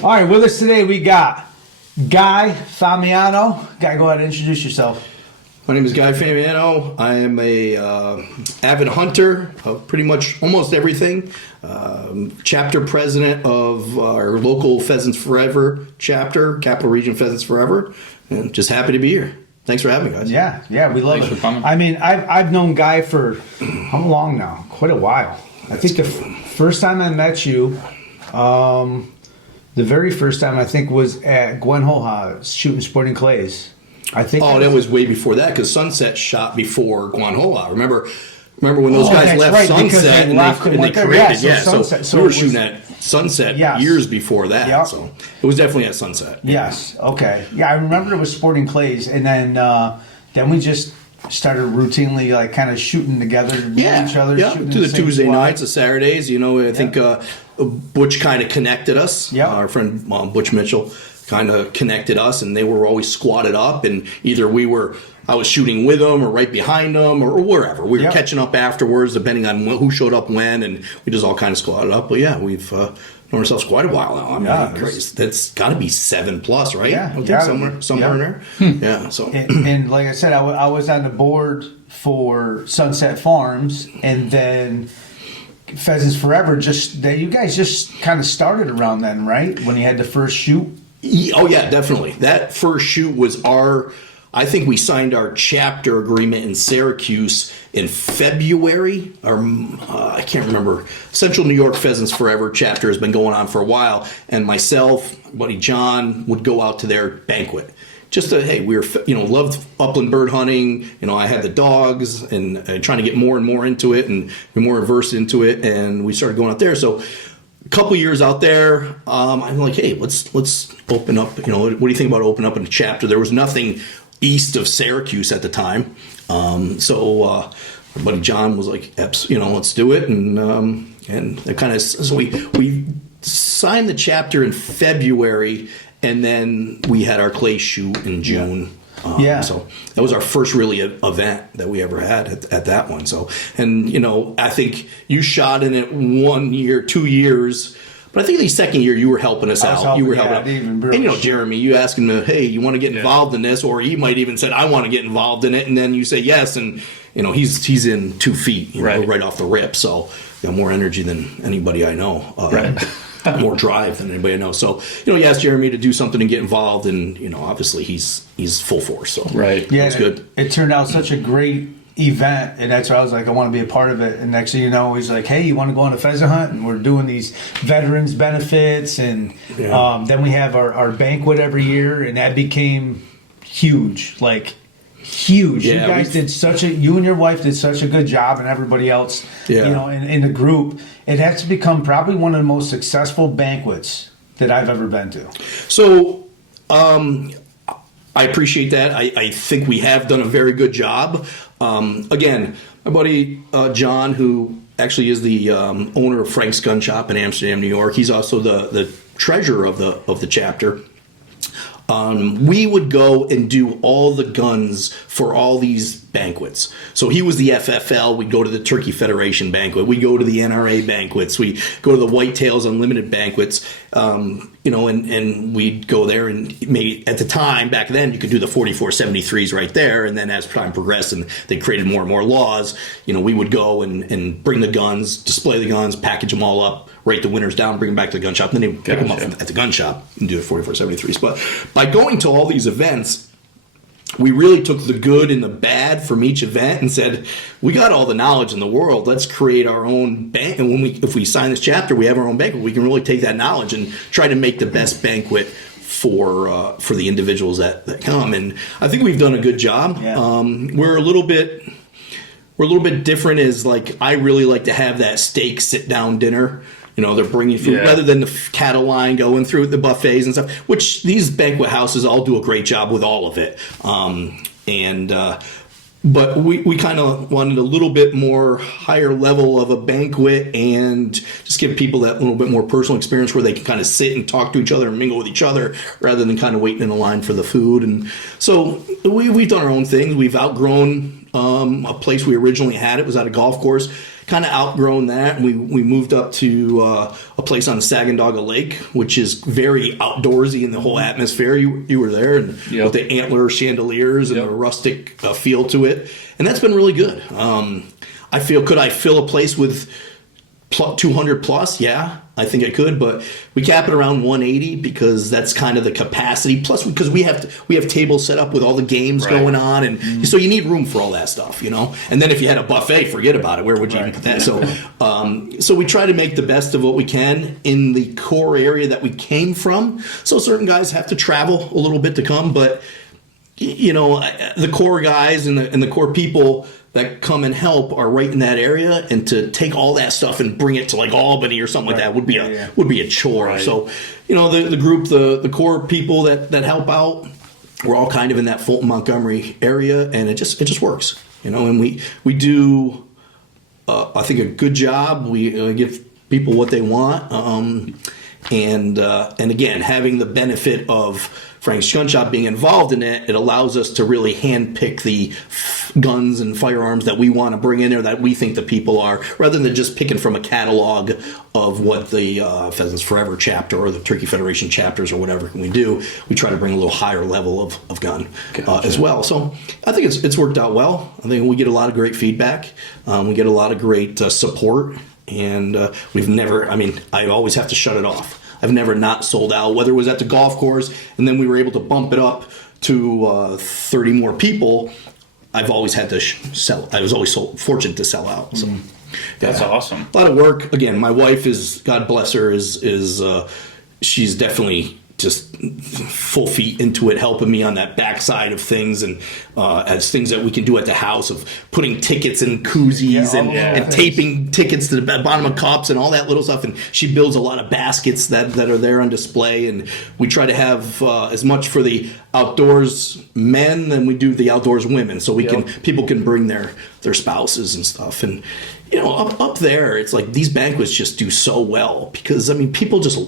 All right, with us today we got Guy Famiano. Guy, go ahead and introduce yourself. My name is Guy Famiano. I am a avid hunter of pretty much almost everything. Chapter president of our local Pheasants Forever chapter, Capital Region Pheasants Forever, and just happy to be here. Thanks for having me, guys. Yeah, we love Thanks it. for coming. I mean, I've known Guy for how long now? Quite a while. I think the first time I met you, the very first time I think was at Gwen Hoha shooting sporting clays. I think. Oh, that was way before that because Sunset shot before Guanhoa. Remember when those guys that's left right, Sunset and they there. created, Yeah, so Sunset. So we were shooting at Sunset years before that. Yep. So it was definitely at Sunset. Yes. Okay. Yeah, I remember it was sporting clays, and then we just started routinely like kind of shooting together, each other. Yeah, Shooting to in the same Tuesday spot. nights, the Saturdays. I think Butch kind of connected us. Yeah. Our friend Butch Mitchell kind of connected us, and they were always squatted up, and either I was shooting with them or right behind them or wherever. We were catching up afterwards, depending on who showed up when, and we just all kind of squatted up. But yeah, we've known ourselves quite a while now. I mean, that's got to be 7+ right? Yeah, I think somewhere in there. Yeah. So and like I said, I was on the board for Sunset Farms, and then Pheasants Forever. You guys just kind of started around then, right? When you had the first shoot. Oh yeah, definitely. That first shoot was I think we signed our chapter agreement in Syracuse in February, or I can't remember. Central New York Pheasants Forever chapter has been going on for a while, and myself, buddy John, would go out to their banquet. Just hey, we were loved upland bird hunting. I had the dogs and trying to get more and more into it and be more versed into it, and we started going out there. So a couple years out there, I'm like, hey, let's open up. What do you think about opening up in a chapter? There was nothing east of Syracuse at the time, so our buddy John was like, let's do it, and it kind of so we signed the chapter in February, and then we had our clay shoot in June. So that was our first really event that we ever had at that one. So, and I think you shot in it 1 year, 2 years, but I think the second year you were helping us out. You were helping, and Jeremy, you asking him, hey, you want to get involved in this, or he might even said, I want to get involved in it, and then you say yes, and he's in 2 feet, right off the rip. So got more energy than anybody I know. More drive than anybody I know. So, you asked Jeremy to do something and get involved, and obviously he's full force. So it's good. It turned out such a great event, and that's why I was like, I want to be a part of it. And next thing you know, he's like, hey, you want to go on a pheasant hunt? And we're doing these veterans benefits, and then we have our banquet every year, and that became huge. Huge. Yeah, You and your wife did such a good job, and everybody else, in the group. It has to become probably one of the most successful banquets that I've ever been to. So, I appreciate that. I think we have done a very good job. Again, my buddy John, who actually is the owner of Frank's Gun Shop in Amsterdam, New York. He's also the treasurer of the chapter. We would go and do all the guns for all these banquets. So he was the FFL. We'd go to the Turkey Federation banquet. We'd go to the NRA banquets. We go to the Whitetails Unlimited banquets. And we'd go there, and maybe at the time back then you could do the 4473s right there. And then as time progressed and they created more and more laws, we would go and bring the guns, display the guns, package them all up, rate the winners down, bring them back to the gun shop, and then they would pick them up at the gun shop and do the 4473s. But by going to all these events, we really took the good and the bad from each event and said, we got all the knowledge in the world. Let's create our own bank. And if we sign this chapter, we have our own banquet. We can really take that knowledge and try to make the best banquet for the individuals that come. And I think we've done a good job. Yeah. We're a little bit different. Is I really like to have that steak sit down dinner. They're bringing food rather than the cattle line going through the buffets and stuff, which these banquet houses all do a great job with all of it. But we kind of wanted a little bit more higher level of a banquet and just give people that little bit more personal experience where they can kind of sit and talk to each other and mingle with each other rather than kind of waiting in a line for the food. And so we've done our own things. We've outgrown a place we originally had. It was at a golf course. kind of outgrown that. We moved up to a place on Sagandaga Lake, which is very outdoorsy in the whole atmosphere. You were there, and with the antler chandeliers and the rustic feel to it, and that's been really good. I feel, could I fill a place with 200 plus? Yeah, I think I could, but we cap it around 180 because that's kind of the capacity. Plus, because we have tables set up with all the games going on, and so you need room for all that stuff, And then if you had a buffet, forget about it. Where would you even put that? So we try to make the best of what we can in the core area that we came from. So certain guys have to travel a little bit to come, but the core guys and the core people that come and help are right in that area, and to take all that stuff and bring it to like Albany or something like that would be a chore. Right. So, the group, the core people that help out, we're all kind of in that Fulton Montgomery area, and it just works, and we do I think a good job. We give people what they want, and again, having the benefit of Frank's Gun Shop being involved in it, it allows us to really handpick the guns and firearms that we want to bring in there that we think the people are, rather than just picking from a catalog of what the Pheasants Forever chapter or the Turkey Federation chapters or whatever we do. We try to bring a little higher level of gun as well. So I think it's worked out well. I think we get a lot of great feedback. We get a lot of great support, and we've never, I always have to shut it off. I've never not sold out, whether it was at the golf course and then we were able to bump it up to 30 more people. I've always had to sell. I was always fortunate to sell out. So that's awesome. A lot of work. Again, my wife is, God bless her, is she's definitely just full feet into it, helping me on that backside of things, and as things that we can do at the house of putting tickets in koozies and taping tickets to the bottom of cups and all that little stuff. And she builds a lot of baskets that are there on display, and we try to have as much for the outdoors men than we do the outdoors women, so people can bring their spouses and stuff. And up there, it's like these banquets just do so well because people just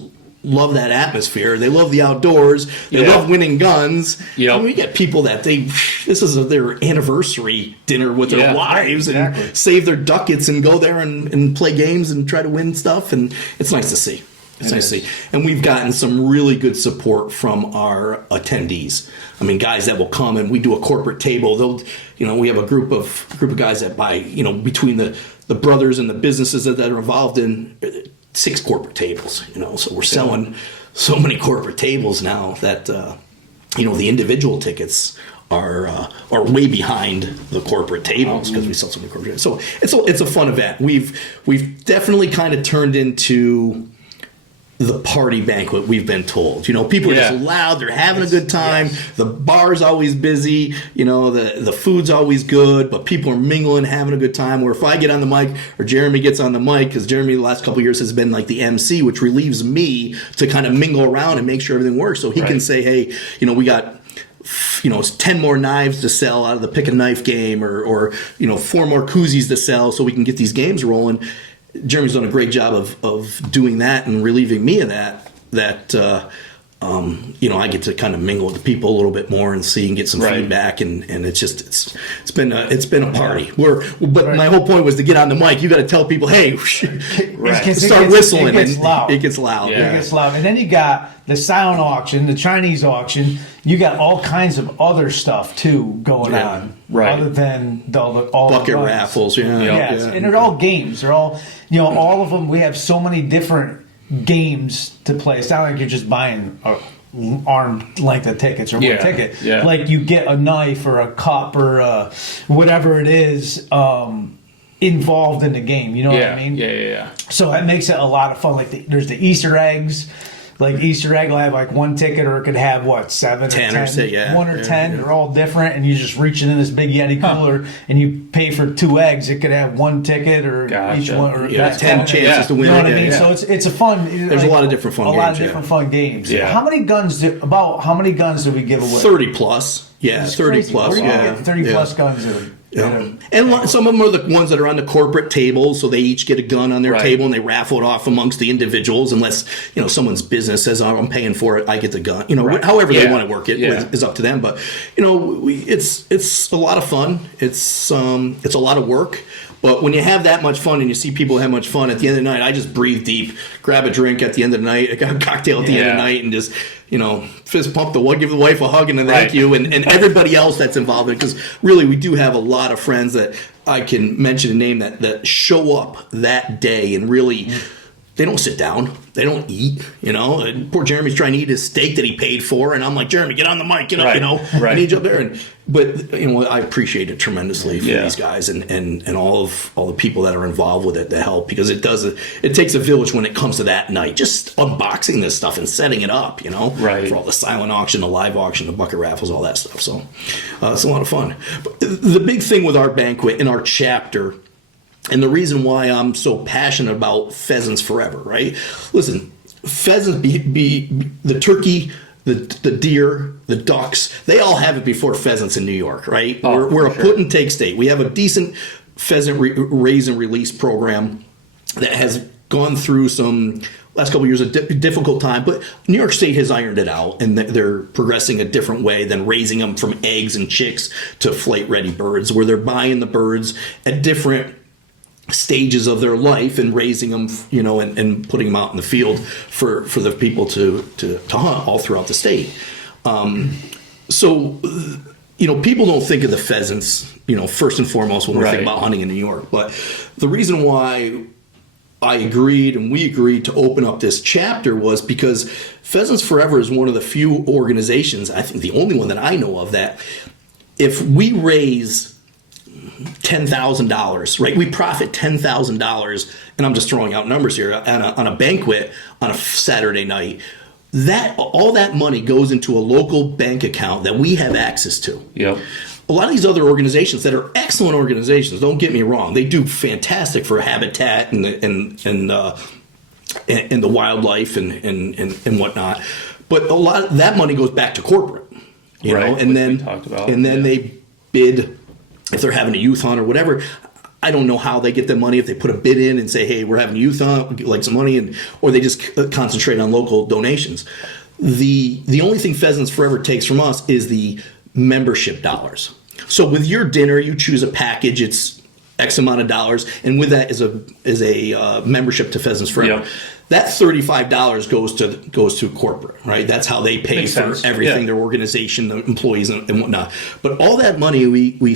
love that atmosphere. They love the outdoors. They love winning guns. We get people that this is their anniversary dinner with their wives and save their ducats and go there and play games and try to win stuff. And it's nice to see. It's nice to see. And we've gotten some really good support from our attendees. Guys that will come, and we do a corporate table. We have a group of guys that buy, between the brothers and the businesses that are involved in 6 corporate tables, so we're selling so many corporate tables now that, the individual tickets are way behind the corporate tables because we sell so many corporate tables. So it's a fun event. We've definitely kind of turned into the party banquet, we've been told. People are just loud, they're having a good time, the bar's always busy, the food's always good, but people are mingling, having a good time. Or if I get on the mic or Jeremy gets on the mic, because Jeremy the last couple of years has been like the MC, which relieves me to kind of mingle around and make sure everything works. So he can say, hey, we got 10 more knives to sell out of the pick a knife game, or 4 more koozies to sell so we can get these games rolling. Jeremy's done a great job of doing that and relieving me of that I get to kind of mingle with the people a little bit more and see and get some feedback, and it's been a party. But my whole point was to get on the mic. You got to tell people, hey, start whistling. It gets loud. It gets loud. Yeah. It gets loud. And then you got the silent auction, the Chinese auction. You got all kinds of other stuff too going on, other than all bucket the raffles. And they're all games. They're all all of them. We have so many different games to play. It's not like you're just buying a armed length of tickets or one ticket. Yeah. Like you get a knife or a cup or whatever it is involved in the game. You know what I mean? Yeah. So that makes it a lot of fun. Like there's the Easter eggs. Like Easter egg will have like one ticket, or it could have 7 10 or 10, 1 or 10. They're all different, and you just reach in this big Yeti cooler and you pay for 2 eggs. It could have 1 ticket or each one, or 10 chances to win. You know what I mean? Yeah. So it's a fun. There's a lot of different fun games. A lot of different fun games. Yeah. How many guns do we give away? 30 plus. Yeah, It's 30 crazy. plus. Where do you get 30 plus guns? And some of them are the ones that are on the corporate table, so they each get a gun on their table and they raffle it off amongst the individuals. Unless someone's business says, "Oh, I'm paying for it, I get the gun." However they want to work it is up to them. But it's a lot of fun. It's a lot of work. But when you have that much fun and you see people have much fun, at the end of the night, I just breathe deep, grab a drink at the end of the night, I got a cocktail at the end of the night, and just, fist pump give the wife a hug and a thank you, and everybody else that's involved in it. Because really, we do have a lot of friends that I can mention a name that show up that day and really... They don't sit down. They don't eat, And poor Jeremy's trying to eat his steak that he paid for, and I'm like, Jeremy, get on the mic, I need you up there. But I appreciate it tremendously for these guys and all the people that are involved with it to help, because it takes a village when it comes to that night. Just unboxing this stuff and setting it up, for all the silent auction, the live auction, the bucket raffles, all that stuff. So it's a lot of fun. But the big thing with our banquet in our chapter. And the reason why I'm so passionate about Pheasants Forever, right? Listen, pheasants, be the turkey, the deer, the ducks, they all have it before pheasants in New York, right? We're a put and take state. We have a decent pheasant raise and release program that has gone through some last couple of years a difficult time, but New York State has ironed it out, and they're progressing a different way than raising them from eggs and chicks to flight-ready birds, where they're buying the birds at different stages of their life and raising them, and putting them out in the field for the people to hunt all throughout the state. So people don't think of the pheasants, first and foremost when we think about hunting in New York. But the reason why I agreed and we agreed to open up this chapter was because Pheasants Forever is one of the few organizations, I think the only one that I know of, that if we raise $10,000, right? We profit $10,000, and I'm just throwing out numbers here, on a banquet on a Saturday night. All that money goes into a local bank account that we have access to. Yep. A lot of these other organizations that are excellent organizations, don't get me wrong, they do fantastic for habitat and the wildlife and whatnot. But a lot of that money goes back to corporate, and then they bid. If they're having a youth hunt or whatever, I don't know how they get the money. If they put a bid in and say, "Hey, we're having a youth hunt, like some money," or they just concentrate on local donations. The only thing Pheasants Forever takes from us is the membership dollars. So with your dinner, you choose a package. It's X amount of dollars, and with that is a membership to Pheasants Forever. Yep. That $35 goes to corporate, right? That's how they pay Makes for sense. Everything, their organization, the employees, and whatnot. But all that money we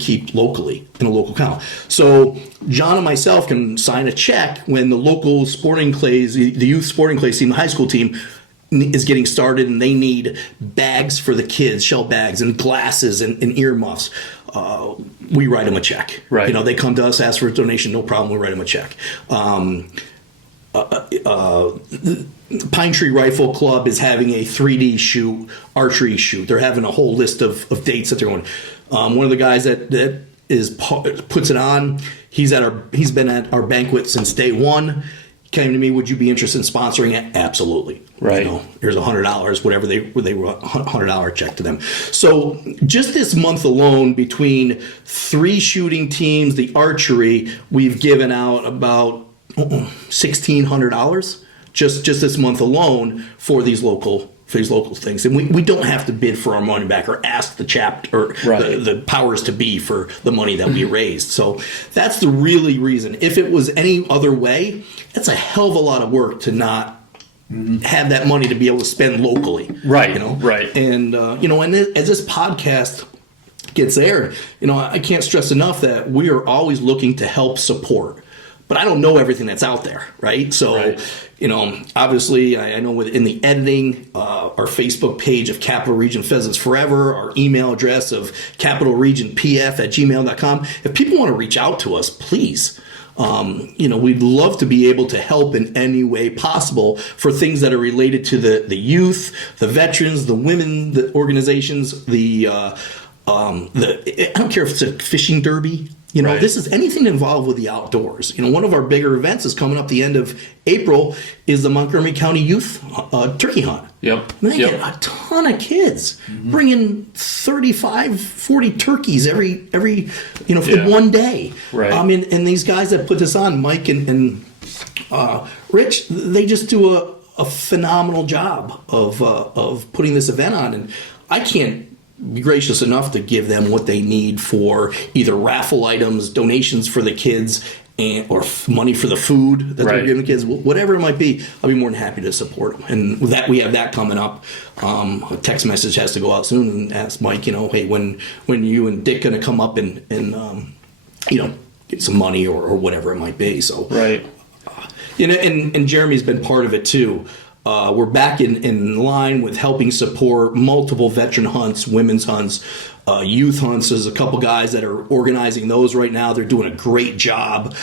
keep locally in a local account. So John and myself can sign a check when the local sporting clays, the youth sporting clays team, the high school team, is getting started, and they need bags for the kids, shell bags, and glasses and earmuffs. We write them a check. Right. They come to us, ask for a donation, no problem. We write them a check. Pine Tree Rifle Club is having a 3D shoot, archery shoot. They're having a whole list of dates that they're going. One of the guys that puts it on, he's been at our banquet since day one. Came to me, would you be interested in sponsoring it? Absolutely. Right. Here's $100, whatever they were, $100 check to them. So just this month alone, between 3 shooting teams, the archery, we've given out about $1,600 just this month alone for these local things, and we don't have to bid for our money back or ask the chapter or the powers to be for the money that we raised. So that's the really reason. If it was any other way, that's a hell of a lot of work to not have that money to be able to spend locally. Right. Right. And and as this podcast gets aired, I can't stress enough that we are always looking to help support. But I don't know everything that's out there, right? So, obviously, I know in the editing, our Facebook page of Capital Region Pheasants Forever, our email address of capitalregionpf@gmail.com. If people want to reach out to us, please. We'd love to be able to help in any way possible for things that are related to the youth, the veterans, the women, the organizations, I don't care if it's a fishing derby. This is anything involved with the outdoors. One of our bigger events is coming up the end of April is the Montgomery County Youth Turkey Hunt. Yep. And they get a ton of kids bringing 35, 40 turkeys every in one day. Right. And these guys that put this on, Mike and Rich, they just do a phenomenal job of putting this event on. And I can't be gracious enough to give them what they need for either raffle items, donations for the kids, or money for the food that they're giving the kids, whatever it might be. I'll be more than happy to support them. And with that, we have that coming up. A text message has to go out soon and ask Mike, hey, when you and Dick going to come up and get some money or whatever it might be. So and Jeremy's been part of it too. We're back in line with helping support multiple veteran hunts, women's hunts, youth hunts. There's a couple guys that are organizing those right now. They're doing a great job.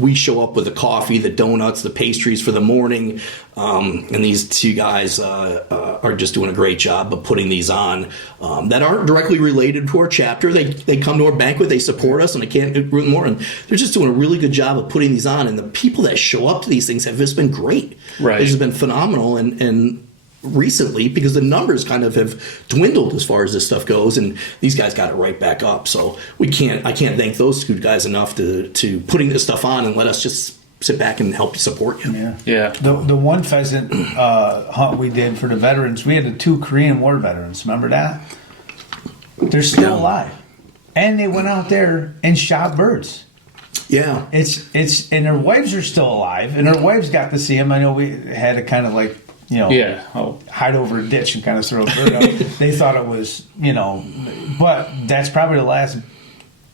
We show up with the coffee, the donuts, the pastries for the morning. And these two guys are just doing a great job of putting these on that aren't directly related to our chapter. They come to our banquet, they support us, and I can't do more. And they're just doing a really good job of putting these on. And the people that show up to these things have just been great. Right. It's just been phenomenal. And recently, because the numbers kind of have dwindled as far as this stuff goes, and these guys got it right back up. So I can't thank those two guys enough to putting this stuff on and let us just sit back and help support you. Yeah. The one pheasant hunt we did for the veterans, we had the 2 Korean War veterans. Remember that? They're still alive, and they went out there and shot birds. Yeah, it's and their wives are still alive, and their wives got to see them. I know we had to kind of hide over a ditch and kind of throw a bird out. They thought it was, but that's probably the last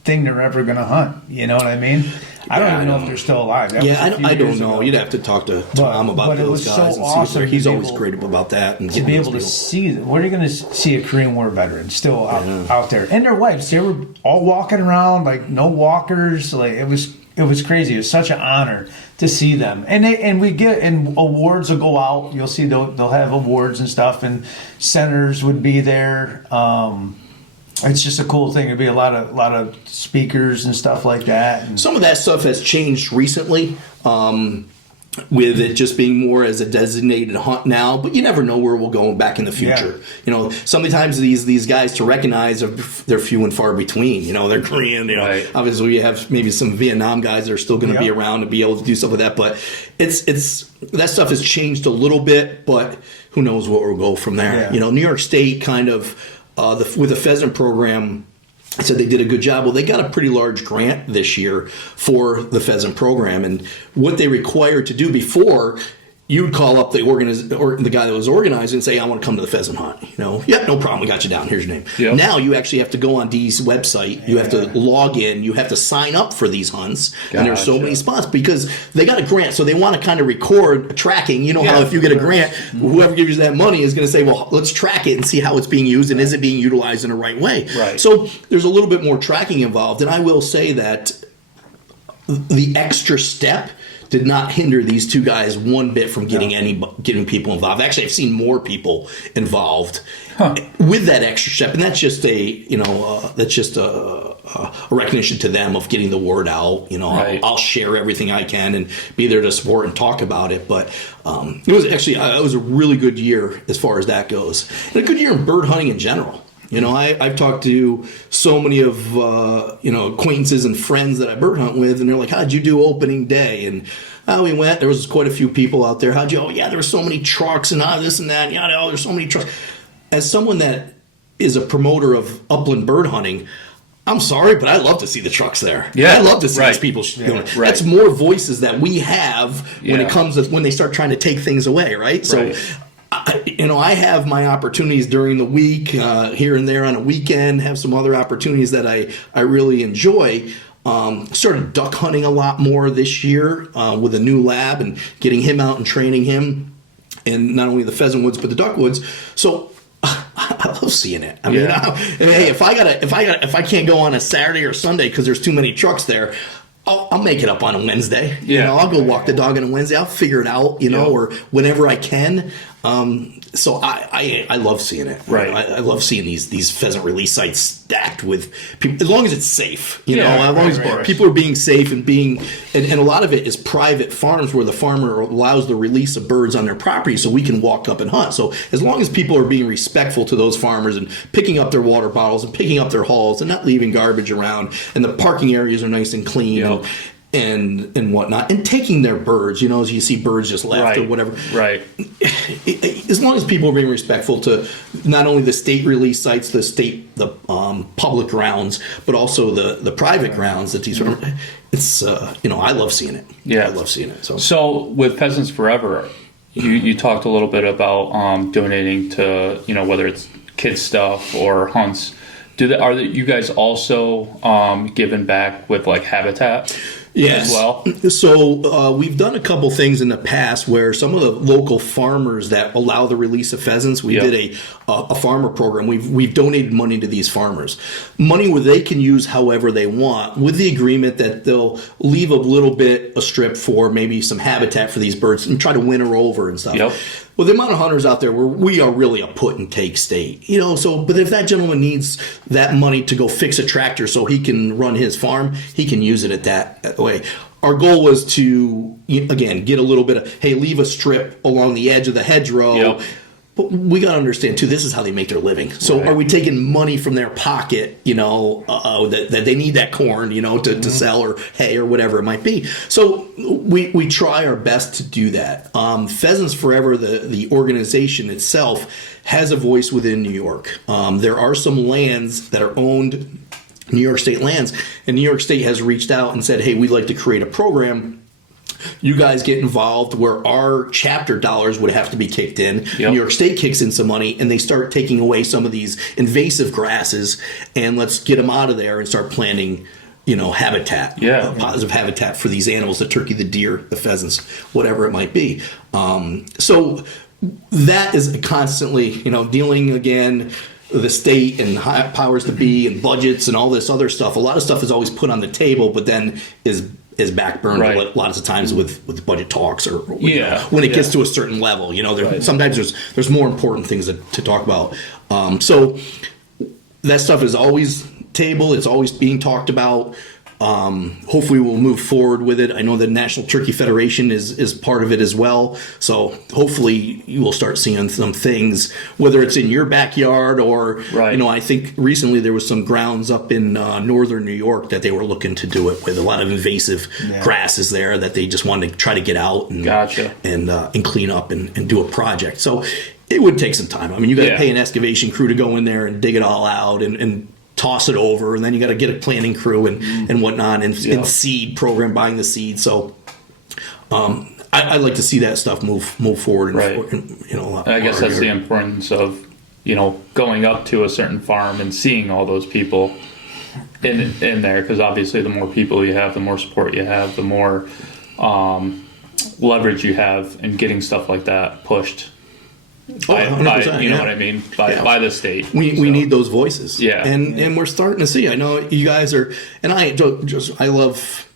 thing they're ever going to hunt. You know what I mean? I don't even know if they're still alive. I don't know. You'd have to talk to Tom about those guys. So awesome. He's always great about that. And to be able to see them. Where are you going to see a Korean War veteran still out there? And their wives, they were all walking around like no walkers. Like it was crazy. It was such an honor to see them. And we get awards will go out. You'll see they'll have awards and stuff, and senators would be there. It's just a cool thing. There'd be a lot of speakers and stuff like that. And some of that stuff has changed recently, with it just being more as a designated hunt now. But you never know where we'll go back in the future. Yeah. Sometimes these guys to recognize they're few and far between. They're Korean. Obviously we have maybe some Vietnam guys that are still going to be around to be able to do stuff with that. But it's that stuff has changed a little bit. But who knows what will go from there? Yeah. New York State kind of. With the pheasant program, I said they did a good job. Well, they got a pretty large grant this year for the pheasant program, and what they required to do before, you would call up the guy that was organizing and say, I want to come to the pheasant hunt. Yeah, no problem. We got you down. Here's your name. Yep. Now you actually have to go on Dee's website. You have to log in. You have to sign up for these hunts. Gotcha. And there's so many spots because they got a grant. So they want to kind of record tracking. How if you get a grant, whoever gives you that money is going to say, well, let's track it and see how it's being used and is it being utilized in the right way. Right. So there's a little bit more tracking involved. And I will say that the extra step did not hinder these two guys one bit from getting people involved. Actually, I've seen more people involved with that extra step, and that's just a recognition to them of getting the word out. Right. I'll share everything I can and be there to support and talk about it. But it was a really good year as far as that goes, and a good year in bird hunting in general. I've talked to so many of acquaintances and friends that I bird hunt with, and they're like, "How'd you do opening day?" And we went. There was quite a few people out there. How'd you? Oh yeah, there were so many trucks and this and that. There's so many trucks. As someone that is a promoter of upland bird hunting, I'm sorry, but I love to see the trucks there. Yeah, I love to see these people doing it. Right. That's more voices that we have when it comes to when they start trying to take things away. Right. So. I have my opportunities during the week, here and there on a weekend, have some other opportunities that I really enjoy. Started duck hunting a lot more this year with a new lab and getting him out and training him in not only the pheasant woods but the duck woods. So I love seeing it. I mean, hey, if I can't go on a Saturday or Sunday because there's too many trucks there, I'll make it up on a Wednesday. I'll go walk the dog on a Wednesday. I'll figure it out, or whenever I can. So I love seeing it. Right. I love seeing these pheasant release sites stacked with people, as long as it's safe. As long as people are being safe and and a lot of it is private farms where the farmer allows the release of birds on their property so we can walk up and hunt. So as long as people are being respectful to those farmers and picking up their water bottles and picking up their hauls and not leaving garbage around and the parking areas are nice and clean. and whatnot, and taking their birds, as you see birds just left or whatever. Right. As long as people are being respectful to not only the state release sites, the public grounds, but also the private grounds that these are. It's I love seeing it. Yeah, I love seeing it. So with Pheasants Forever, you talked a little bit about donating to whether it's kids stuff or hunts. Are you guys also giving back with like habitat? Yes. As well. So we've done a couple things in the past where some of the local farmers that allow the release of pheasants, we did a farmer program. We've donated money to these farmers, money where they can use however they want, with the agreement that they'll leave a little bit a strip for maybe some habitat for these birds and try to winter over and stuff. Yep. Well, the amount of hunters out there, we are really a put and take state, but if that gentleman needs that money to go fix a tractor so he can run his farm, he can use it at that way. Our goal was to, again, get a little bit of, hey, leave a strip along the edge of the hedgerow. Yep. But we got to understand, too, this is how they make their living. So Are we taking money from their pocket, that they need that corn, to sell or hay or whatever it might be? So we try our best to do that. Pheasants Forever, the organization itself, has a voice within New York. There are some lands that are owned, New York State lands, and New York State has reached out and said, hey, we'd like to create a program. You guys get involved where our chapter dollars would have to be kicked in. Yep. New York State kicks in some money, and they start taking away some of these invasive grasses, and let's get them out of there and start planting, habitat, positive habitat for these animals, the turkey, the deer, the pheasants, whatever it might be. So that is constantly, dealing again the state and high powers to be and budgets and all this other stuff. A lot of stuff is always put on the table, but then is backburned a lot of the times with budget talks or when it gets to a certain level. Sometimes there's more important things to talk about. So that stuff is always tabled. It's always being talked about. Hopefully we'll move forward with it. I know the National Turkey Federation is part of it as well. So hopefully you will start seeing some things, whether it's in your backyard or, I think recently there was some grounds up in northern New York that they were looking to do it with a lot of invasive grasses there that they just wanted to try to get out and clean up and do a project. So it would take some time. I mean, you got to pay an excavation crew to go in there and dig it all out and toss it over, and then you got to get a planting crew and whatnot, and seed program, buying the seed. So I like to see that stuff move forward. And, a lot. I guess that's the importance of going up to a certain farm and seeing all those people in there, because obviously the more people you have, the more support you have, the more leverage you have in getting stuff like that pushed. By what I mean? By the state. We need those voices. Yeah. And we're starting to see. I know you guys are, and I love,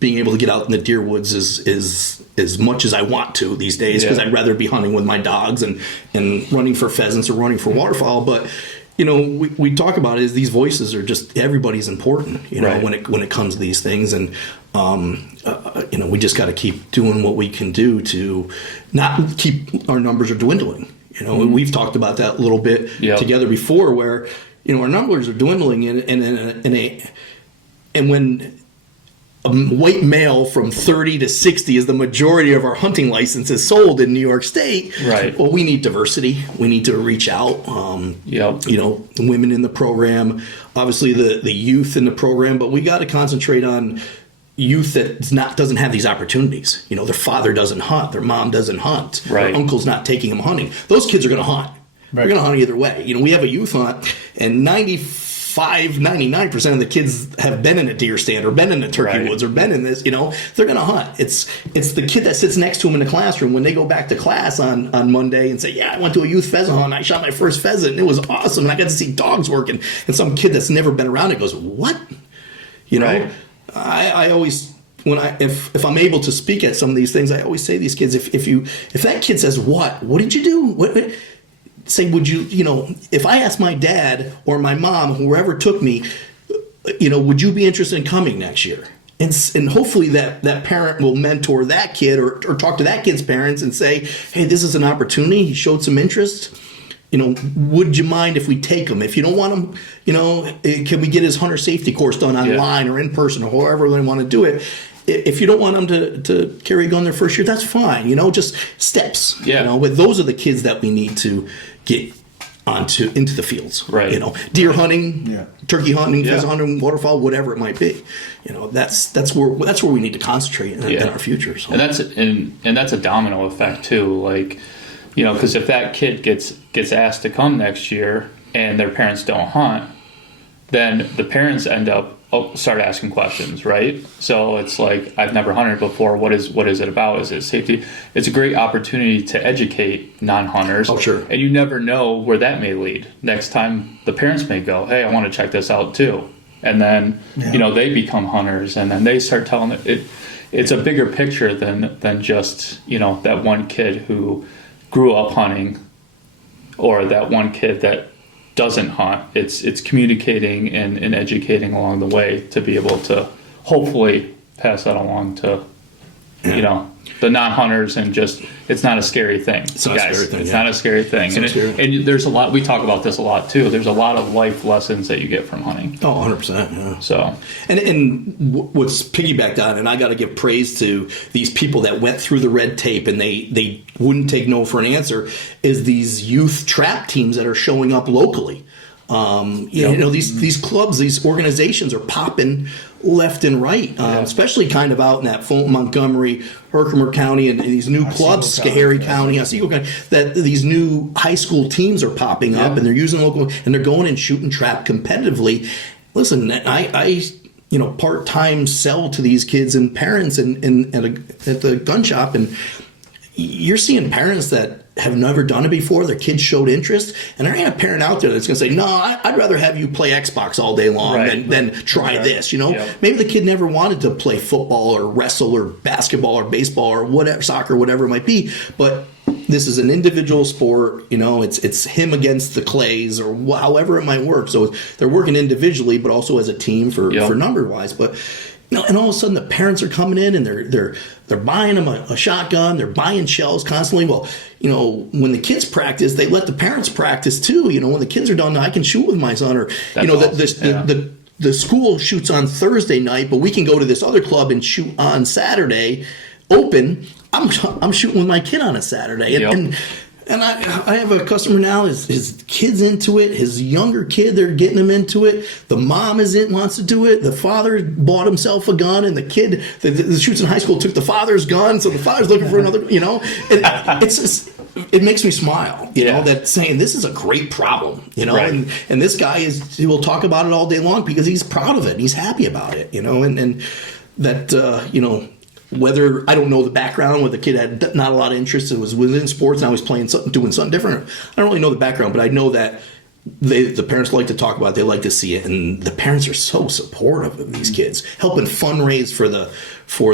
being able to get out in the deer woods as much as I want to these days, because I'd rather be hunting with my dogs and running for pheasants or running for waterfowl. But, we talk about it as these voices are just, everybody's important, when it comes to these things. And, we just got to keep doing what we can do to not keep our numbers are dwindling. We've talked about that a little bit together before, where our numbers are dwindling, and when a white male from 30 to 60 is the majority of our hunting licenses sold in New York State. Right. Well, we need diversity. We need to reach out. The women in the program, obviously the youth in the program, but we got to concentrate on youth that doesn't have these opportunities. Their father doesn't hunt, their mom doesn't hunt, their uncle's not taking them hunting. Those kids are going to hunt. They're going to hunt either way. We have a youth hunt, and 99% of the kids have been in a deer stand or been in the turkey woods or been in this. They're going to hunt. It's the kid that sits next to them in the classroom when they go back to class on Monday and say, yeah, I went to a youth pheasant hunt. I shot my first pheasant and it was awesome. And I got to see dogs working. And some kid that's never been around it goes, what? I always, if I'm able to speak at some of these things, I always say to these kids, if that kid says, what did you do? What say, would you, if I asked my dad or my mom, whoever took me, would you be interested in coming next year? And hopefully that parent will mentor that kid or talk to that kid's parents and say, hey, this is an opportunity. He showed some interest. would you mind if we take him? If you don't want him, can we get his hunter safety course done online or in person or however they want to do it? If you don't want them to carry a gun their first year, that's fine. Just steps. Yeah. But those are the kids that we need to get into the fields. Right. Deer hunting, turkey hunting, Yeah. pheasant hunting, waterfowl, whatever it might be. That's where we need to concentrate in our future. So. And that's a domino effect too. Like, because if that kid gets asked to come next year and their parents don't hunt, then the parents end up start asking questions, right? So it's like, I've never hunted before. What is it about? Is it safety? It's a great opportunity to educate non-hunters. Oh, sure. And you never know where that may lead. Next time the parents may go, hey, I want to check this out too. And then, they become hunters, and then they start telling it. It's a bigger picture than just, that one kid who grew up hunting or that one kid that doesn't hunt. It's communicating and educating along the way to be able to hopefully pass that along to the non-hunters, and just it's not a scary thing. It's not a scary thing. It's not a scary thing. And there's a lot, we talk about this a lot too. There's a lot of life lessons that you get from hunting. Oh, 100%. Yeah. So, and what's piggybacked on, and I got to give praise to these people that went through the red tape and they wouldn't take no for an answer, is these youth trap teams that are showing up locally. These clubs, these organizations are popping left and right, especially kind of out in that Fulton, Montgomery, Herkimer County, and these new clubs, Schoharie County, Otsego County, that these new high school teams are popping up, and they're using local, and they're going and shooting trap competitively. Listen, I part-time sell to these kids and parents at the gun shop, and you're seeing parents that have never done it before. Their kids showed interest, and there ain't a parent out there that's going to say, no, I'd rather have you play Xbox all day long than try this. Maybe the kid never wanted to play football or wrestle or basketball or baseball or whatever, soccer, whatever it might be, but this is an individual sport. It's him against the clays or however it might work. So they're working individually, but also as a team for number wise. But and all of a sudden the parents are coming in and they're buying them a shotgun. They're buying shells constantly. Well, when the kids practice, they let the parents practice too. When the kids are done, I can shoot with my son, or the school shoots on Thursday night, but we can go to this other club and shoot on Saturday open. I'm shooting with my kid on a Saturday, and I have a customer now. His kid's into it. His younger kid, they're getting him into it. The mom wants to do it. The father bought himself a gun, and the kid that shoots in high school took the father's gun. So the father's looking for another. It makes me smile. That saying this is a great problem. And this guy he will talk about it all day long because he's proud of it. And he's happy about it. And that whether I don't know the background, whether the kid had not a lot of interest, it was within sports, and I was doing something different. I don't really know the background, but I know that the parents like to talk about it, they like to see it, and the parents are so supportive of these kids, helping fundraise for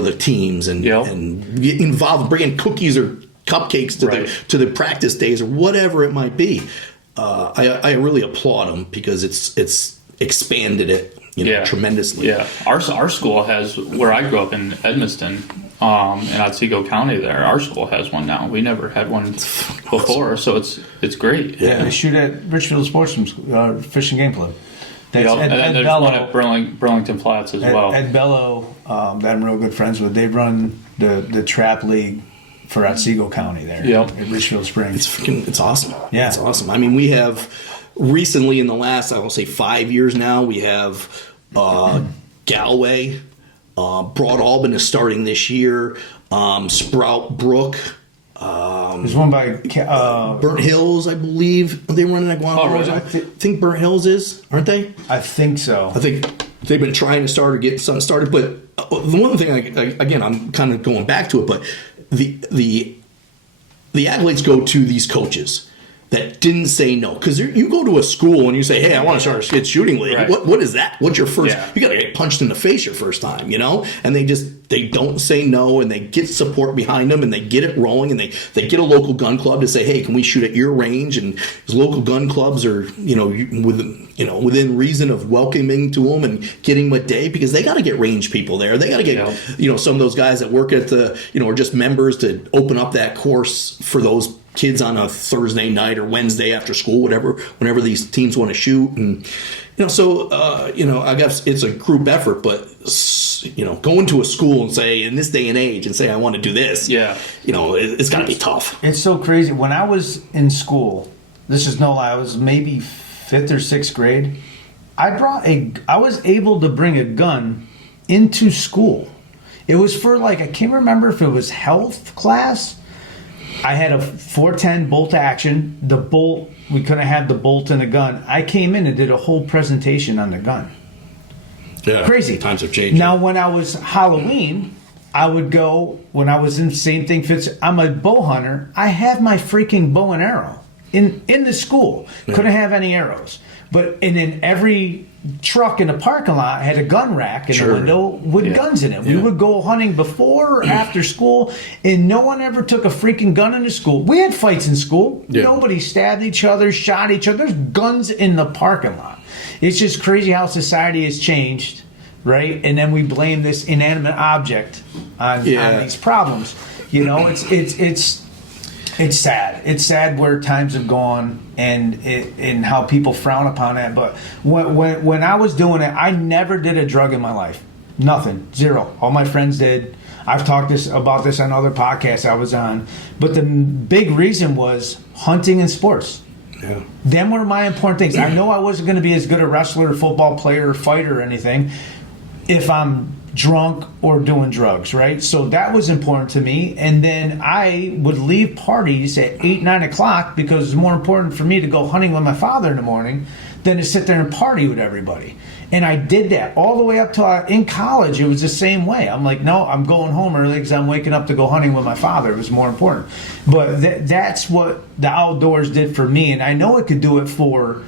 the teams and get involved, bringing cookies or cupcakes to the practice days or whatever it might be. I really applaud them because it's expanded it. Tremendously. Yeah, our school has, where I grew up in Edmiston, in Otsego County. There, our school has one now. We never had one before, so it's great. Yeah, they shoot at Richfield Sportsman's Fish and Game Club. And then there's one at Burlington Flats as well. Ed Bello, that I'm real good friends with. They run the trap league for Otsego County there at Richfield Springs. It's awesome. Yeah, it's awesome. I mean, we have. Recently, in the last, I will say 5 years now, we have Galway, Broad Albin is starting this year, Sprout Brook. There's one by Burnt Hills, I believe. Are they running Iguana? Oh, really? I think Burnt Hills is, aren't they? I think so. I think they've been trying to start or get something started. But the one thing, again, I'm kind of going back to it, but the accolades go to these coaches that didn't say no. Because you go to a school and you say, hey, I want to start a skid shooting league. Right. What is that? What's your first? Yeah. You got to get punched in the face your first time, And they don't say no, and they get support behind them, and they get it rolling, and they get a local gun club to say, hey, can we shoot at your range? And these local gun clubs are, within reason of welcoming to them and getting them a day, because they got to get range people there. They got to get, some of those guys that work at the, are just members to open up that course for those kids on a Thursday night or Wednesday after school, whenever these teams want to shoot. And, so, I guess it's a group effort, but, going to a school and say, in this day and age, and say, I want to do this, it's got to be tough. It's so crazy. When I was in school, this is no lie, I was maybe 5th or 6th grade. I was able to bring a gun into school. It was for I can't remember if it was health class. I had a 410 bolt action. The bolt, we couldn't have the bolt in the gun. I came in and did a whole presentation on the gun. Yeah, crazy. Times have changed. Now, when I was Halloween, I would go, when I was in the same thing fits, I'm a bow hunter. I had my freaking bow and arrow in the school. Yeah. Couldn't have any arrows. And then every truck in the parking lot had a gun rack in the window with guns in it. We would go hunting before or after school, and no one ever took a freaking gun into school. We had fights in school. Yeah. Nobody stabbed each other, shot each other. There's guns in the parking lot. It's just crazy how society has changed, right? And then we blame this inanimate object on these problems. It's sad. It's sad where times have gone and how people frown upon it. But when I was doing it, I never did a drug in my life. Nothing. Zero. All my friends did. I've talked about this on other podcasts I was on. But the big reason was hunting and sports. Yeah. Them were my important things. I know I wasn't going to be as good a wrestler, football player, fighter, or anything if I'm drunk or doing drugs, right? So that was important to me. And then I would leave parties at 8, 9 o'clock because it was more important for me to go hunting with my father in the morning than to sit there and party with everybody. And I did that all the way up till in college. It was the same way. I'm like, no, I'm going home early because I'm waking up to go hunting with my father. It was more important. But that's what the outdoors did for me. And I know it could do it for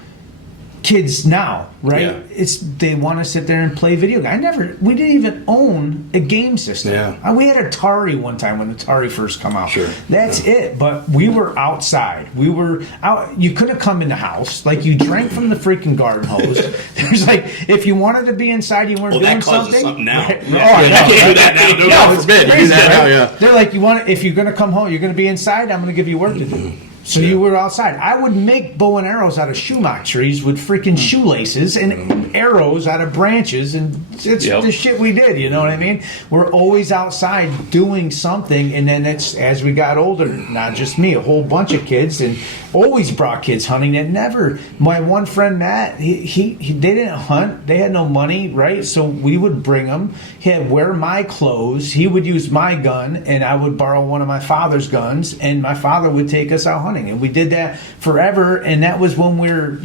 kids now, right? Yeah. They want to sit there and play video games. We didn't even own a game system. Yeah. We had Atari one time when Atari first come out. Sure. That's it. But we were outside. We were out. You couldn't come in the house. You drank from the freaking garden hose. There's if you wanted to be inside, you weren't doing something. That causes something now. Right? I can't do that now. No, God forbid. Crazy, do that now, yeah. They're if you're going to come home, you're going to be inside, I'm going to give you work to do. So you were outside. I would make bow and arrows out of sumac trees with freaking shoelaces and arrows out of branches, and it's the shit we did. You know what I mean? We're always outside doing something, and then as we got older, not just me, a whole bunch of kids, and always brought kids hunting. That never. My one friend Matt, he they didn't hunt. They had no money, right? So we would bring them. He'd wear my clothes. He would use my gun, and I would borrow one of my father's guns, and my father would take us out hunting. And we did that forever, and that was when we were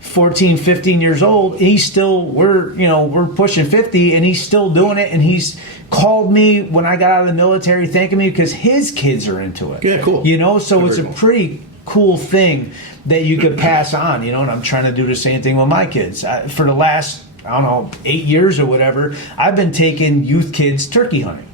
14, 15 years old. We're pushing 50, and he's still doing it, and he's called me when I got out of the military thanking me because his kids are into it. Yeah, cool. So it's a pretty cool thing that you could pass on, and I'm trying to do the same thing with my kids. For the last 8 years or whatever, I've been taking youth kids turkey hunting.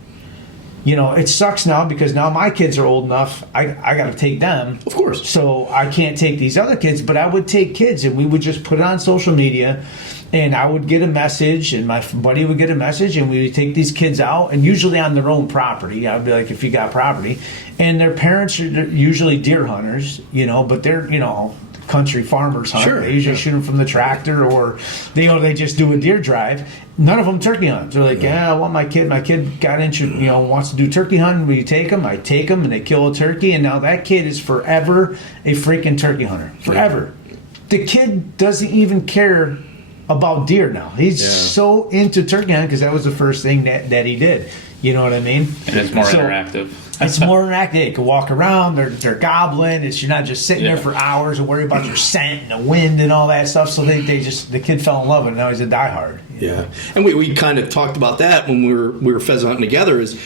It sucks now because now my kids are old enough. I got to take them. Of course. So I can't take these other kids, but I would take kids and we would just put it on social media, and I would get a message and my buddy would get a message, and we would take these kids out, and usually on their own property. I would be like, if you got property, and their parents are usually deer hunters, but they're, country farmers hunt. Sure, they usually shoot them from the tractor, or they just do a deer drive. None of them turkey hunt. They're like, I want my kid. My kid got into, wants to do turkey hunting. Will you take him? I take him, and they kill a turkey, and now that kid is forever a freaking turkey hunter. Forever. Yeah. The kid doesn't even care about deer now. He's so into turkey hunting because that was the first thing that he did. You know what I mean? And it's more interactive. It's more interactive. They can walk around. They're gobbling. You're not just sitting there for hours and worry about your scent and the wind and all that stuff. So the kid fell in love with it. Now he's a diehard. Yeah, and we kind of talked about that when we were pheasant hunting together. Is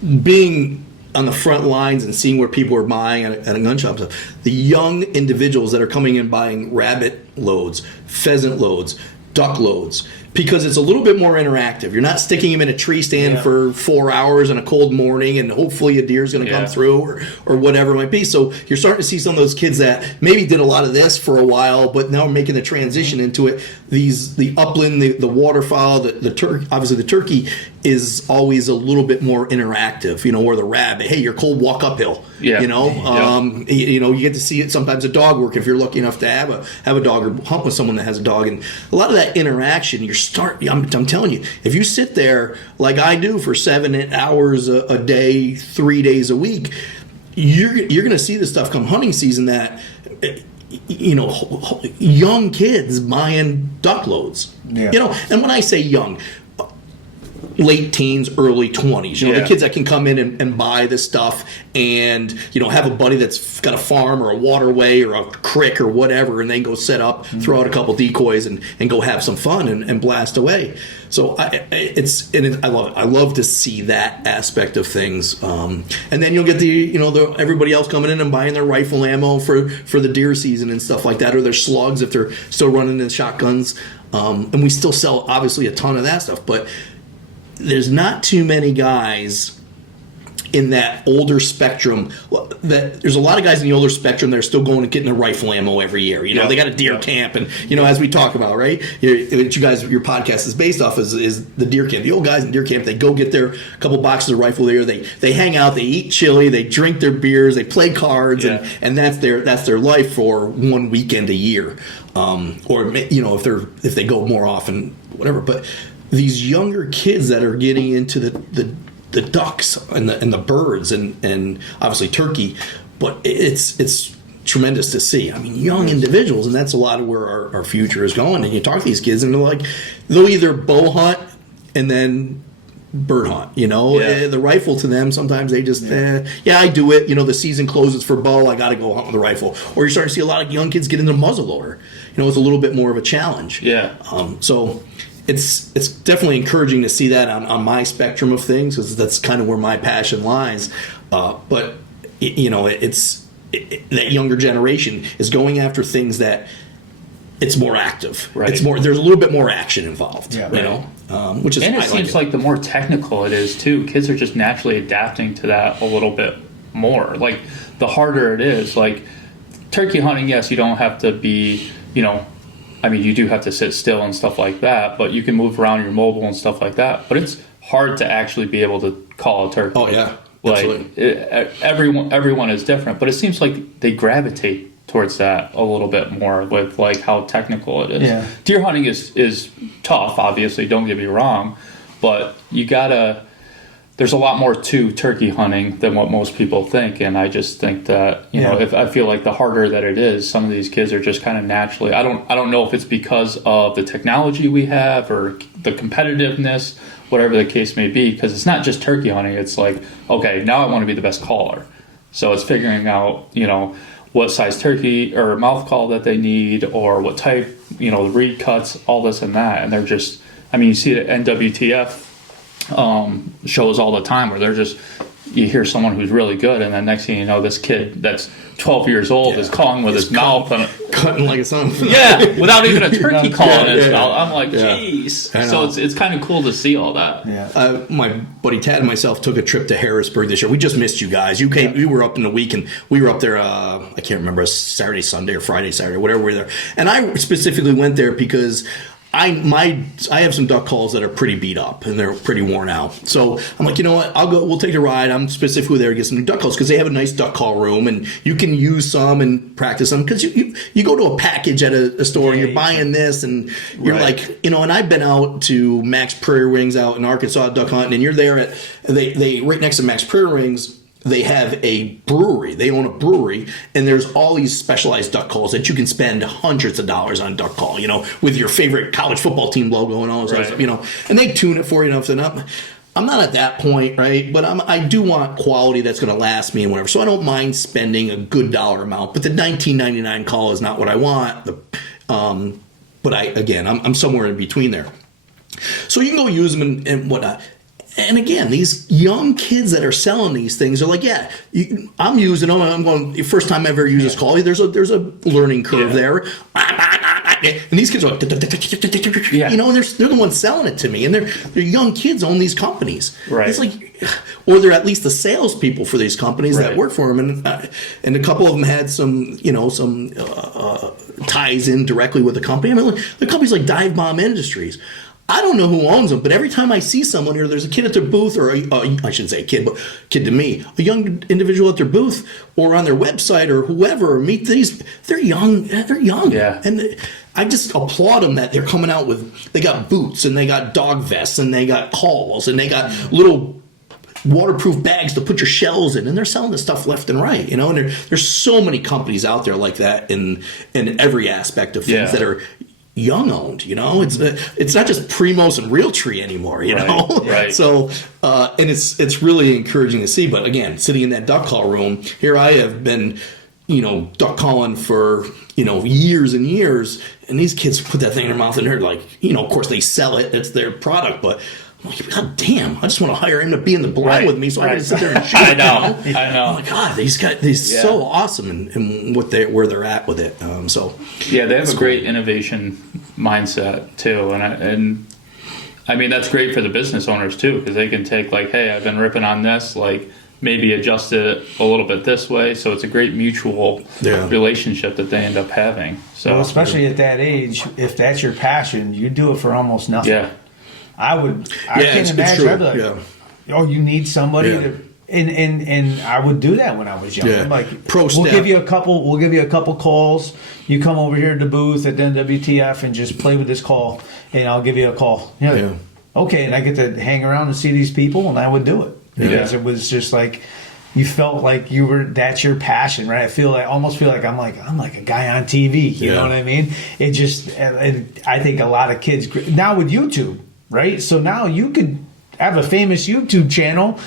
being on the front lines and seeing where people are buying at a gun shop. The young individuals that are coming in buying rabbit loads, pheasant loads, duck loads, because it's a little bit more interactive. You're not sticking them in a tree stand for 4 hours on a cold morning and hopefully a deer's going to come through or whatever it might be. So you're starting to see some of those kids that maybe did a lot of this for a while, but now are making the transition into it. The upland, the waterfowl, the turkey, obviously the turkey is always a little bit more interactive, or the rabbit, hey, you're cold, walk uphill. Yeah. You get to see it sometimes a dog work if you're lucky enough to have a dog or hunt with someone that has a dog. And a lot of that interaction, I'm telling you, if you sit there like I do for 7 hours a day, 3 days a week, you're going to see this stuff come hunting season that, young kids buying duck loads. Yeah. And when I say young, late teens, early 20s. The kids that can come in and buy this stuff and, have a buddy that's got a farm or a waterway or a creek or whatever, and they go set up, throw out a couple decoys and go have some fun and blast away. So I love it. I love to see that aspect of things. And then you'll get everybody else coming in and buying their rifle ammo for the deer season and stuff like that, or their slugs if they're still running the shotguns. And we still sell, obviously, a ton of that stuff, but there's not too many guys in that older spectrum. That there's a lot of guys in the older spectrum that are still going and getting their rifle ammo every year. They got a deer camp, and as we talk about, right? Your podcast is based off is the deer camp. The old guys in deer camp, they go get their couple boxes of rifle there. They hang out, they eat chili, they drink their beers, they play cards, and that's their life for one weekend a year, or if they go more often, whatever. But these younger kids that are getting into the ducks and the birds and obviously turkey, but it's tremendous to see. I mean, young individuals, and that's a lot of where our future is going. And you talk to these kids, and they'll either bow hunt and then bird hunt. The rifle to them, sometimes they just I do it. The season closes for bow, I got to go hunt with a rifle. Or you're starting to see a lot of young kids get into muzzleloader. It's a little bit more of a challenge. So it's definitely encouraging to see that on my spectrum of things, because that's kind of where my passion lies. But that younger generation is going after things that it's more active. Right. There's a little bit more action involved. Yeah, right. Which is, and it seems like the more technical it is too, kids are just naturally adapting to that a little bit more. Like the harder it is, like turkey hunting, yes, you don't have to be, you do have to sit still and stuff like that, but you can move around, you're mobile and stuff like that. But it's hard to actually be able to call a turkey. Oh, yeah. Absolutely. Everyone is different, but it seems like they gravitate towards that a little bit more with how technical it is. Yeah. Deer hunting is tough, obviously, don't get me wrong, but there's a lot more to turkey hunting than what most people think, and I just think that if I feel like the harder that it is, some of these kids are just kind of naturally. I don't know if it's because of the technology we have or the competitiveness, whatever the case may be, because it's not just turkey hunting. It's like, okay, now I want to be the best caller, so it's figuring out what size turkey or mouth call that they need, or what type, the reed cuts, all this and that, and they're just. You see the NWTF. Shows all the time where you hear someone who's really good, and then next thing you know, this kid that's 12 years old is calling with his mouth and cutting like a son. Without even a turkey call in his mouth. I'm like, jeez. So it's kind of cool to see all that. Yeah. My buddy Tad and myself took a trip to Harrisburg this year. We just missed you guys. You came. We were up in the week, and we were up there. I can't remember, Saturday, Sunday, or Friday, Saturday, whatever we were there. And I specifically went there because I have some duck calls that are pretty beat up and they're pretty worn out. So I'm like, you know what? We'll take a ride. I'm specifically there to get some new duck calls because they have a nice duck call room and you can use some and practice them. Because you go to a package at a store and you're buying this and you're like, and I've been out to Max Prairie Wings out in Arkansas duck hunting, and you're there at they right next to Max Prairie Wings. They have a brewery. They own a brewery, and there's all these specialized duck calls that you can spend hundreds of dollars on duck call, with your favorite college football team logo and all this stuff, and they tune it for you. I'm not at that point, right? But I do want quality that's going to last me and whatever. So I don't mind spending a good dollar amount, but the $19.99 call is not what I want. But I'm somewhere in between there. So you can go use them and whatnot. And again, these young kids that are selling these things are like, I'm using them. I'm going, first time I ever use this call. There's a learning curve there. and these kids are like, Yeah. you know, and they're the ones selling it to me, and they're young kids own these companies. Right. It's like, or they're at least the salespeople for these companies that Right. work for them, and a couple of them had some, you know, ties in directly with the company. I mean, the companies like Dive Bomb Industries. I don't know who owns them, but every time I see someone here, there's a kid at their booth, or I shouldn't say a kid, but kid to me, a young individual at their booth or on their website or whoever, or meet these. They're young. Yeah. And I just applaud them that they're coming out with. They got boots and they got dog vests and they got calls and they got little waterproof bags to put your shells in, and they're selling this stuff left and right, you know. And there's so many companies out there like that in every aspect of things that are young owned, you know. It's not just Primos and Realtree anymore, you know. Right. So and it's really encouraging to see. But again, sitting in that duck call room, here I have been, you know, duck calling for, you know, years and years, and these kids put that thing in their mouth and they're like, you know, of course they sell it, it's their product, but I'm like, God damn, I just want to hire him to be in the blind with me so I can sit there and shoot. I know. Oh my God, these guys, they're so awesome in where they're at with it. So yeah, they have a great innovation mindset too, and I mean that's great for the business owners too, because they can take like, hey, I've been ripping on this, like maybe adjust it a little bit this way. So it's a great mutual relationship that they end up having. So well, especially at that age, if that's your passion, you do it for almost nothing. Yeah. I can't imagine. I'd be like, oh, you need somebody to, and I would do that when I was young. I'm like, we'll give you a couple calls. You come over here to the booth at the NWTF and just play with this call, and I'll give you a call. Okay, and I get to hang around and see these people, and I would do it because it was just like you felt like that's your passion, right? I almost feel like I'm like a guy on TV. You know what I mean? It just, I think a lot of kids now with YouTube. Right? So now you could have a famous YouTube channel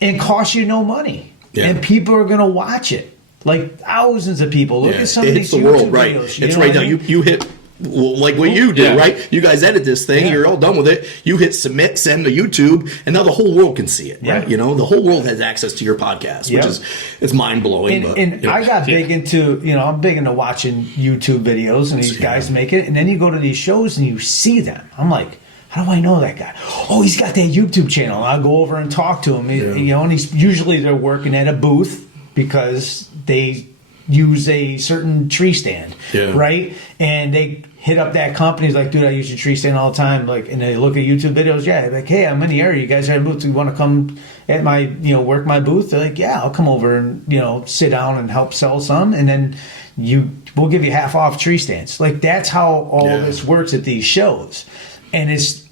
and cost you no money. Yeah. And people are going to watch it. Like thousands of people. Look at some of these YouTube videos. It's right now. You hit, like what you do, right? You guys edit this thing. You're all done with it. You hit submit, send to YouTube, and now the whole world can see it. Right? You know, the whole world has access to your podcast, which it's mind blowing. And I got big into, I'm big into watching YouTube videos, and these guys make it. And then you go to these shows and you see them. I'm like, how do I know that guy? Oh, he's got that YouTube channel. I'll go over and talk to him. And they're working at a booth because they use a certain tree stand, right? And they hit up that company. He's like, dude, I use your tree stand all the time. Like, and they look at YouTube videos. Yeah, like, hey, I'm in the area. You guys are at a booth. Do you want to come at my, work my booth? They're like, yeah, I'll come over and sit down and help sell some, and then we'll give you half off tree stands. Like that's how all this works at these shows, and it's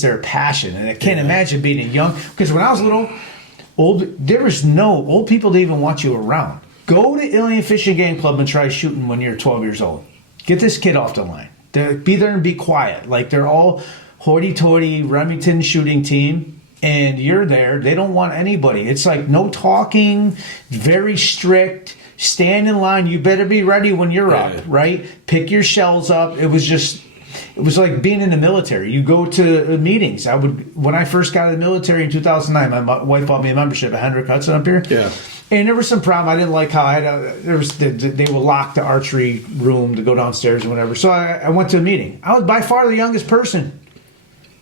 their passion, and I can't imagine being a young, because when I was little, there was no old people didn't even want you around. Go to Ilion Fishing Game Club and try shooting when you're 12 years old. Get this kid off the line. Be there and be quiet. Like they're all hoity-toity Remington shooting team, and you're there. They don't want anybody. It's like no talking, very strict. Stand in line. You better be ready when you're up, right? Pick your shells up. It was like being in the military. You go to meetings. When I first got in the military in 2009, my wife bought me a membership at Hendrick Hudson up here. Yeah. And there was some problem. I didn't like how they would lock the archery room to go downstairs or whatever. So I went to a meeting. I was by far the youngest person.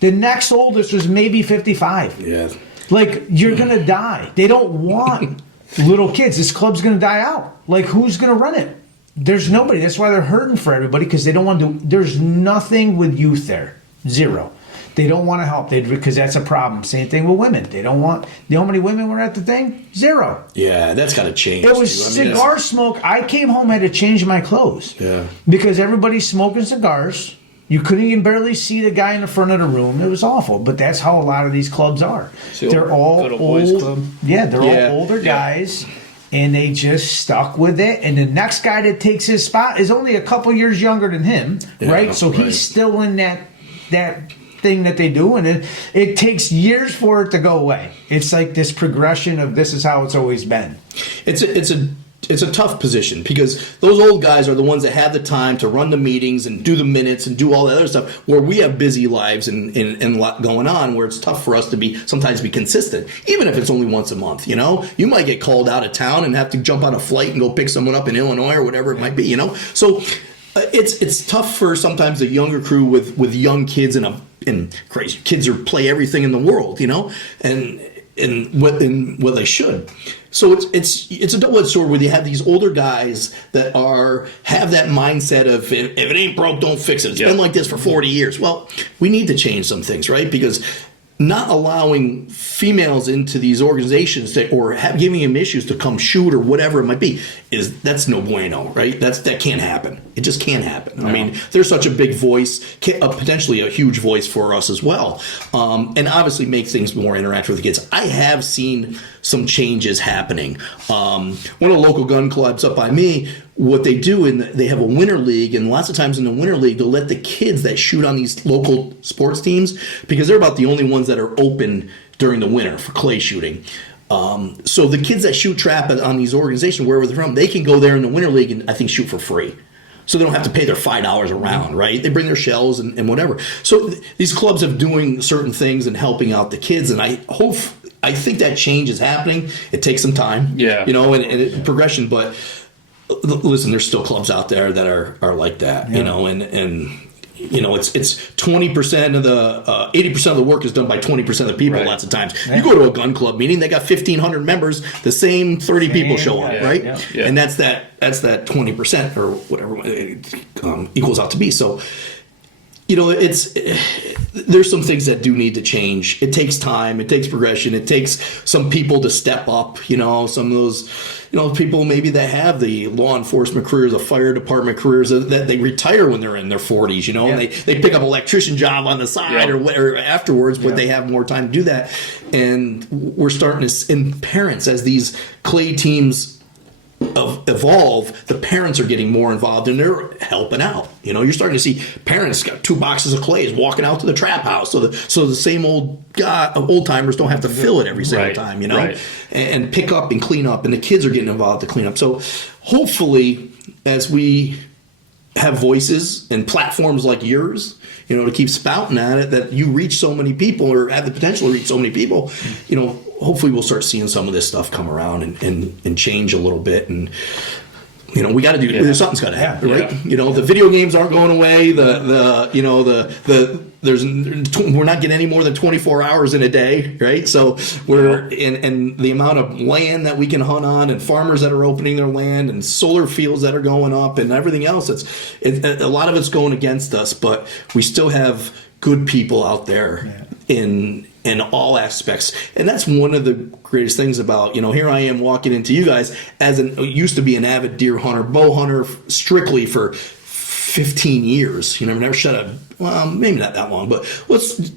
The next oldest was maybe 55. Yeah. Like, you're going to die. They don't want little kids. This club's going to die out. Like, who's going to run it? There's nobody. That's why they're hurting for everybody, because they don't want to. There's nothing with youth there. Zero. They don't want to help because that's a problem. Same thing with women. They don't want. You know how many women were at the thing? Zero. Yeah, that's got to change. It was cigar smoke. I came home, I had to change my clothes. Yeah. Because everybody's smoking cigars. You couldn't even barely see the guy in the front of the room. It was awful. But that's how a lot of these clubs are. So they're all old. Yeah, they're all older guys. And they just stuck with it. And the next guy that takes his spot is only a couple years younger than him, right? So he's still in that thing that they do, and it takes years for it to go away. It's like this progression of this is how it's always been. It's a tough position, because those old guys are the ones that have the time to run the meetings and do the minutes and do all that other stuff, where we have busy lives and a lot going on, where it's tough for us to sometimes be consistent, even if it's only once a month. You might get called out of town and have to jump on a flight and go pick someone up in Illinois or whatever it might be. So It's tough for sometimes a younger crew with young kids and crazy kids play everything in the world, and what they should. So it's a double-edged sword where you have these older guys that have that mindset of if it ain't broke, don't fix it. It's been like this for 40 years. Well, we need to change some things, right? Because not allowing females into these organizations giving them issues to come shoot or whatever it might be that's no bueno, right? That can't happen. It just can't happen. No. I mean, they're such a big voice, potentially a huge voice for us as well, and obviously make things more interactive with the kids. I have seen some changes happening. One of the local gun clubs up by me, what they do, they have a winter league, and lots of times in the winter league, they'll let the kids that shoot on these local sports teams, because they're about the only ones that are open during the winter for clay shooting. So the kids that shoot trap on these organizations, wherever they're from, they can go there in the winter league and I think shoot for free. So they don't have to pay their $5 a round, right? They bring their shells and whatever. So these clubs are doing certain things and helping out the kids, and I think that change is happening. It takes some time, and progression, but listen, there's still clubs out there that are like that, and it's 20% of the 80% of the work is done by 20% of the people. Right. Lots of times, you go to a gun club meeting, they got 1,500 members, the same 30 people show up, right? Yeah. And that's that 20% or whatever it equals out to be. So, there's some things that do need to change. It takes time. It takes progression. It takes some people to step up. Some of those, people maybe that have the law enforcement careers, the fire department careers, that they retire when they're in their 40s. And they pick up an electrician job on the side or afterwards, but they have more time to do that. And we're starting to, and parents, as these clay teams evolve, the parents are getting more involved and they're helping out. You're starting to see parents got 2 boxes of clays walking out to the trap house, so the same old timers don't have to fill it every single time, and pick up and clean up, and the kids are getting involved to clean up. So hopefully, as we have voices and platforms like yours, to keep spouting at it, that you reach so many people or have the potential to reach so many people, hopefully we'll start seeing some of this stuff come around and change a little bit. And, we got to do, something's got to happen, right? The video games aren't going away. We're not getting any more than 24 hours in a day, right? So and the amount of land that we can hunt on, and farmers that are opening their land, and solar fields that are going up, and everything else. A lot of it's going against us, but we still have good people out there in all aspects. And that's one of the greatest things about, here I am walking into you guys used to be an avid deer hunter, bow hunter, strictly for 15 years. Never shot maybe not that long, but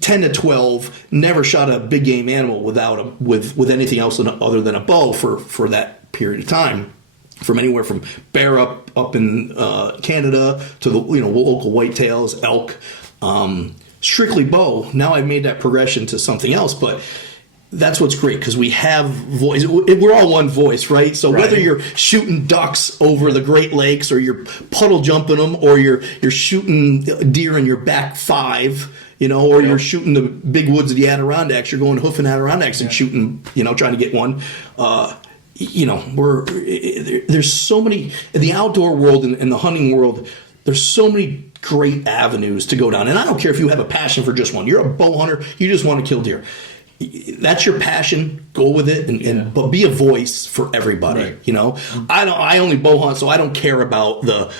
10 to 12, never shot a big game animal with anything else other than a bow for that period of time. From anywhere from bear up in Canada to the local whitetails, elk, strictly bow. Now I've made that progression to something else, but that's what's great, because we have voice. We're all one voice, right? So whether you're shooting ducks over the Great Lakes, or you're puddle jumping them, or you're shooting deer in your back 5, or you're shooting the big woods of the Adirondacks, you're going hoofing Adirondacks and shooting, trying to get one. There's so many in the outdoor world and the hunting world. There's so many great avenues to go down. And I don't care if you have a passion for just one. You're a bow hunter. You just want to kill deer. That's your passion. Go with it, but be a voice for everybody. Right. I only bow hunt, so I don't care about the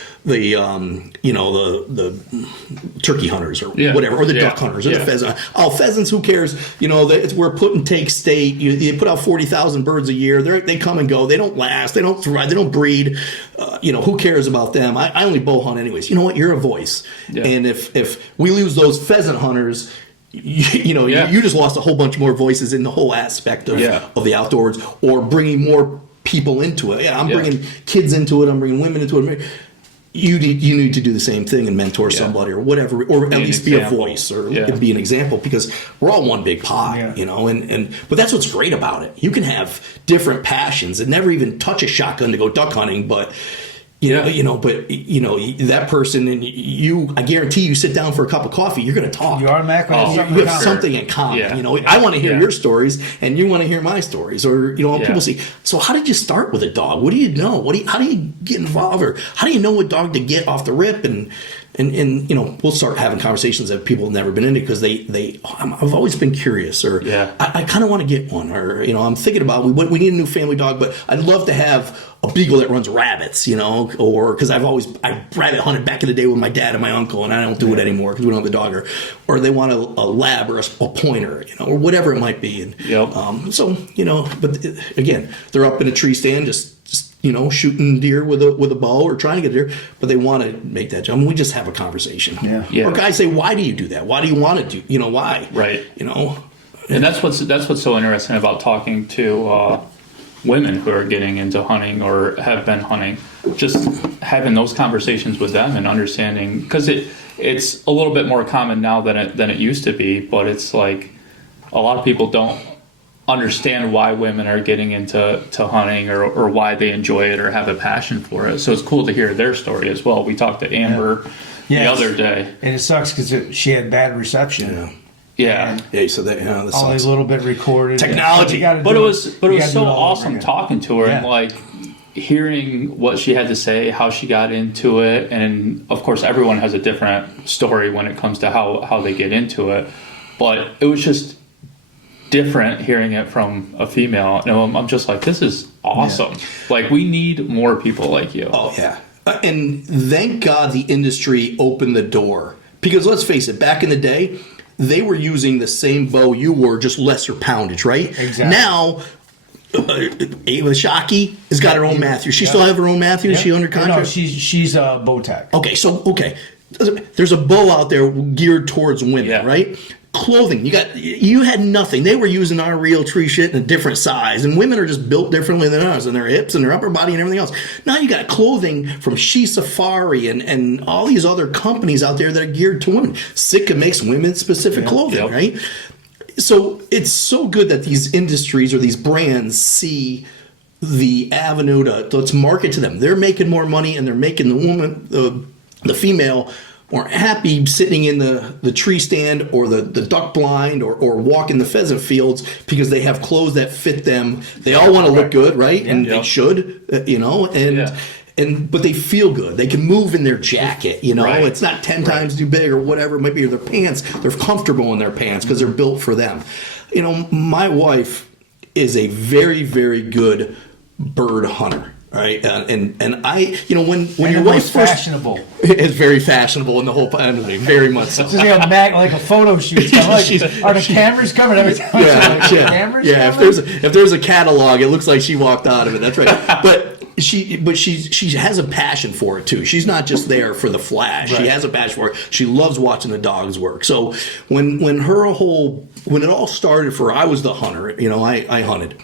turkey hunters or whatever, or the duck hunters or the pheasant. Oh, pheasants, who cares? We're put and take state. You put out 40,000 birds a year. They come and go. They don't last. They don't thrive. They don't breed. Who cares about them? I only bow hunt anyways. You know what? You're a voice. Yeah. And if we lose those pheasant hunters, you just lost a whole bunch more voices in the whole aspect of the outdoors, or bringing more people into it. I'm bringing kids into it. I'm bringing women into it. You need to do the same thing and mentor somebody or whatever, or at least be a voice or be an example, because we're all one big pot, but that's what's great about it. You can have different passions and never even touch a shotgun to go duck hunting, but But that person and you, I guarantee you sit down for a cup of coffee, you're going to talk. You automatically have something You in have common. something in common. Yeah. I want to hear Yeah. your stories, and you want to hear my stories. Or people say, so how did you start with a dog? What do you know? How do you get involved? Or how do you know what dog to get off the rip? And we'll start having conversations that people have never been into because I've always been curious, or I kind of want to get one, or I'm thinking about we need a new family dog, but I'd love to have a beagle that runs rabbits, or because I rabbit hunted back in the day with my dad and my uncle, and I don't do it anymore because we don't have the dog, or they want a lab or a pointer, or whatever it might be, and but again, they're up in a tree stand just shooting deer with a bow or trying to get a deer, but they want to make that jump. We just have a conversation. Yeah. Or guys say, why do you do that? Why do you want to do, why? Right. And that's what's so interesting about talking to women who are getting into hunting or have been hunting, just having those conversations with them and understanding, because it's a little bit more common now than it used to be, but it's like a lot of people don't understand why women are getting into hunting or why they enjoy it or have a passion for it. So it's cool to hear their story as well. We talked to Amber the other day. And it sucks because she had bad reception. Yeah. So that this All sucks. a little bit recorded. Technology. But it was so awesome talking to her and like hearing what she had to say, how she got into it, and of course everyone has a different story when it comes to how they get into it. But it was just different hearing it from a female. And I'm just like, this is awesome. Like, we need more people like you. Oh yeah. And thank God the industry opened the door, because let's face it, back in the day, they were using the same bow you were, just lesser poundage, right? Exactly. Now, Ava Shockey has got her own Matthew. She still have her own Matthew? Is she under contract? No, she's a Bowtech. Okay. There's a bow out there geared towards women, right? Clothing, you had nothing. They were using our real tree shit in a different size, and women are just built differently than us, and their hips and their upper body and everything else. Now you got clothing from She Safari and all these other companies out there that are geared to women. Sitka makes women specific clothing, right? So it's so good that these industries or these brands see the avenue to let's market to them. They're making more money, and they're making the woman, the female, more happy sitting in the tree stand or the duck blind or walking the pheasant fields because they have clothes that fit them. They all want to look good, right? And they should, but they feel good. They can move in their jacket, Right. It's not 10 times too big or whatever it might be, or their pants. They're comfortable in their pants because they're built for them. My wife is a very, very good bird hunter. Right, and I, when your wife first, fashionable, it's very fashionable in the whole family, very much so. It's like a photo shoot. Are the cameras coming every time? Cameras coming? If there's a catalog, it looks like she walked out of it. That's right. But she has a passion for it too. She's not just there for the flash. Right. She has a passion for it. She loves watching the dogs work. So when it all started for her, I was the hunter. I hunted.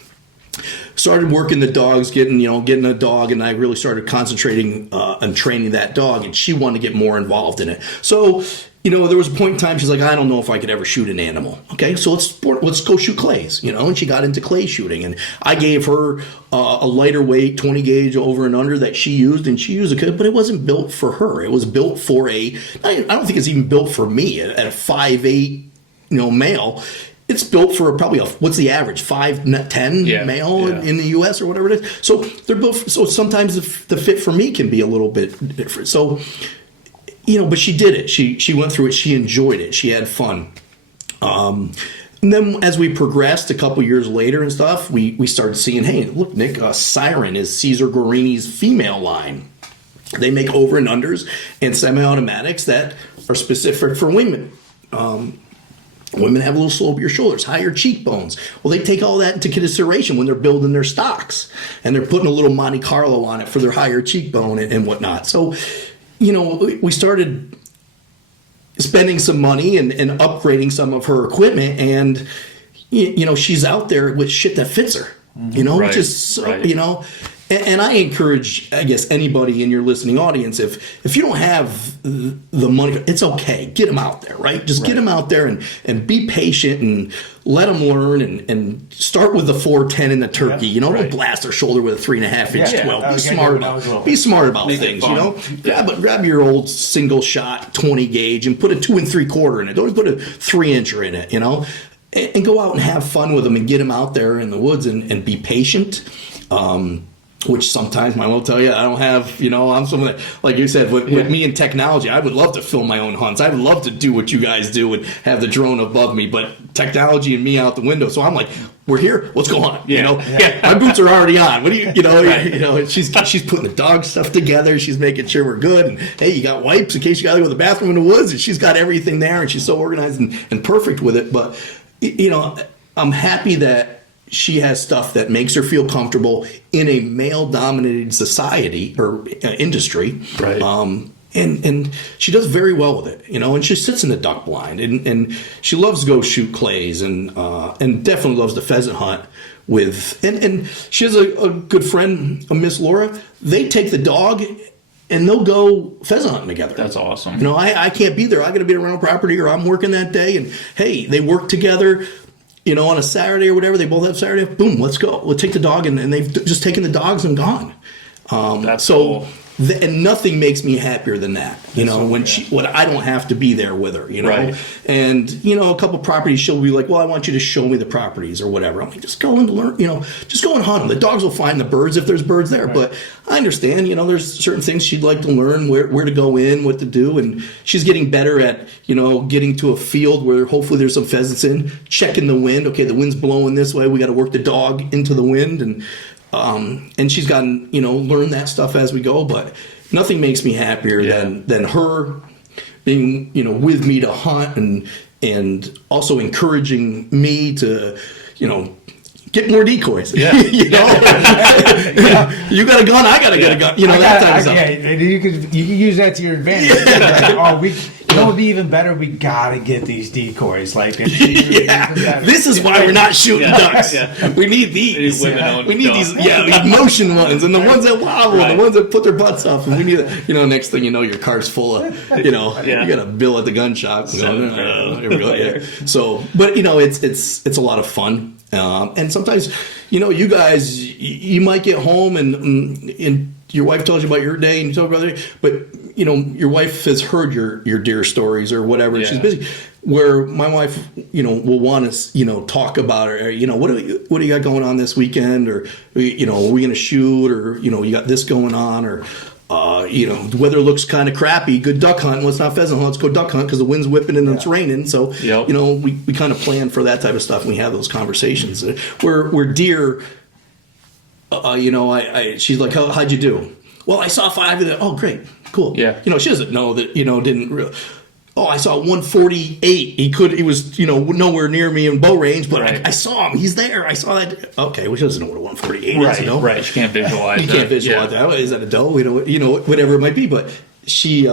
Started working the dogs, getting a dog, and I really started concentrating on training that dog, and she wanted to get more involved in it. So, there was a point in time she's like, I don't know if I could ever shoot an animal. Okay, so let's go shoot clays, and she got into clay shooting, and I gave her a lighter weight 20 gauge over and under that she used, and she used it, but it wasn't built for her. It was built for I don't think it's even built for me at a 5'8", male. It's built for probably what's the average 5'10" male in the U.S. or whatever it is. So they're built. So sometimes the fit for me can be a little bit different. So but she did it. She went through it. She enjoyed it. She had fun. And then as we progressed a couple years later and stuff, we started seeing, hey, look, Nick, Siren is Cesar Guarini's female line. They make over and unders and semi-automatics that are specific for women. Women have a little slopier shoulders, higher cheekbones. Well, they take all that into consideration when they're building their stocks, and they're putting a little Monte Carlo on it for their higher cheekbone and whatnot. So, we started spending some money and upgrading some of her equipment, and she's out there with shit that fits her. Which is so, And I encourage, I guess, anybody in your listening audience, if you don't have the money, it's okay. Get them out there, right? Just get them out there and be patient and let them learn and start with the 410 and the turkey. You know, don't blast their shoulder with a 3.5-inch 12. Be smart about things. You know, grab your old single shot 20 gauge and put a 2 3/4 in it. Don't put a 3-incher in it. You know, and go out and have fun with them and get them out there in the woods and be patient. Which sometimes my mom will tell you I don't have, you know, I'm someone that, like you said, with me and technology, I would love to film my own hunts. I would love to do what you guys do and have the drone above me, but technology and me out the window. So I'm like, we're here, let's go hunt. You know, my boots are already on. What do you know, she's putting the dog stuff together. She's making sure we're good. And hey, you got wipes in case you got to go to the bathroom in the woods. And she's got everything there and she's so organized and perfect with it. But, you know, I'm happy that she has stuff that makes her feel comfortable in a male-dominated society or industry, right? And she does very well with it, you know. And she sits in the duck blind, and she loves to go shoot clays, and definitely loves the pheasant hunt with. And she has a good friend, a Miss Laura. They take the dog and they'll go pheasant hunting together. That's awesome. You know, I can't be there. I got to be around property, or I'm working that day. And hey, they work together. You know, on a Saturday or whatever, they both have Saturday. Boom, let's go. We'll take the dog, and they've just taken the dogs and gone. That's cool. And nothing makes me happier than that. You know, when I don't have to be there with her. You know, right. And you know, a couple properties, she'll be like, "Well, I want you to show me the properties or whatever." I'm like, "Just go and learn. You know, just go and hunt them. The dogs will find the birds if there's birds there." Right. But I understand. You know, there's certain things she'd like to learn, where to go in, what to do, and she's getting better at, you know, getting to a field where hopefully there's some pheasants in, checking the wind. Okay, the wind's blowing this way. We got to work the dog into the wind, and she's gotten, you know, learn that stuff as we go. But nothing makes me happier than her being, you know, with me to hunt and also encouraging me to, you know, get more decoys. Yeah. You know, you got a gun, I got to get a gun. You know, that type of stuff. Yeah, you could use that to your advantage. You know, it'd be even better. We gotta get these decoys. Like, this is why we're not shooting ducks. Yeah. We need these. We need these. Yeah, the motion ones and the ones that wobble, the ones that put their butts up. And we need, you know, next thing you know, your car's full of, you know, you got a bill at the gun shop. Here we go. Yeah. So, but you know, it's a lot of fun. And sometimes, you know, you guys, you might get home and your wife tells you about your day and you talk about their day, but you know, your wife has heard your deer stories or whatever. And she's busy. Where my wife, you know, will want to, you know, talk about her. You know, what do you got going on this weekend? Or, you know, are we going to shoot? Or, you know, you got this going on? Or, you know, the weather looks kind of crappy. Good duck hunt. Well, it's not pheasant hunt. Let's go duck hunt because the wind's whipping and it's raining. So, you know, we kind of plan for that type of stuff. And we have those conversations. Where deer, you know, she's like, how'd you do? Well, I saw 5 of them. Oh, great. Cool. Yeah. You know, she doesn't know that, you know, didn't really. Oh, I saw 148. He was, you know, nowhere near me in bow range, but I saw him. He's there. I saw that. Okay, well, she doesn't know what a 148 is, you know? Right. She can't visualize You can't visualize that. Is that a doe? You know, whatever it might be. But she's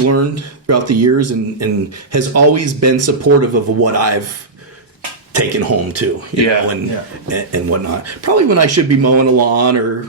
learned throughout the years and has always been supportive of what I've taken home too, you know, and whatnot. Probably when I should be mowing a lawn or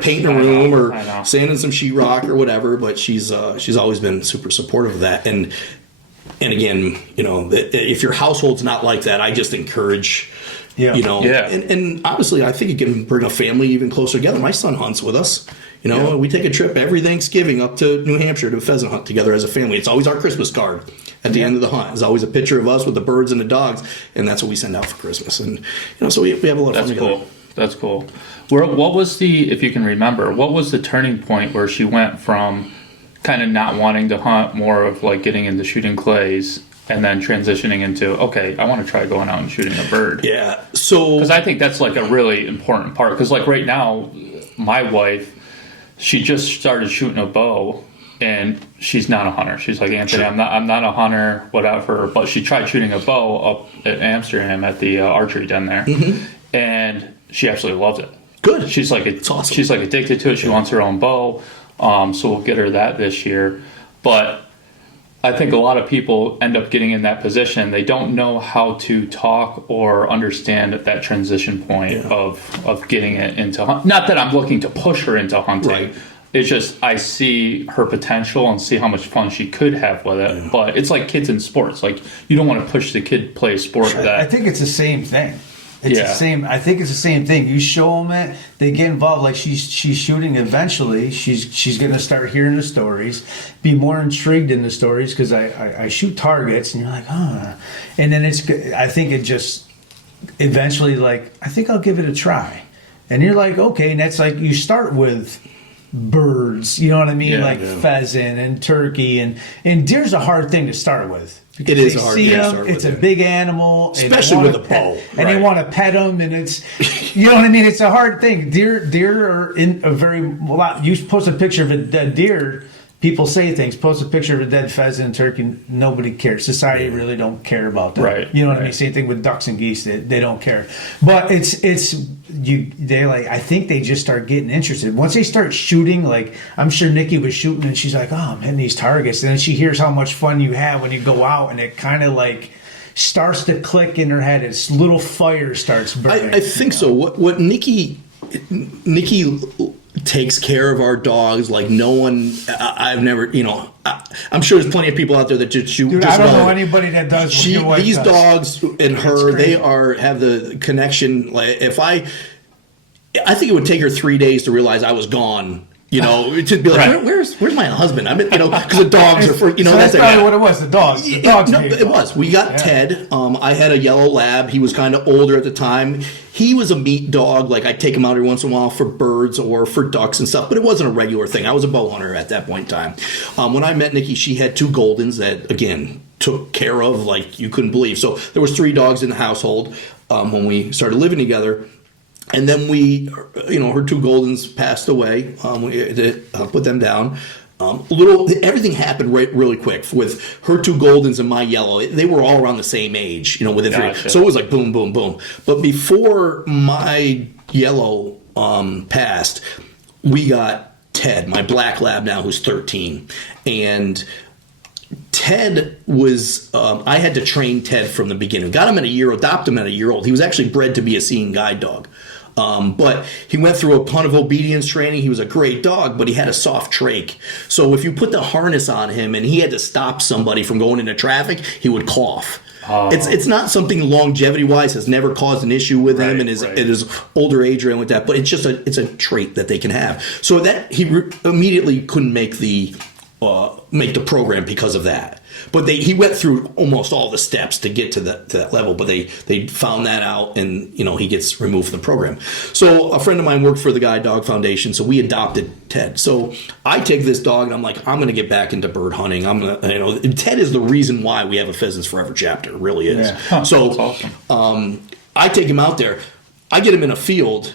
painting a room or sanding some sheetrock or whatever. But she's always been super supportive of that. And again, you know, if your household's not like that, I just encourage. You know, and honestly, I think it can bring a family even closer together. My son hunts with us. You know, we take a trip every Thanksgiving up to New Hampshire to pheasant hunt together as a family. It's always our Christmas card at the end of the hunt. There's always a picture of us with the birds and the dogs, and that's what we send out for Christmas. And you know, so we have a lot of fun together. That's cool. What was if you can remember, what was the turning point where she went from kind of not wanting to hunt, more of like getting into shooting clays, and then transitioning into, okay, I want to try going out and shooting a bird? Yeah. So, because I think that's like a really important part. Because like right now, my wife, she just started shooting a bow, and she's not a hunter. She's like, Anthony, I'm not a hunter, whatever. But she tried shooting a bow up at Amsterdam at the archery den there, and she absolutely loves it. Good. She's like, awesome. She's like addicted to it. She wants her own bow. So we'll get her that this year. But I think a lot of people end up getting in that position. They don't know how to talk or understand at that transition point of getting it into hunt. Not that I'm looking to push her into hunting. Right. It's just I see her potential and see how much fun she could have with it. Yeah. But it's like kids in sports. Like, you don't want to push the kid to play a sport that. I think it's the same thing. It's the same. I think it's the same thing. You show them it, they get involved. Like she's shooting. Eventually, she's going to start hearing the stories, be more intrigued in the stories because I shoot targets, and you're like, and then I think it just eventually like I think I'll give it a try, and you're like, okay, and that's like you start with birds, you know what I mean, pheasant and turkey, and deer's a hard thing to start with. It is a hard thing to start with. It's a big animal, especially with a bow, and they want to pet them, and it's, you know what I mean. It's a hard thing. Deer are in a very lot. You post a picture of a dead deer, people say things. Post a picture of a dead pheasant and turkey, nobody cares. Society really don't care about that. Right. You know what I mean. Same thing with ducks and geese. They don't care. But they like. I think they just start getting interested once they start shooting. Like I'm sure Nikki was shooting, and she's like, "Oh, I'm hitting these targets." And then she hears how much fun you have when you go out, and it kind of like starts to click in her head. It's little fire starts burning. I think so. What Nikki takes care of our dogs like no one. I've never, I'm sure there's plenty of people out there that just shoot. Dude, I don't know anybody that does. These dogs and her, they have the connection. Like I think it would take her 3 days to realize I was gone. To be like, where's my husband? I mean, because the dogs are for, So that's probably what it was. The dogs. The dogs. No, it was. We got Ted. I had a yellow lab. He was kind of older at the time. He was a meat dog. Like I'd take him out every once in a while for birds or for ducks and stuff, but it wasn't a regular thing. I was a bow hunter at that point in time. When I met Nikki, she had 2 Goldens that again took care of like you couldn't believe. So there was 3 dogs in the household when we started living together. And then her 2 Goldens passed away. We put them down. Everything happened really quick with her 2 Goldens and my yellow. They were all around the same age, within 3. So it was like boom, boom, boom. But before my yellow passed, we got Ted, my black lab now, who's 13, and Ted was, I had to train Ted from the beginning. Got him at a year, adopted him at a year old. He was actually bred to be a seeing guide dog. But he went through a ton of obedience training. He was a great dog, but he had a soft trach. So if you put the harness on him and he had to stop somebody from going into traffic, he would cough. Oh. It's not something longevity-wise has never caused an issue with him in his older age or anything like that. But it's just it's a trait that they can have. So that he immediately couldn't make the program because of that. But he went through almost all the steps to get to that level. But they found that out, and he gets removed from the program. So a friend of mine worked for the Guide Dog Foundation, so we adopted Ted. So I take this dog, and I'm like, I'm going to get back into bird hunting. Ted is the reason why we have a Pheasants Forever chapter. It really is. Yeah. Huh, so that's awesome. I take him out there. I get him in a field,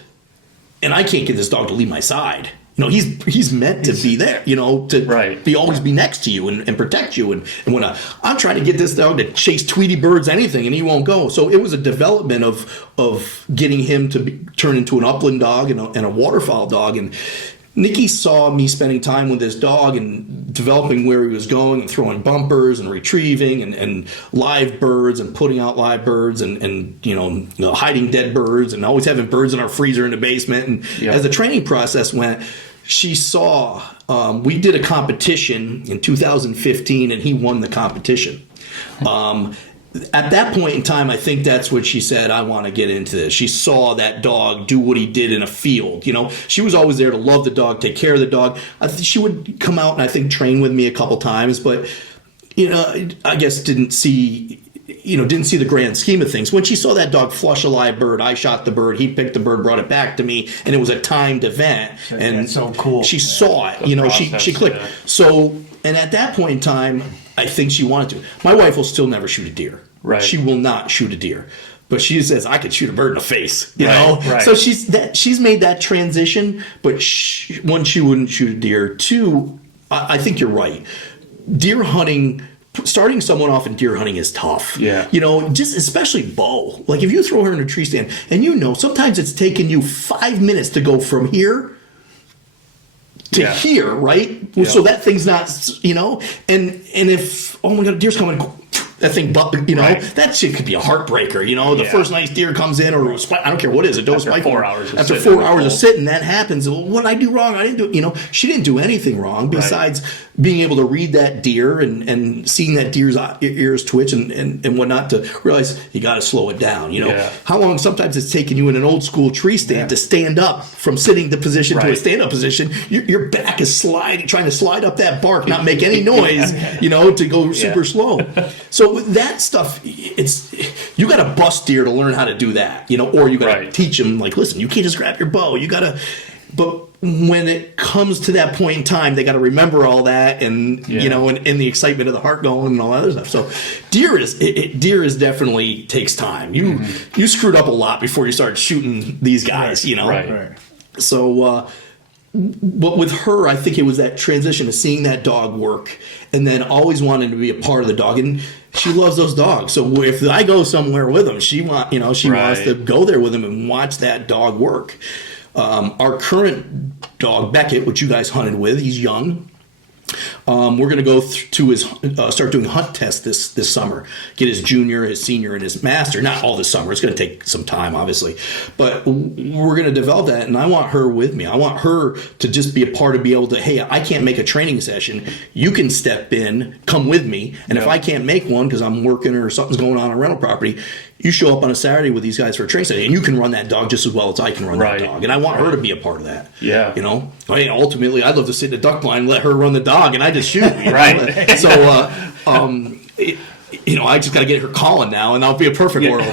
and I can't get this dog to leave my side. He's meant to be there, to always be next to you and protect you. And when I'm trying to get this dog to chase Tweety birds, anything, and he won't go. So it was a development of getting him to turn into an upland dog and a waterfowl dog. And Nikki saw me spending time with this dog and developing where he was going and throwing bumpers and retrieving and live birds and putting out live birds and hiding dead birds and always having birds in our freezer in the basement. And as the training process went, she saw we did a competition in 2015 and he won the competition. At that point in time, I think that's what she said, I want to get into this. She saw that dog do what he did in a field. She was always there to love the dog, take care of the dog. She would come out and I think train with me a couple times, but, I guess didn't see the grand scheme of things. When she saw that dog flush a live bird, I shot the bird, he picked the bird, brought it back to me, and it was a timed event. And that's so cool. She saw it, she clicked. Yeah. So, and at that point in time, I think she wanted to. My wife will still never shoot a deer. Right. She will not shoot a deer. But she says, I could shoot a bird in the face, you know? Right. So she's made that transition, but one, she wouldn't shoot a deer. 2, I think you're right. Deer hunting, starting someone off in deer hunting is tough. Yeah. Just especially bow. Like if you throw her in a tree stand, and sometimes it's taken you 5 minutes to go from here to Yeah. hear, right? Yeah. So that thing's not, and if, oh my God, deer's coming, that thing, Right. that shit could be a heartbreaker. The Yeah. first nice deer comes in, or I don't care what it is, a doe After spike. 4 hours of After sitting 4 in the hours of cold. sitting, that happens. Well, what did I do wrong? I didn't do, she didn't do anything wrong besides being able to read that deer and seeing that deer's ears twitch and whatnot to realize you got to slow it down. Yeah. How long sometimes it's taken you in an old school tree stand to stand up from sitting the position to a Right. stand up position. Your back is sliding, trying to slide up that bark, not make any noise, to go super slow. So that stuff, you got to bust deer to learn how to do that, or you got to Right. teach them, like, listen, you can't just grab your bow. You got to, but when it comes to that point in time, they got to remember all that and, and the excitement of the heart going and all that other stuff. So deer is definitely takes time. You screwed up a lot before you started shooting these guys, Right. So, but with her, I think it was that transition of seeing that dog work and then always wanting to be a part of the dog. And she loves those dogs. So if I go somewhere with them, she wants to go there with them and watch that dog work. Our current dog, Beckett, which you guys hunted with, he's young. We're going to go to his start doing hunt tests this summer. Get his junior, his senior, and his master. Not all this summer. It's going to take some time, obviously, but we're going to develop that. And I want her with me. I want her to just be a part of, be able to. Hey, I can't make a training session. You can step in, come with me, and if I can't make one because I'm working or something's going on rental property, you show up on a Saturday with these guys for a training session, and you can run that dog just as well as I can run that dog. And I want her to be a part of that. Yeah. Ultimately, I'd love to sit in the duck blind, let her run the dog, and I just shoot. Right. So, I just got to get her calling now, and that'll be a perfect world.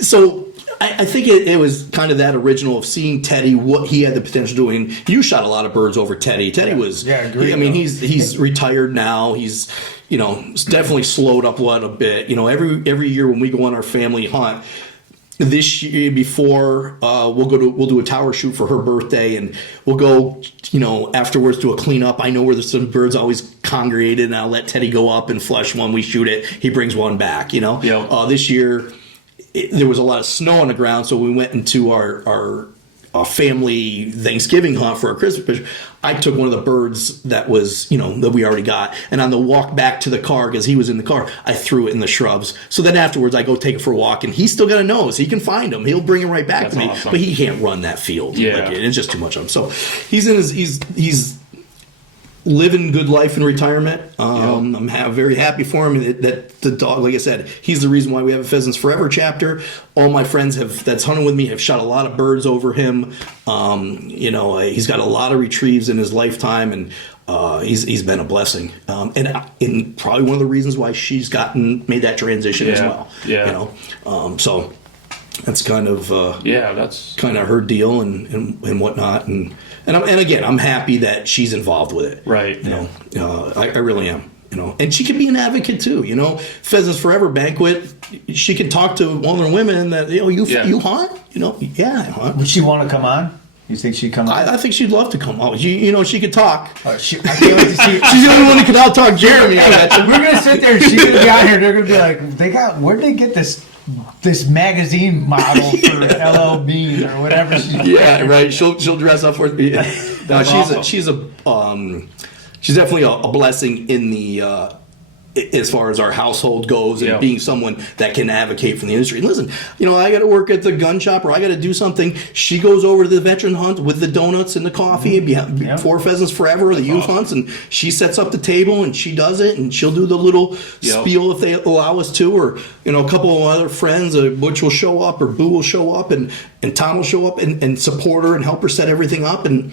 So I think it was kind of that original of seeing Teddy, what he had the potential doing. You shot a lot of birds over Teddy. Teddy was, agreed, he's retired now. He's, definitely slowed up a bit. Every year when we go on our family hunt, this year before we'll do a tower shoot for her birthday, and we'll go afterwards do a cleanup. I know where there's some birds always congregated, and I'll let Teddy go up and flush one. We shoot it. He brings one back. This year there was a lot of snow on the ground, so we went into our family Thanksgiving hunt for our Christmas picture. I took one of the birds that was, that we already got, and on the walk back to the car, because he was in the car, I threw it in the shrubs. So then afterwards, I go take it for a walk, and he's still got a nose. He can find him. He'll bring him right back to me, awesome. but he can't run that field. Yeah. It's just too much of him. So he's in he's living good life in retirement. I'm very happy for him that the dog, like I said, he's the reason why we have a Pheasants Forever chapter. All my friends that's hunted with me have shot a lot of birds over him. He's got a lot of retrieves in his lifetime, and he's been a blessing. And probably one of the reasons why she's made that transition as well. Yeah. So that's kind of that's kind of her deal and whatnot. And again, I'm happy that she's involved with it. Right. I really am. And she can be an advocate too. Pheasants Forever banquet. She can talk to one of the women that you hunt. I hunt. Would she want to come on? You think she'd come on? I think she'd love to come on. She could talk. I can't wait to see. She's the only one that can out talk Jeremy. I bet you. We're gonna sit there. She's gonna be out here. They're gonna be like, where'd they get this magazine model for LL Bean or whatever? Yeah, right. She'll dress up for. Yeah. No, she's definitely a blessing in the as far as our household goes, and being someone that can advocate for the industry. And listen, I got to work at the gun shop or I got to do something. She goes over to the veteran hunt with the donuts and the coffee before Pheasants Forever or the youth hunts, and she sets up the table and she does it, and she'll do the little spiel if they allow us to, or a couple of other friends, Butch will show up or Boo will show up and Tom will show up and support her and help her set everything up. And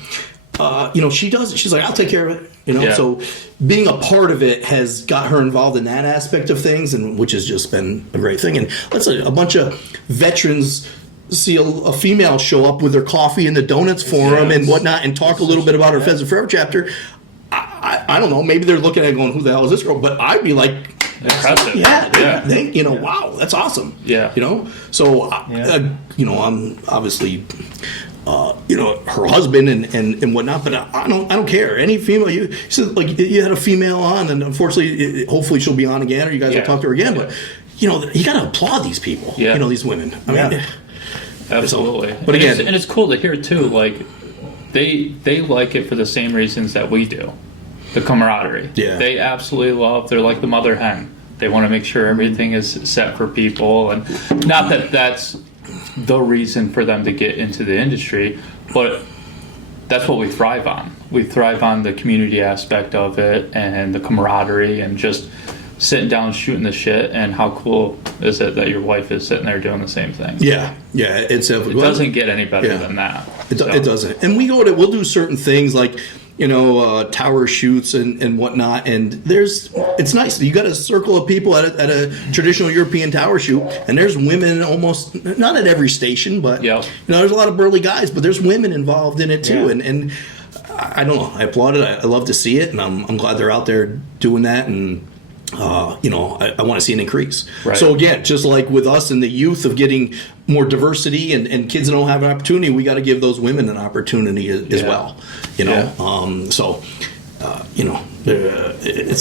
she does it. She's like, I'll take care of it. So being a part of it has got her involved in that aspect of things, and which has just been a great thing. And let's say a bunch of veterans see a female show up with their coffee and the donuts for them and whatnot, and talk a little bit about her Pheasant Forever chapter. I don't know. Maybe they're looking at it going, "Who the hell is this girl?" But I'd be like, impressive. Wow, that's awesome. Yeah. So I'm obviously. Her husband and whatnot, but I don't care. Any female, you had a female on, and unfortunately, hopefully she'll be on again, or you guys will talk to her again. But you got to applaud these people. These women. I mean, absolutely. But again, it's cool to hear too. Like they like it for the same reasons that we do, the camaraderie. Yeah. They absolutely love. They're like the mother hen. They want to make sure everything is set for people, and not that that's the reason for them to get into the industry, but that's what we thrive on. We thrive on the community aspect of it and the camaraderie and just sitting down shooting the shit. And how cool is it that your wife is sitting there doing the same thing? Yeah, it doesn't get any better than that. It doesn't. And we'll do certain things like, tower shoots and whatnot. And it's nice. You got a circle of people at a traditional European tower shoot, and there's women almost, not at every station, but there's a lot of burly guys, but there's women involved in it too. Yeah. And I don't know. I applaud it. I love to see it, and I'm glad they're out there doing that. And I want to see an increase. Right. So again, just like with us and the youth of getting more diversity and kids that don't have an opportunity, we got to give those women an opportunity as well. It's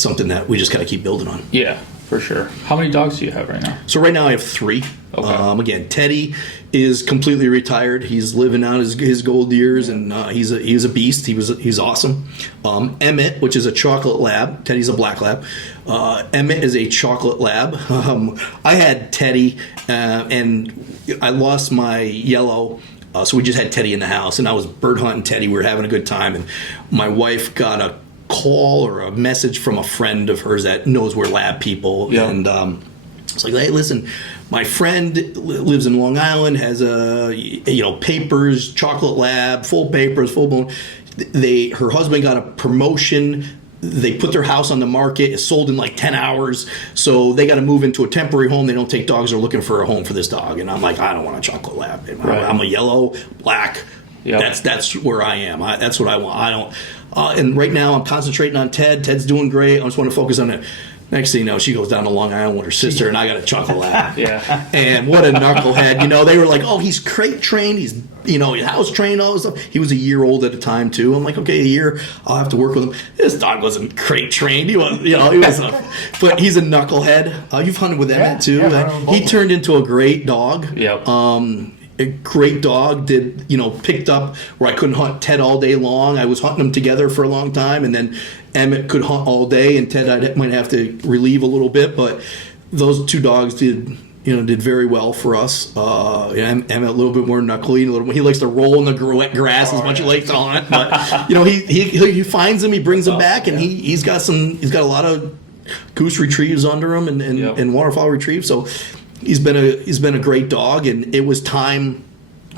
something that we just got to keep building on. Yeah, for sure. How many dogs do you have right now? So right now I have 3. Okay. Again, Teddy is completely retired. He's living out his gold years, and he's a beast. He's awesome. Emmett, which is a chocolate lab. Teddy's a black lab. Emmett is a chocolate lab. I had Teddy, and I lost my yellow. So we just had Teddy in the house, and I was bird hunting Teddy. We were having a good time, and my wife got a call or a message from a friend of hers that knows we're lab people, and it's like, hey, listen, my friend lives in Long Island, has papers, chocolate lab, full papers, full blown. Her husband got a promotion. They put their house on the market. It's sold in like 10 hours. So they got to move into a temporary home. They don't take dogs. They're looking for a home for this dog. And I'm like, I don't want a chocolate lab. I'm a yellow, black. Yep. That's where I am. That's what I want. I don't. And right now I'm concentrating on Ted. Ted's doing great. I just want to focus on it. Next thing you know, she goes down to Long Island with her sister, and I got a chocolate lab. Yeah. And what a knucklehead. They were like, oh, he's crate trained. He's, house trained, all this stuff. He was a year old at a time, too. I'm like, okay, a year, I'll have to work with him. This dog wasn't crate trained. He was, but he's a knucklehead. You've hunted with Emmett, too. He turned into a great dog. Yep. A great dog. Picked up where I couldn't hunt Ted all day long. I was hunting them together for a long time, and then Emmett could hunt all day, and Ted I might have to relieve a little bit. But those 2 dogs did very well for us. Emmett a little bit more knuckly. He likes to roll in the wet grass as much as he likes to hunt. But he finds them, he brings them back, and he's got a lot of goose retrieves under him and waterfowl retrieves. So he's been a great dog, and it was time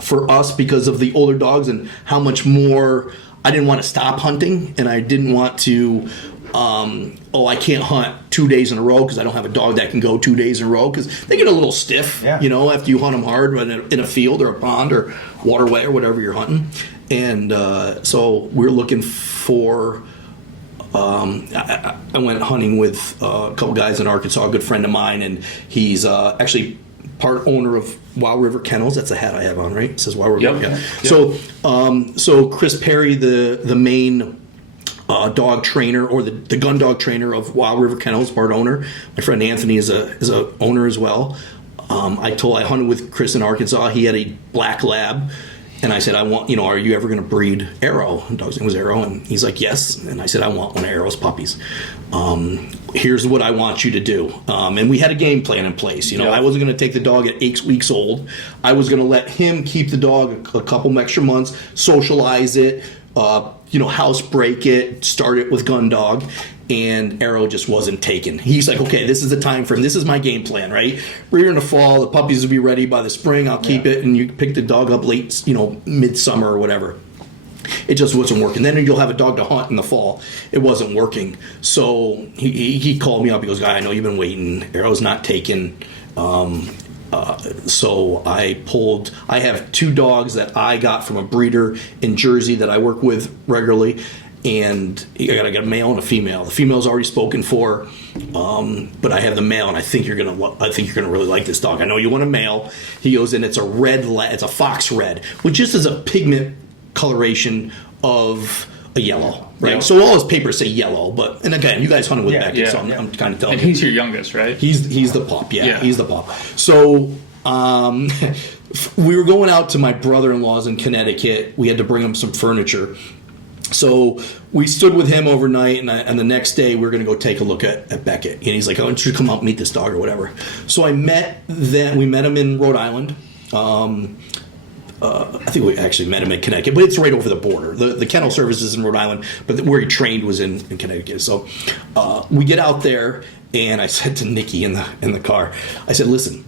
for us because of the older dogs and how much more. I didn't want to stop hunting, and I didn't want to. I can't hunt 2 days in a row because I don't have a dog that can go 2 days in a row because they get a little stiff, after you hunt them hard in a field or a pond or waterway or whatever you're hunting. And so we're looking for. I went hunting with a couple guys in Arkansas, a good friend of mine, and he's actually part owner of Wild River Kennels. That's the hat I have on, right? It says Wild River. Yep. So Chris Perry, the main dog trainer or the gun dog trainer of Wild River Kennels, part owner. My friend Anthony is a owner as well. I hunted with Chris in Arkansas. He had a black lab. And I said, are you ever going to breed Arrow? The dog's name was Arrow. And he's like, yes. And I said, I want one of Arrow's puppies. Here's what I want you to do. And we had a game plan in place. I wasn't going to take the dog at 8 weeks old. I was going to let him keep the dog a couple extra months, socialize it, house break it, start it with gun dog. And Arrow just wasn't taken. He's like, okay, this is the time frame. This is my game plan, right? Breeder in the fall, the puppies will be ready by the spring. I'll keep it, and you pick the dog up late, midsummer or whatever. It just wasn't working. Then you'll have a dog to hunt in the fall. It wasn't working. So he called me up. He goes, "Guy, I know you've been waiting. Arrow's not taken." So I have 2 dogs that I got from a breeder in Jersey that I work with regularly. And I gotta get a male and a female. The female's already spoken for, but I have the male, and I think you're gonna really like this dog. I know you want a male. He goes in. It's a it's a fox red, which just is a pigment coloration of a yellow, right? Yeah. So all his papers say yellow, and again, you guys hunted with Becky, so I'm kind of telling you. And he's your youngest, right? He's the pup, he's the pup. So we were going out to my brother-in-law's in Connecticut. We had to bring him some furniture. So we stood with him overnight, and the next day we were going to go take a look at Beckett. And he's like, "I want you to come out and meet this dog or whatever." So we met him in Rhode Island. I think we actually met him in Connecticut, but it's right over the border. The kennel service is in Rhode Island, but where he trained was in Connecticut. So we get out there, and I said to Nikki in the car, I said, "Listen,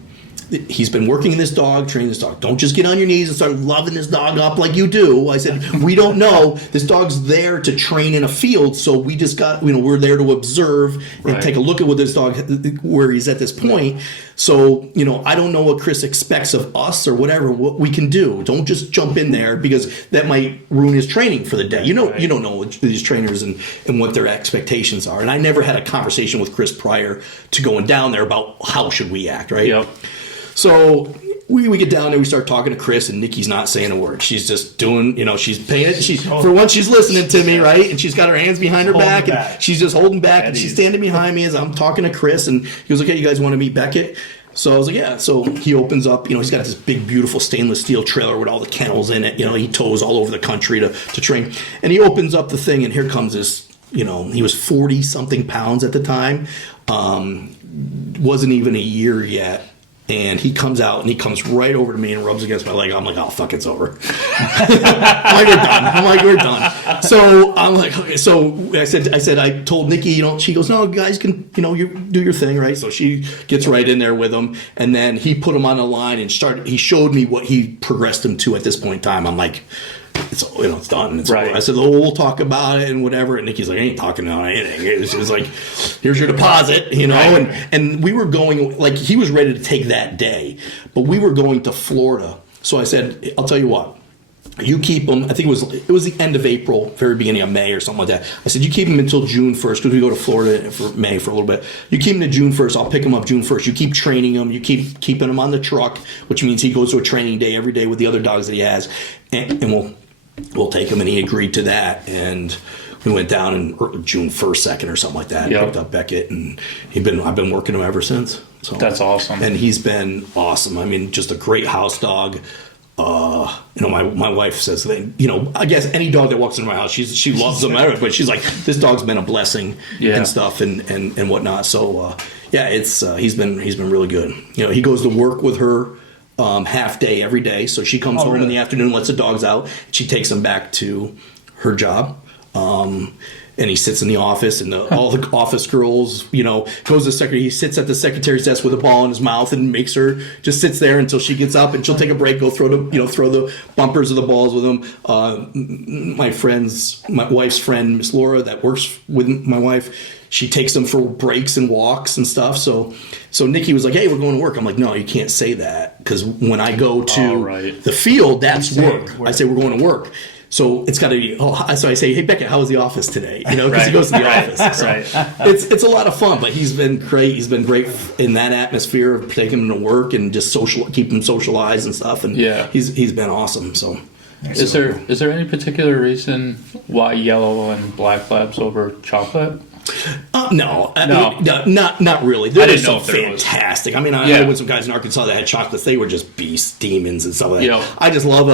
he's been working this dog, training this dog. Don't just get on your knees and start loving this dog up like you do." I said, "We don't know. This dog's there to train in a field, so we just got, we're there to observe and take a look at what this dog, where he's at this point. So, I don't know what Chris expects of us or whatever, what we can do. Don't just jump in there because that might ruin his training for the day. You don't know these trainers and what their expectations are." And I never had a conversation with Chris prior to going down there about how should we act, right? Yep. So we get down there, we start talking to Chris, and Nikki's not saying a word. She's just doing, she's paying it. For once, she's listening to me, right? And she's got her hands behind her back, and she's just holding back, and she's standing behind me as I'm talking to Chris, and he goes, "Okay, you guys want to meet Beckett?" So I was like, "Yeah." So he opens up, he's got this big, beautiful stainless steel trailer with all the kennels in it. He tows all over the country to train. And he opens up the thing, and here comes this, he was 40-something pounds at the time. Wasn't even a year yet. And he comes out, and he comes right over to me and rubs against my leg. I'm like, "Oh, fuck, it's over." I'm like, we're done. So I'm like, okay. So I told Nikki, she goes, "No, guys can, you do your thing," right? So she gets right in there with him. And then he put him on the line and he showed me what he progressed him to at this point in time. I'm like, it's done. It's right. Over. I said, "Oh, we'll talk about it and whatever." And Nikki's like, "I ain't talking about anything." It was like, "Here's your deposit," Right. And we were going, like, he was ready to take that day, but we were going to Florida. So I said, "I'll tell you what, you keep him." I think it was the end of April, very beginning of May or something like that. I said, "You keep him until June 1st, because we go to Florida for May for a little bit. You keep him to June 1st. I'll pick him up June 1st. You keep training him. You keep keeping him on the truck," which means he goes to a training day every day with the other dogs that he has, and we'll take him. And he agreed to that. And we went down in June 1st, 2nd or something like that. Yep. Picked up Beckett, and I've been working him ever since. So That's awesome. And he's been awesome. I mean, just a great house dog. My wife says that, I guess any dog that walks into my house, she loves them, but she's like, "This dog's been a blessing," and stuff and whatnot. So he's been really good. He goes to work with her half day every day. So she comes home in the afternoon, lets the dogs out. She takes them back to her job. And he sits in the office, and all the office girls, goes to the secretary. He sits at the secretary's desk with a ball in his mouth and makes her just sits there until she gets up, and she'll take a break, go throw the bumpers of the balls with him. My wife's friend, Miss Laura, that works with my wife, she takes them for breaks and walks and stuff. So Nikki was like, "Hey, we're going to work." I'm like, "No, you can't say that, because when I go to the field, that's work. I say we're going to work." So it's got to be. So I say, "Hey, Beckett, how was the office today?" Because he goes to the office. So it's a lot of fun. But he's been great. He's been great in that atmosphere of taking him to work and just keep him socialized and stuff. And he's been awesome. So is there any particular reason why yellow and black labs over chocolate? No, not really. There was some fantastic. I mean, I had with some guys in Arkansas that had chocolates. They were just beasts, demons, and stuff like that. Yep. I just love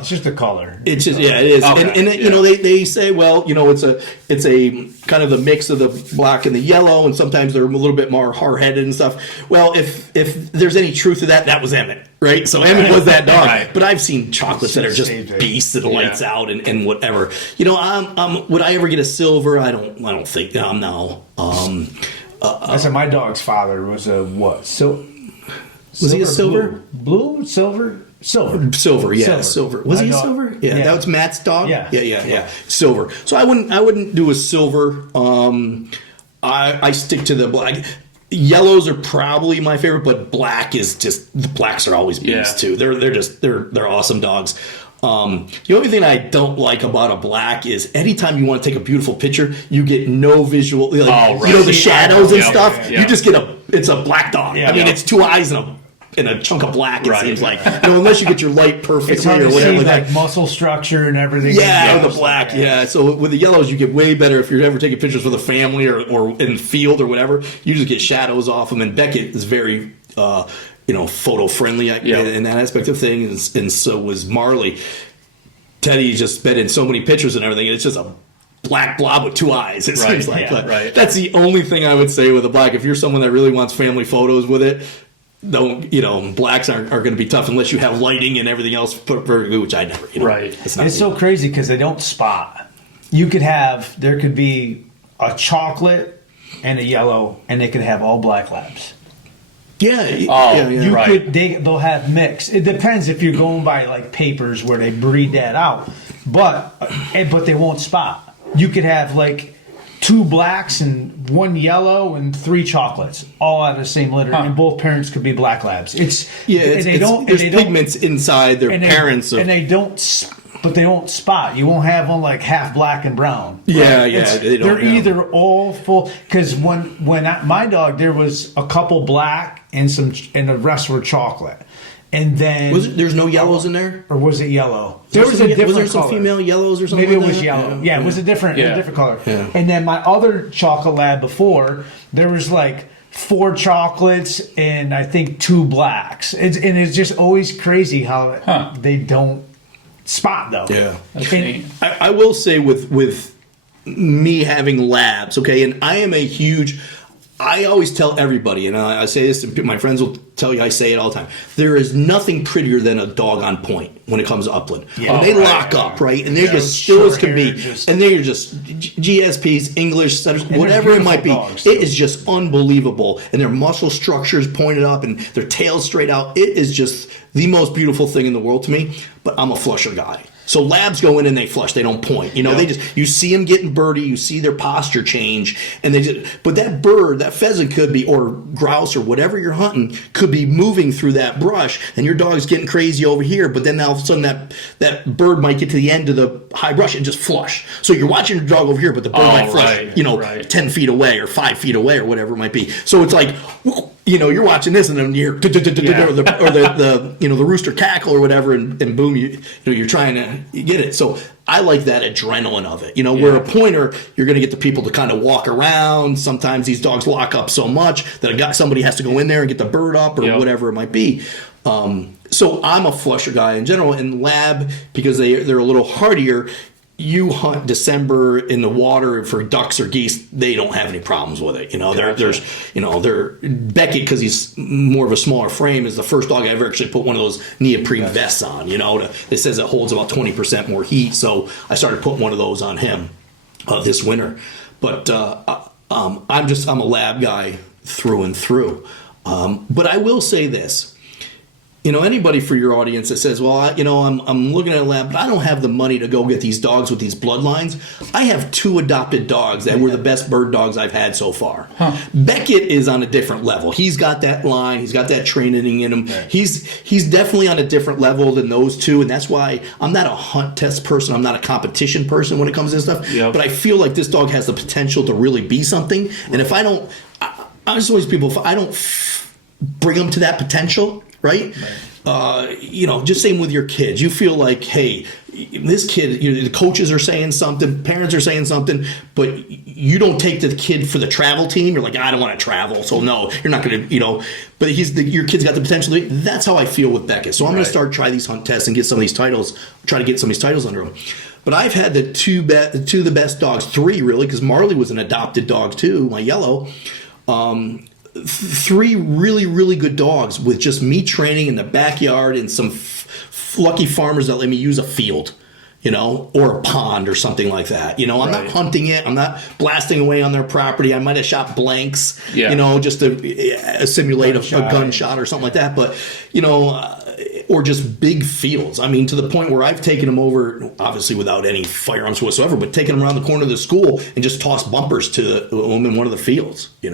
it's just the color. It's just it is. Okay. And they say, well, it's a kind of a mix of the black and the yellow, and sometimes they're a little bit more hard-headed and stuff. Well, if there's any truth to that, that was Emmett. Right, so Emmett was that dog. Right. But I've seen chocolates that are just beasts that lights out and whatever. Would I ever get a silver? I don't think. No. I said my dog's father was a what? Was he a silver? Blue? Silver? Silver, yeah, silver. Was he a silver? Yeah, that was Matt's dog. Yeah. Silver. So I wouldn't do a silver. I stick to the black. Yellows are probably my favorite, but black is just, the blacks are always beasts too. They're awesome dogs. The only thing I don't like about a black is anytime you want to take a beautiful picture, you get no visual, the shadows and stuff. You just get it's a black dog. I mean, it's two eyes and a chunk of black. It seems like, unless you get your light perfectly or whatever. Like muscle structure and everything. Yeah, the black. Yeah. So with the yellows, you get way better if you're ever taking pictures with a family or in the field or whatever. You just get shadows off them. And Beckett is very photo friendly in that aspect of things, and so was Marley. Teddy's just been in so many pictures and everything, and it's just a black blob with two eyes, it seems like. But that's the only thing I would say with a black. If you're someone that really wants family photos with it, blacks are going to be tough unless you have lighting and everything else put very good, which I never. It's so crazy because they don't spot. There could be a chocolate and a yellow, and they could have all black labs. They'll have mix. It depends if you're going by like papers where they breed that out, but they won't spot. You could have like 2 blacks and 1 yellow and 3 chocolates, all out of the same litter, and both parents could be black labs. There's pigments inside their parents, and they don't spot. You won't have one like half black and brown. They're either all full. Because when my dog, there was a couple black and the rest were chocolate. And then there's no yellows in there, or was it yellow? Was there some female yellows or something? Maybe it was yellow. Yeah, it was a different color. Yeah. And then my other chocolate lab before, there was like 4 chocolates and I think 2 blacks. It's just always crazy how they don't spot though. Yeah, and I will say with me having labs, okay, and I always tell everybody, and I say this, my friends will tell you, I say it all the time. There is nothing prettier than a dog on point when it comes to upland. When they lock up, right, and they're just still as can be, and they're just GSPs, English setters, whatever it might be. It is just unbelievable, and their muscle structures pointed up, and their tails straight out. It is just the most beautiful thing in the world to me. But I'm a flusher guy. So labs go in and they flush. They don't point. You see them getting birdie. You see their posture change, and but that bird, that pheasant could be, or grouse or whatever you're hunting, could be moving through that brush, and your dog's getting crazy over here. But then all of a sudden that bird might get to the end of the high brush and just flush. So you're watching your dog over here, but the bird might flush, 10 feet away or 5 feet away or whatever it might be. So it's like, you're watching this, and then you hear or the rooster cackle or whatever, and boom, you're trying to get it. So I like that adrenaline of it. Where a pointer, you're going to get the people to kind of walk around. Sometimes these dogs lock up so much that somebody has to go in there and get the bird up or whatever it might be. So I'm a flusher guy in general. In lab, because they're a little hardier. You hunt December in the water for ducks or geese, they don't have any problems with it. They're Beckett, because he's more of a smaller frame, is the first dog I ever actually put one of those neoprene vests on. It says it holds about 20% more heat, so I started putting one of those on him this winter. But I'm a lab guy through and through. But I will say this. Anybody for your audience that says, well, I'm looking at a lab, but I don't have the money to go get these dogs with these bloodlines. I have 2 adopted dogs that were the best bird dogs I've had so far. Beckett is on a different level. He's got that line. He's got that training in him. Right. He's definitely on a different level than those 2, and that's why I'm not a hunt test person. I'm not a competition person when it comes to this stuff. Yep. But I feel like this dog has the potential to really be something. Right. And if I don't, I just always people, if I don't bring them to that potential, right? Just same with your kids. You feel like, hey, this kid, the coaches are saying something, parents are saying something, but you don't take the kid for the travel team. You're like, I don't want to travel, so no, you're not going to, but your kid's got the potential. That's how I feel with Beckett. So I'm going to try these hunt tests and get some of these titles, try to get some of these titles under him. But I've had the two of the best dogs, 3 really, because Marley was an adopted dog too, my yellow. 3 really, really good dogs with just me training in the backyard and some lucky farmers that let me use a field, or a pond or something like that. I'm not hunting it. I'm not blasting away on their property. I might have shot blanks, just to simulate a gunshot or something like that. But, or just big fields. I mean, to the point where I've taken them over, obviously without any firearms whatsoever, but taken them around the corner of the school and just tossed bumpers to them in one of the fields. We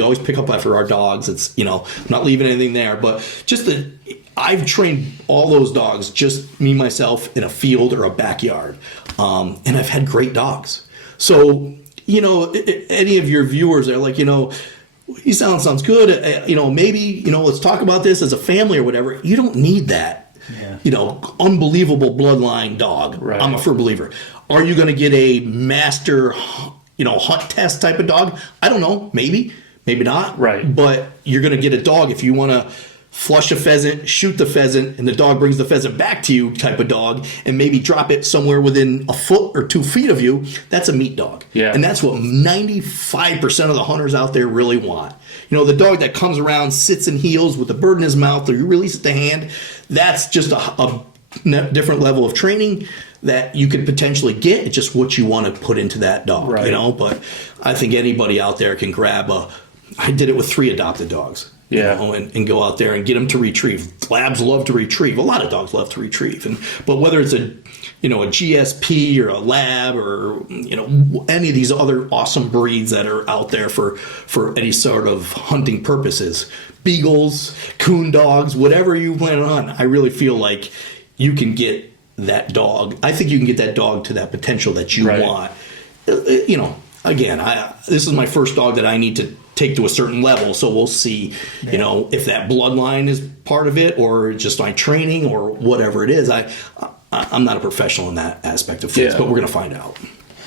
always pick up after our dogs. It's I'm not leaving anything there, but just I've trained all those dogs, just me myself in a field or a backyard, and I've had great dogs. So any of your viewers are like he sounds good. Maybe, let's talk about this as a family or whatever. You don't need that, unbelievable bloodline dog. Right. I'm a firm believer. Are you going to get a master, hunt test type of dog? I don't know. Maybe maybe not. Right. But you're going to get a dog if you want to flush a pheasant, shoot the pheasant, and the dog brings the pheasant back to you type of dog, and maybe drop it somewhere within a foot or 2 feet of you. That's a meat dog. Yeah. And that's what 95% of the hunters out there really want. You know, the dog that comes around, sits and heels with the bird in his mouth, or you release it to hand, that's just a different level of training that you could potentially get. It's just what you want to put into that dog, Right. you know? But I think anybody out there can grab I did it with 3 adopted dogs. Yeah. You know, and go out there and get them to retrieve. Labs love to retrieve. A lot of dogs love to retrieve. But whether it's a GSP or a lab or, any of these other awesome breeds that are out there for any sort of hunting purposes, beagles, coon dogs, whatever you plan on, I really feel like you can get that dog. I think you can get that dog to that potential that you Right. want. Again, this is my first dog that I need to take to a certain level, so we'll see, if that bloodline is part of it or just my training or whatever it is. I'm not a professional in that aspect of things, Yeah. but we're going to find out.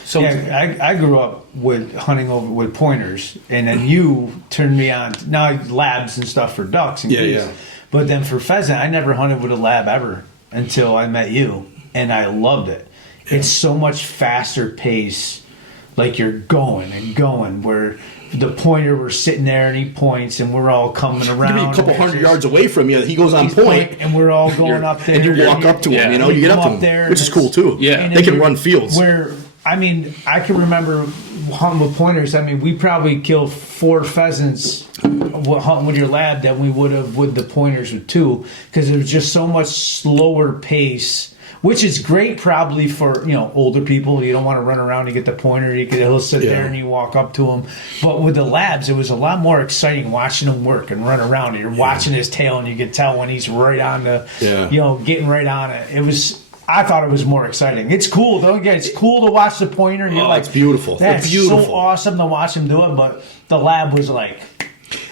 So Yeah, I grew up with hunting over with pointers, and then you turned me on now labs and stuff for ducks and Yeah, geese. yeah. But then for pheasant, I never hunted with a lab ever until I met you, and I loved it. It's so much faster pace, like you're going and going. Where the pointer, we're sitting there and he points, and we're all coming around. Give me a couple hundred yards away from you, he goes on He's point, and we're all going up there, and you walk up to him. Yeah. You get up to come him, there, which is and cool too. Yeah. and They then can you're- run fields. Where I can remember hunting with pointers. We probably killed 4 pheasants hunting with your lab than we would have with the pointers with 2, because it was just so much slower pace. Which is great probably for, older people. You don't want to run around to get the pointer. He'll sit there and you walk up to him. But with the labs, it was a lot more exciting watching him work and run around. You're watching his tail, and you can tell when he's right on the, getting right on it. I thought it was more exciting. It's cool, though. Yeah, it's cool to watch the pointer. And you're like, it's beautiful. That's It's beautiful. so awesome to watch him do it. But the lab was like...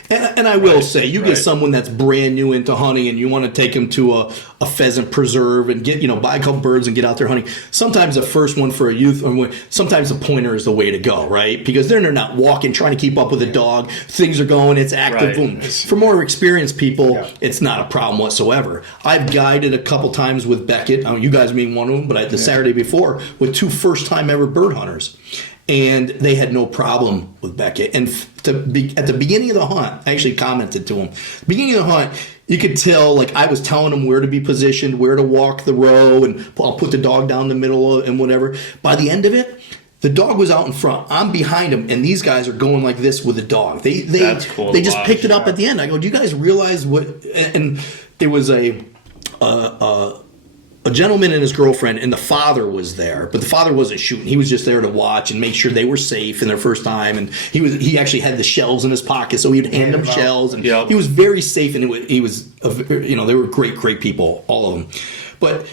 And I will say, you right. get someone that's brand new into hunting and you want to take them to a pheasant preserve and get, buy a couple birds and get out there hunting. Sometimes the first one for a youth, sometimes the pointer is the way to go, right? Because they're not walking, trying to keep up with a dog. Things are going, it's active, Right. boom. For more experienced people, Yeah. it's not a problem whatsoever. I've guided a couple times with Beckett. You guys being one of them, but the Saturday before with 2 first-time ever bird hunters. And they had no problem with Beckett. And at the beginning of the hunt, I actually commented to him. Beginning of the hunt, you could tell, like I was telling him where to be positioned, where to walk the row, and I'll put the dog down the middle and whatever. By the end of it, the dog was out in front. I'm behind him, and these guys are going like this with the dog. That's cool They to just watch. picked it up at the end. I go, do you guys realize what? And there was a gentleman and his girlfriend, and the father was there, but the father wasn't shooting. He was just there to watch and make sure they were safe in their first time. And he actually had the shells in his pocket, so he'd hand them shells, and Yep. he was very safe. And they were great people, all of them. But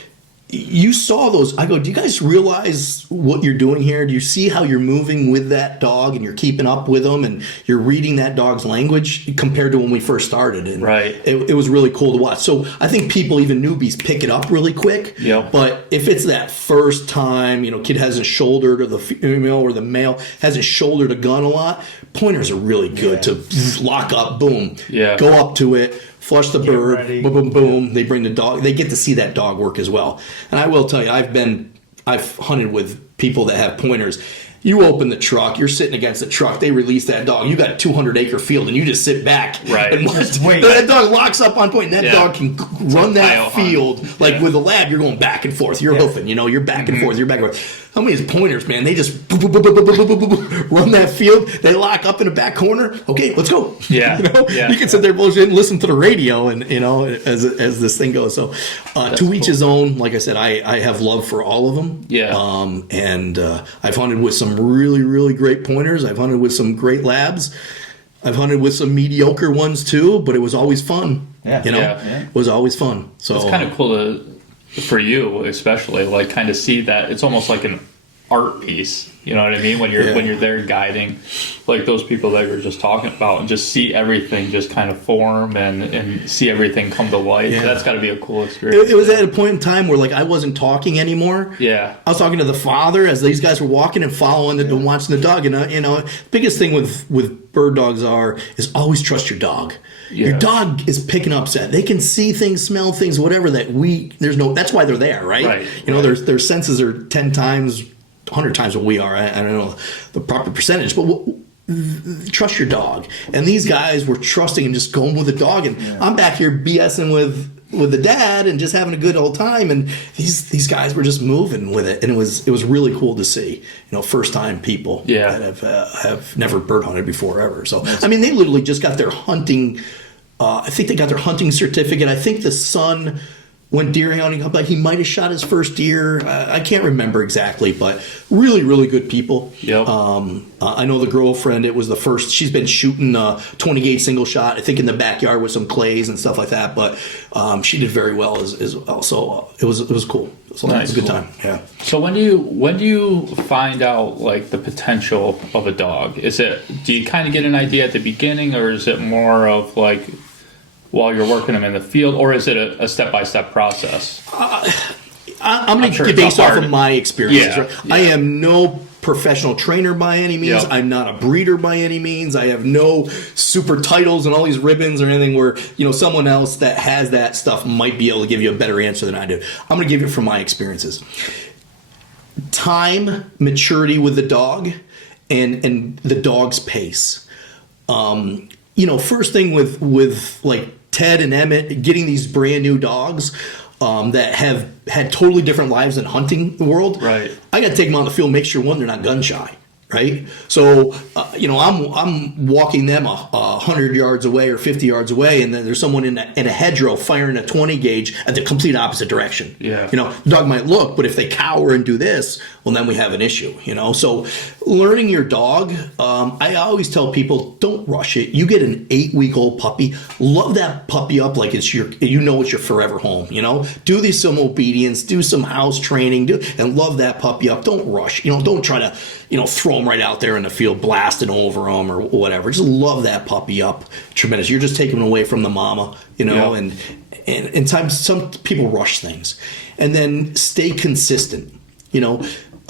you saw those. I go, do you guys realize what you're doing here? Do you see how you're moving with that dog and you're keeping up with them and you're reading that dog's language compared to when we first started? And Right. it was really cool to watch. So I think people, even newbies, pick it up really quick. Yep. But if it's that first time, kid hasn't shouldered, or the female or the male hasn't shouldered a gun a lot, pointers are really good to lock up, boom, Yeah. go up to it, flush the bird, ready. boom, boom, boom. They bring the dog. They get to see that dog work as well. And I will tell you, I've hunted with people that have pointers. You open the truck, you're sitting against the truck, they release that dog. You got a 200-acre field, and you just sit back. Right. And watch. Just wait. That dog locks up on point, and that Yeah. dog can run that pile hunt. field. Like Yeah. with a lab, you're going back and forth. You're hoofing, you're back and forth. You're back and forth. How many is pointers, man? They just run that field. They lock up in the back corner. Okay, let's go. Yeah. Yeah. You can sit there bullshit and listen to the radio, and as this thing goes. So, to each his own. Like I said, I have love for all of them. Yeah. And I've hunted with some really, really great pointers. I've hunted with some great labs. I've hunted with some mediocre ones too, but it was always fun. Yeah. Yeah. It was always fun. So It's kind of cool for you, especially, like kind of see that it's almost like an art piece. You know what I mean? When you're there guiding, like those people that you were just talking about, and just see everything just kind of form and see everything come to life. Yeah. That's got to be a cool experience. It was at a point in time where like I wasn't talking anymore. Yeah. I was talking to the father as these guys were walking and following and watching the dog. And biggest thing with bird dogs is always trust your dog. Yeah. Your dog is picking up scent. They can see things, smell things, whatever that's why they're there, right? Right. Their senses are 10 times, 100 times what we are. I don't know the proper percentage, but trust your dog. And these guys were trusting and just going with the dog. And I'm back here BSing with the dad and just having a good old time. And these guys were just moving with it. And it was really cool to see, first time people that have never bird hunted before ever. So, I mean, they literally just got their hunting, I think they got their hunting certificate. I think the son went deer hunting, but he might have shot his first deer. I can't remember exactly, but really, really good people. Yep. I know the girlfriend, it was the first, she's been shooting 20 gauge single shot, I think in the backyard with some clays and stuff like that, but she did very well as well. So it was cool. So Nice. It was a good time. Yeah. So when do you find out like the potential of a dog? Do you kind of get an idea at the beginning, or is it more of like while you're working them in the field, or is it a step-by-step process? I'm going to based off of my experiences. Yeah, right? yeah. I am no professional trainer by any means. Yep. I'm not a breeder by any means. I have no super titles and all these ribbons or anything where, someone else that has that stuff might be able to give you a better answer than I do. I'm going to give it from my experiences. Time, maturity with the dog, and the dog's pace. First thing with like Ted and Emmett getting these brand new dogs that have had totally different lives in hunting the world. Right. I got to take them out in the field, make sure they're not gun shy. Right. So, I'm walking them 100 yards away or 50 yards away, and then there's someone in a hedgerow firing a 20 gauge at the complete opposite direction. Yeah. The dog might look, but if they cower and do this, well, then we have an issue, So learning your dog, I always tell people, don't rush it. You get an 8-week-old puppy, love that puppy up like it's your forever home, Do some obedience, do some house training, and love that puppy up. Don't rush, don't try to, throw them right out there in the field, blasting over them or whatever. Just love that puppy up. Tremendous. You're just taking them away from the mama, and in times some people rush things. And then stay consistent.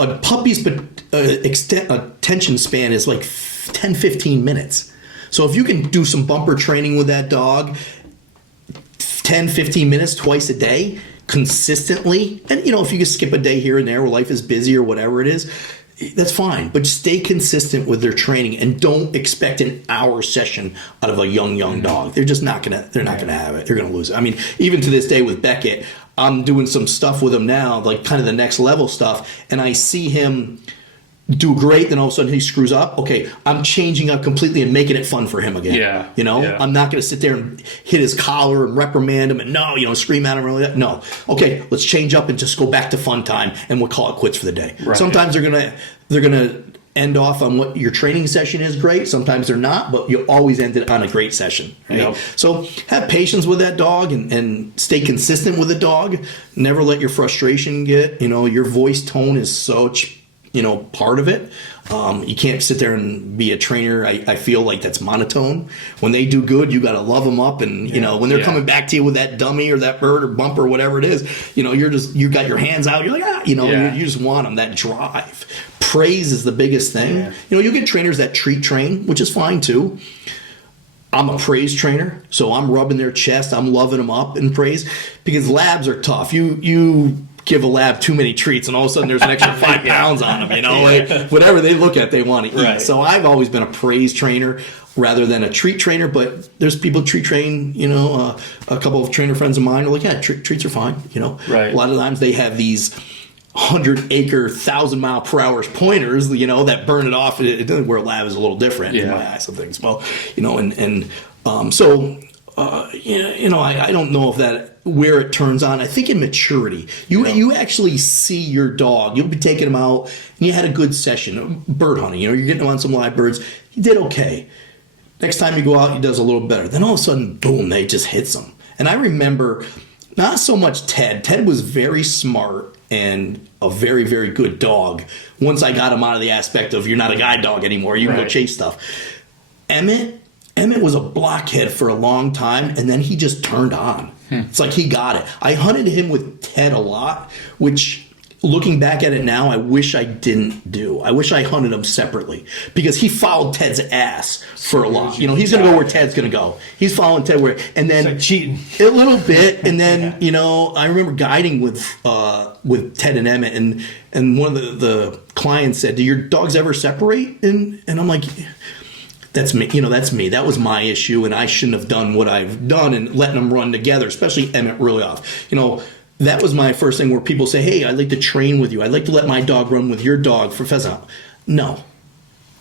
A puppy's attention span is like 10, 15 minutes. So if you can do some bumper training with that dog 10, 15 minutes twice a day, consistently, and if you can skip a day here and there where life is busy or whatever it is, that's fine. But stay consistent with their training and don't expect an hour session out of a young dog. They're just not gonna have it. They're gonna lose it. I mean, even to this day with Beckett, I'm doing some stuff with him now, like kind of the next level stuff, and I see him do great, then all of a sudden he screws up. Okay, I'm changing up completely and making it fun for him again. Yeah. I'm not going to sit there and hit his collar and reprimand him and scream at him or that. No. Okay, let's change up and just go back to fun time and we'll call it quits for the day. Right. Sometimes they're gonna end off on what your training session is great. Sometimes they're not, but you always end it on a great session. Right? Yep. So have patience with that dog and stay consistent with the dog. Never let your frustration get, your voice tone is such part of it. You can't sit there and be a trainer. I feel like that's monotone. When they do good, you got to love them up. And, when they're coming back to you with that dummy or that bird or bump or whatever it is, you got your hands out. You're like, you just want them, that drive. Praise is the biggest thing. Yeah. You get trainers that treat train, which is fine too. I'm a praise trainer, so I'm rubbing their chest. I'm loving them up in praise because labs are tough. You give a lab too many treats and all of a sudden there's an extra 5 pounds on them, like whatever they look at, they want to eat. Right. So I've always been a praise trainer rather than a treat trainer, but there's people treat train, a couple of trainer friends of mine are like, yeah, treats are fine, Right. A lot of times they have these 100-acre, 1,000-mile-per-hour pointers, that burn it off. Where a lab is a little different in my eyes of things. Well, I don't know if that where it turns on. I think in maturity, you actually see your dog. You'll be taking him out, and you had a good session, bird hunting. You're getting him on some live birds. He did okay. Next time you go out, he does a little better. Then all of a sudden, boom, they just hits him. And I remember not so much Ted. Ted was very smart and a very, very good dog. Once I got him out of the aspect of you're not a guide dog anymore, you can go chase stuff. Emmett was a blockhead for a long time, and then he just turned on. It's like he got it. I hunted him with Ted a lot, which, looking back at it now, I wish I didn't do. I wish I hunted him separately, because he followed Ted's ass for a lot. You know, he's going to go where Ted's going to go. He's following Ted where, and then It's like cheating. a little bit, and then you know, I remember guiding with Ted and Emmett, and one of the clients said, "Do your dogs ever separate?" And I'm like, that's me. You know, that's me. That was my issue, and I shouldn't have done what I've done and letting them run together, especially Emmett really off. You know, that was my first thing where people say, "Hey, I'd like to train with you. I'd like to let my dog run with your dog for pheasant." No.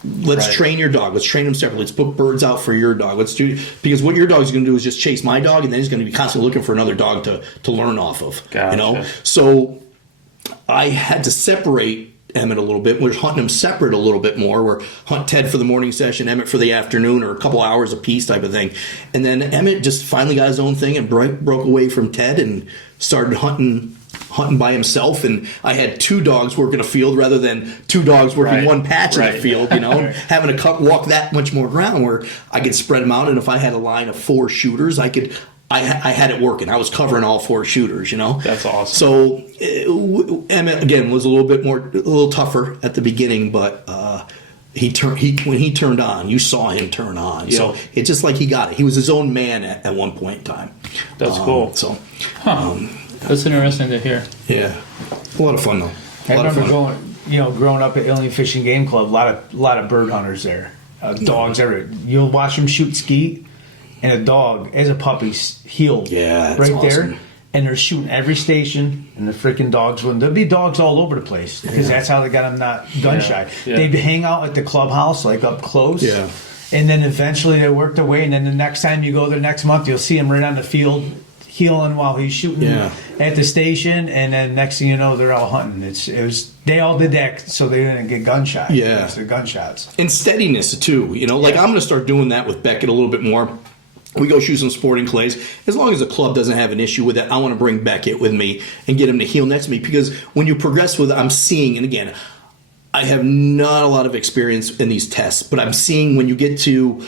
Let's train your dog. Let's train them separately. Let's put birds out for your dog. Let's do, because what your dog's going to do is just chase my dog, and then he's going to be constantly looking for another dog to learn off of. Gotcha. You know, so I had to separate Emmett a little bit. We're hunting them separate a little bit more. We're hunt Ted for the morning session, Emmett for the afternoon, or a couple hours apiece type of thing. And then Emmett just finally got his own thing and broke away from Ted and started hunting by himself. And I had two dogs working a field rather than two dogs working one patch of the field, you know, having to walk that much more ground where I could spread them out. And if I had a line of 4 shooters, I had it working. I was covering all 4 shooters, you know. That's awesome. So Emmett again was a little tougher at the beginning, but when he turned on, you saw him turn on. Yep. So it's just like he got it. He was his own man at one point in time. That's cool. So that's interesting to hear. Yeah, a lot of fun though. I remember growing up at Ilion Fishing Game Club. A lot of bird hunters there. Dogs everywhere. You'll watch them shoot skeet, and a dog as a puppy's healed. Yeah, that's right awesome. there. And they're shooting every station, and the freaking dogs wouldn't. There'd be dogs all over the place because that's how they got them not gun shy. Yeah. They'd hang out at the clubhouse, like up close. Yeah. And then eventually they worked their way, and then the next time you go there next month, you'll see him right on the field healing while he's shooting at the station, and then next thing you know, they're all hunting. They all did that so they didn't get gun shy. Yeah. The gunshots. And steadiness too. You know, like I'm going to start doing that with Beckett a little bit more. We go shoot some sporting clays. As long as the club doesn't have an issue with it, I want to bring Beckett with me and get him to heel next to me, because when you progress with it, I'm seeing, and again, I have not a lot of experience in these tests, but I'm seeing when you get to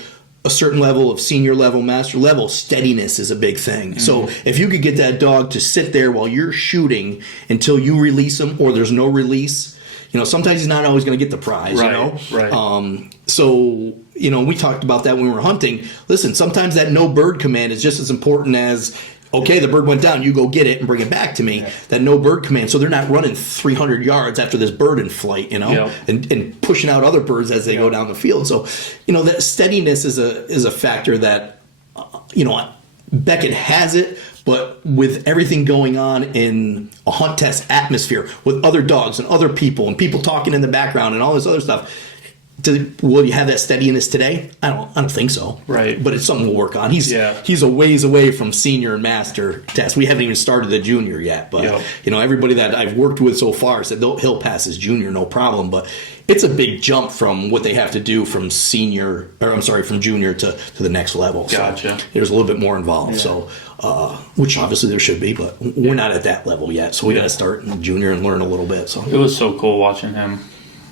a certain level of senior level, master level, steadiness is a big thing. Mm-hmm. So if you could get that dog to sit there while you're shooting until you release him or there's no release, you know, sometimes he's not always going to get the prize, you know? Right. So, you know, we talked about that when we were hunting. Listen, sometimes that no bird command is just as important as, okay, the bird went down, you go get it and bring it back to me. Yeah. That no bird command. So they're not running 300 yards after this bird in flight, you know, and pushing out other birds as they go down the field. So, you know, that steadiness is a factor that, you know, Beckett has it, but with everything going on in a hunt test atmosphere with other dogs and other people and people talking in the background and all this other stuff, will you have that steadiness today? I don't think so. Right. But it's something we'll work on. He's a ways away from senior and master test. We haven't even started the junior yet. But you know, everybody that I've worked with so far said he'll pass his junior, no problem. But it's a big jump from what they have to do from from junior to the next level. Gotcha. So there's a little bit more involved. Yeah. So which obviously there should be, but we're not at that level yet. So we got to start in junior and learn a little bit. So it was so cool watching him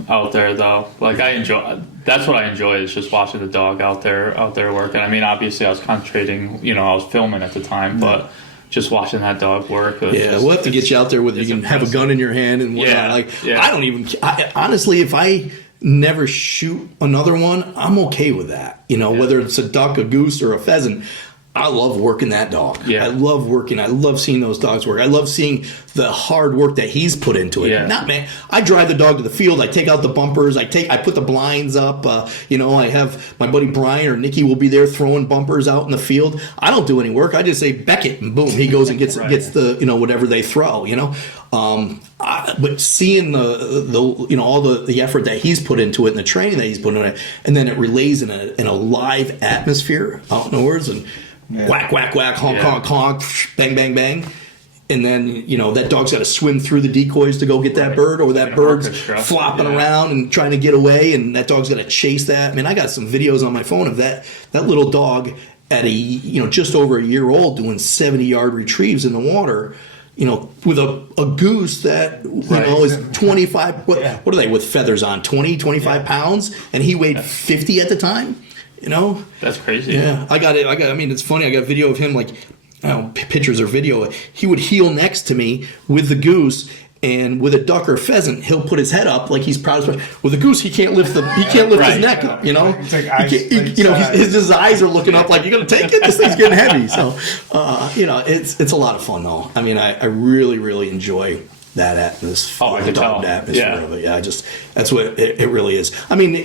out there, though. Like that's what I enjoy, is just watching the dog out there working. I mean, obviously I was concentrating, you know, I was filming at the time, but just watching that dog work. We'll have to get you out there with you can have a gun in your hand and whatnot. Honestly, if I never shoot another one, I'm okay with that. You know, whether it's a duck, a goose, or a pheasant. I love working that dog. Yeah. I love seeing those dogs work. I love seeing the hard work that he's put into it. Yeah. I drive the dog to the field. I take out the bumpers. I put the blinds up. You know, I have my buddy Brian or Nikki will be there throwing bumpers out in the field. I don't do any work. I just say Beckett and boom, he goes and gets the, you know, whatever they throw, you know. But seeing the you know, all the effort that he's put into it and the training that he's put into it, and then it relays in a live atmosphere out in the woods and whack, whack, whack, honk, honk, honk, bang, bang, bang. And then, you know, that dog's got to swim through the decoys to go get that bird, or that bird's flopping around and trying to get away, and that dog's got to chase that. I mean, I got some videos on my phone of that little dog at just over a year old doing 70-yard retrieves in the water, with a goose that, is 25, what are they with feathers on, 20, 25 pounds, and he weighed 50 at the time, That's crazy. Yeah, I mean, it's funny, I got video of him, like, pictures or video. He would heel next to me with the goose, and with a duck or pheasant, he'll put his head up like he's proud of. With a goose, he can't lift his neck up. It's like eyes, his eyes are looking up like, you gonna take it? This thing's getting heavy. So, it's a lot of fun though. I mean, I really, really enjoy that atmosphere. I can tell. Atmosphere. Yeah, that's what it really is. I mean,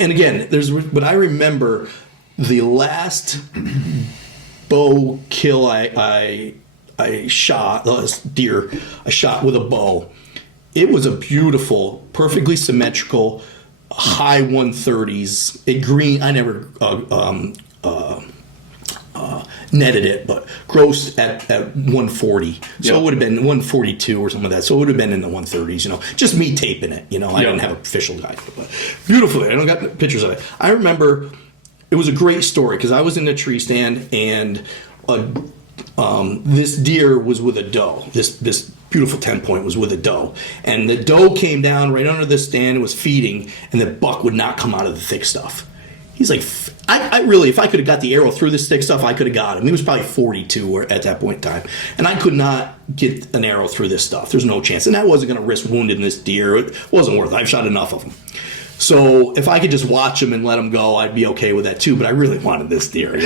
and again, but I remember the last bow kill I shot this deer. I shot with a bow. It was a beautiful, perfectly symmetrical, high 130s. I never netted it, but gross at 140. So it would have been 142 or something like that. So it would have been in the 130s. Just me taping it. I didn't have an official guide, but beautifully. I don't got pictures of it. I remember it was a great story because I was in the tree stand and this deer was with a doe. This beautiful 10-point was with a doe. And the doe came down right under the stand and was feeding, and the buck would not come out of the thick stuff. He's like, I really, if I could have got the arrow through this thick stuff, I could have got him. He was probably 42 at that point in time. And I could not get an arrow through this stuff. There's no chance. And I wasn't going to risk wounding this deer. It wasn't worth it. I've shot enough of them. So if I could just watch him and let him go, I'd be okay with that too. But I really wanted this deer,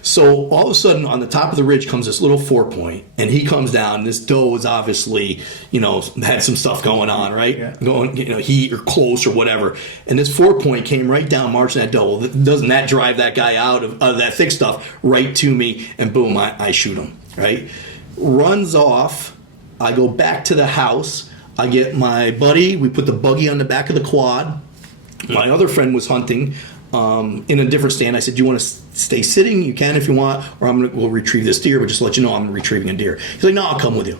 So all of a sudden, on the top of the ridge comes this little 4-point, and he comes down. This doe was obviously, had some stuff going on, right? Yeah. Going, heat or close or whatever. And this 4-point came right down, marching that doe. Well, doesn't that drive that guy out of that thick stuff right to me? And boom, I shoot him, right? Runs off. I go back to the house. I get my buddy. We put the buggy on the back of the quad. My other friend was hunting in a different stand. I said, "Do you want to stay sitting? You can if you want, or we'll retrieve this deer. But just to let you know, I'm retrieving a deer." He's like, "No, I'll come with you."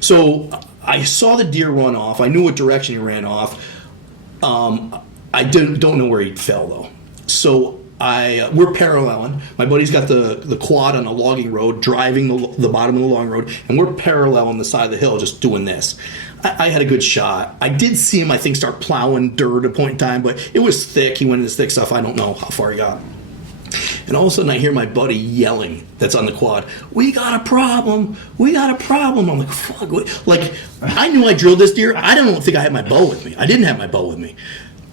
So I saw the deer run off. I knew what direction he ran off. I don't know where he fell though. So we're paralleling. My buddy's got the quad on a logging road, driving the bottom of the logging road, and we're paralleling the side of the hill, just doing this. I had a good shot. I did see him, I think, start plowing dirt at a point in time, but it was thick. He went in this thick stuff. I don't know how far he got. And all of a sudden, I hear my buddy yelling that's on the quad, "We got a problem. We got a problem." I'm like, fuck. Like, I knew I drilled this deer. I don't think I had my bow with me. I didn't have my bow with me.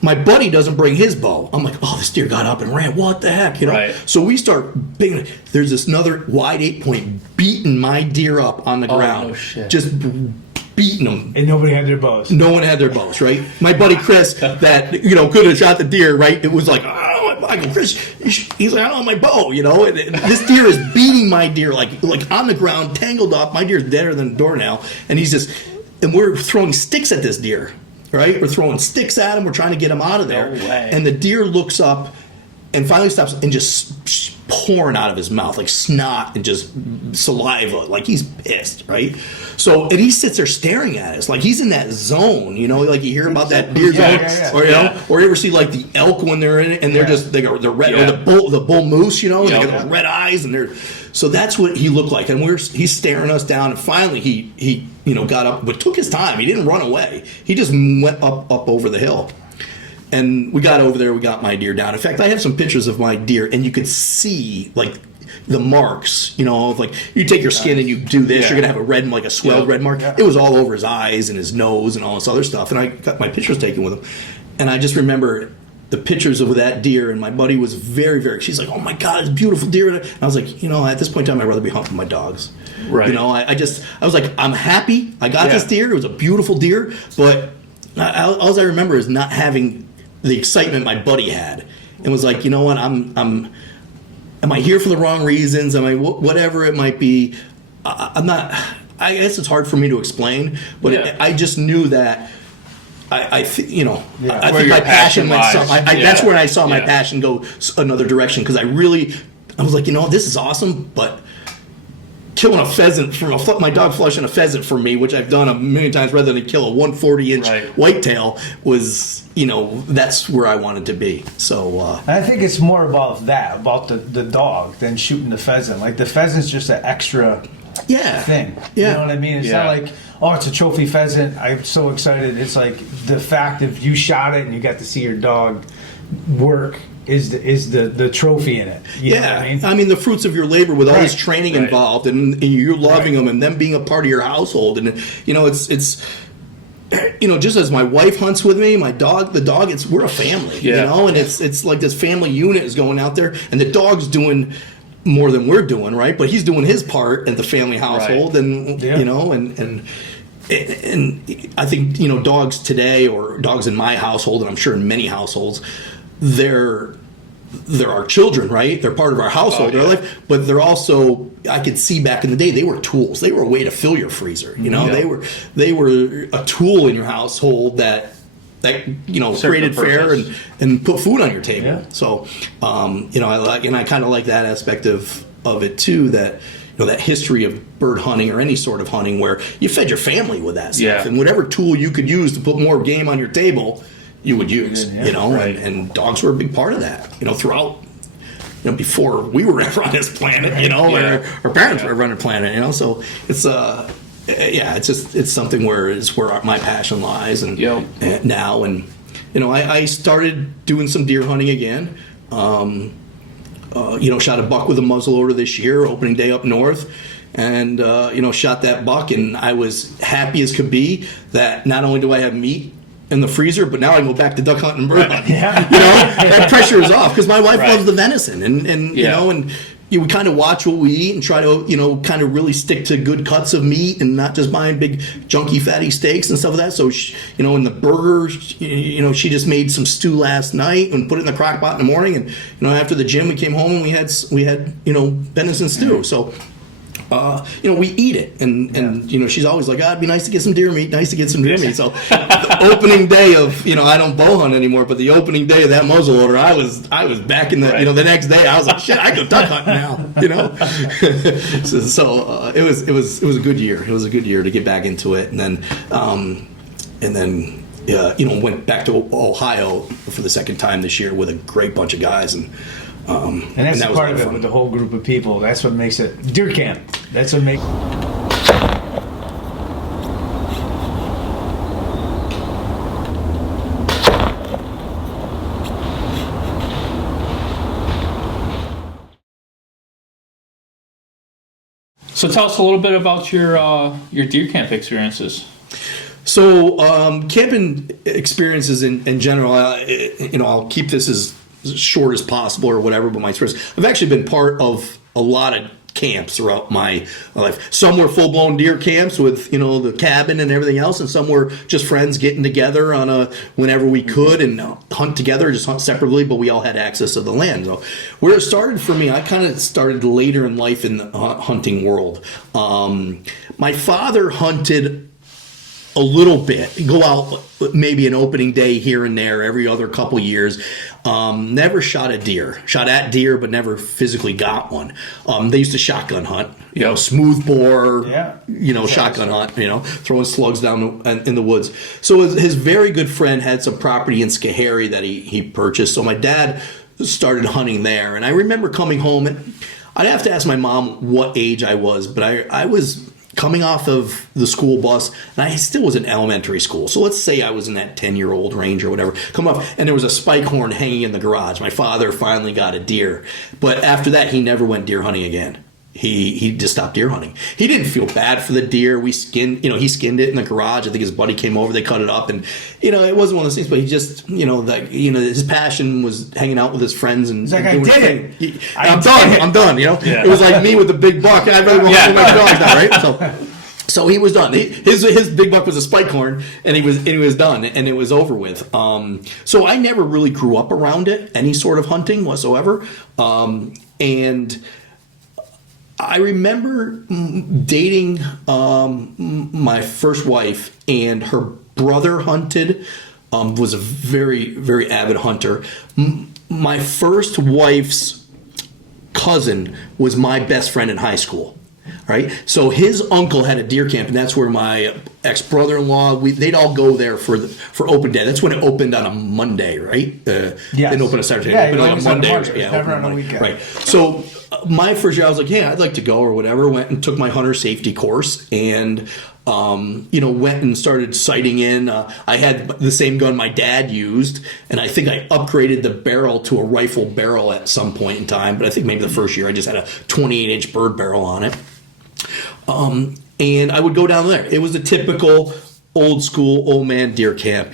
My buddy doesn't bring his bow. I'm like, oh, this deer got up and ran. What the heck, Right. So we start banging. There's this another wide 8-point beating my deer up on the ground. No shit. Just beating them. And nobody had their bows. No one had their bows, right? My buddy Chris, that could have shot the deer, right? It was like, oh, Michael, Chris, he's like, I don't have my bow, And this deer is beating my deer like on the ground, tangled up. My deer's deader than a doornail, and and we're throwing sticks at this deer. Right? We're throwing sticks at him. We're trying to get him out of there. No way. And the deer looks up and finally stops and just pouring out of his mouth, like snot and just saliva. Like he's pissed, right? So, and he sits there staring at us. Like he's in that zone, like you hear about that deer zone. Yeah. Or you ever see like the elk when they're in it and they're they're red, or the bull moose, they got those red eyes and they're. So that's what he looked like, and he's staring us down. And finally, he got up, but took his time. He didn't run away. He just went up over the hill, and we got over there. We got my deer down. In fact, I have some pictures of my deer, and you could see like the marks. Like you take your skin and you do this, you're gonna have a red, like a swelled red mark. Yeah. It was all over his eyes and his nose and all this other stuff. And I got my pictures taken with him, and I just remember the pictures of that deer, and my buddy was very, very. She's like, "Oh my God, it's a beautiful deer." And I was like, at this point in time, I'd rather be hunting my dogs. Right. I was like, I'm happy I got this deer. It was a beautiful deer, but all I remember is not having the excitement my buddy had, and was like, what? Am I here for the wrong reasons? Am I whatever it might be? I'm not. I guess it's hard for me to explain, but I just knew that. I think my passion went. That's where I saw my passion go another direction, because I was like, this is awesome, but killing a pheasant my dog flushing a pheasant for me, which I've done a million times, rather than kill a 140-inch whitetail, was that's where I wanted to be. So I think it's more about the dog than shooting the pheasant. Like the pheasant's just an extra thing. Yeah. You know what I mean? It's not like, oh, it's a trophy pheasant. I'm so excited. It's like the fact of you shot it and you got to see your dog work is the trophy in it. You know what I mean? The fruits of your labor with all this Right. training involved, and you're loving them, and them being a part of your household, and it's. Just as my wife hunts with me, the dog, we're a family, and it's like this family unit is going out there, and the dog's doing more than we're doing, right? But he's doing his part at the family household, and and I think dogs today, or dogs in my household, and I'm sure in many households, they're our children, right? They're part of our household, their life, but they're also, I could see back in the day, they were tools. They were a way to fill your freezer. They were a tool in your household that created fare and put food on your table. Yeah. So, I kind of like that aspect of it too, that that history of bird hunting or any sort of hunting where you fed your family with that stuff, and whatever tool you could use to put more game on your table, you would use, and dogs were a big part of that, throughout, before we were ever on this planet, or our parents were ever on the planet, so it's, it's something where my passion lies, and now, and, I started doing some deer hunting again, shot a buck with a muzzleloader this year, opening day up north, and, shot that buck, and I was happy as could be that not only do I have meat in the freezer, but now I can go back to duck hunting and bird hunting. That pressure is off because my wife loves the venison, and we kind of watch what we eat and try to kind of really stick to good cuts of meat and not just buying big junky fatty steaks and stuff like that. So in the burgers, she just made some stew last night and put it in the crock pot in the morning, and after the gym we came home and we had venison stew. So. We eat it, and she's always like, it'd be nice to get some deer meat, So the opening day of, I don't bow hunt anymore, but the opening day of that muzzleloader, I was back in the, the next day, I was like, shit, I go duck hunting now, so it was a good year. It was a good year to get back into it, and then went back to Ohio for the second time this year with a great bunch of guys, and that's that was part of it fun. with the whole group of people. That's what makes it deer camp. That's what makes. So tell us a little bit about your deer camp experiences. So camping experiences in general, I'll keep this as short as possible or whatever, but my experience, I've actually been part of a lot of camps throughout my life. Some were full-blown deer camps with the cabin and everything else, and some were just friends getting together on whenever we could and hunt together, just hunt separately, but we all had access to the land. So where it started for me, I kind of started later in life in the hunting world. My father hunted a little bit. He'd go out maybe an opening day here and there every other couple years. Never shot a deer. Shot at deer, but never physically got one. They used to shotgun hunt. Smooth bore. Shotgun hunt. Throwing slugs down in the woods. So his very good friend had some property in Schoharie that he purchased. So my dad started hunting there, and I remember coming home, and I'd have to ask my mom what age I was, but I was coming off of the school bus, and I still was in elementary school. So let's say I was in that 10-year-old range or whatever. Come up, and there was a spike horn hanging in the garage. My father finally got a deer. But after that, he never went deer hunting again. He just stopped deer hunting. He didn't feel bad for the deer. We skinned, he skinned it in the garage. I think his buddy came over, they cut it up, and it wasn't one of those things. But he just, his passion was hanging out with his friends and like, doing I did his it. thing. I'm done. It was like me with the big buck. I'd rather go hunt with my dogs now, right? So he was done. His big buck was a spike horn, and he was done, and it was over with. So I never really grew up around it, any sort of hunting whatsoever, and I remember dating my first wife, and her brother hunted, was a very, very avid hunter. My first wife's cousin was my best friend in high school. Right, so his uncle had a deer camp, and that's where my ex-brother-in-law, they'd all go there for open day. That's when it opened on a Monday, right? Yes. Didn't open a Saturday. Yeah, it opened on a Monday. Never on a weekend. Right. So my first year, I was like, yeah, I'd like to go or whatever. Went and took my hunter safety course and, went and started sighting in. I had the same gun my dad used, and I think I upgraded the barrel to a rifle barrel at some point in time. But I think maybe the first year I just had a 28-inch bird barrel on it. And I would go down there. It was a typical old school old man deer camp,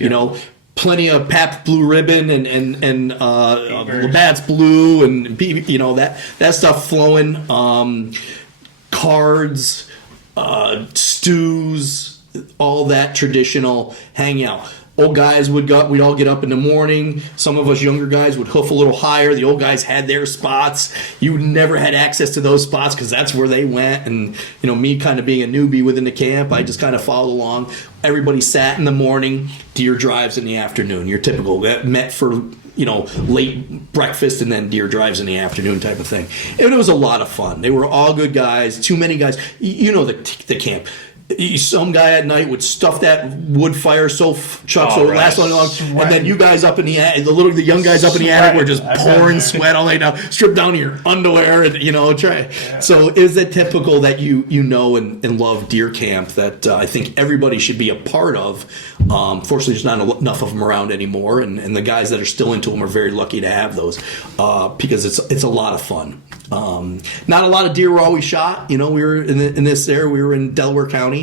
plenty of Pabst Blue Ribbon and Labatt's Blue and that stuff flowing. Cards, stews, all that traditional hangout. Old guys we'd all get up in the morning. Some of us younger guys would hoof a little higher. The old guys had their spots. You never had access to those spots because that's where they went. And, me kind of being a newbie within the camp, I just kind of followed along. Everybody sat in the morning, deer drives in the afternoon. Your typical, met for, late breakfast and then deer drives in the afternoon type of thing. And it was a lot of fun. They were all good guys, too many guys. The camp. Some guy at night would stuff that wood fire so chucks it last long, and then you guys up in the attic, the young guys up in the attic were just pouring sweat all night down, strip down to your underwear, and try. Yeah. So it was that typical that and love deer camp that I think everybody should be a part of. Fortunately, there's not enough of them around anymore, and the guys that are still into them are very lucky to have those because it's a lot of fun. Not a lot of deer were always shot. We were in this area. We were in Delaware County,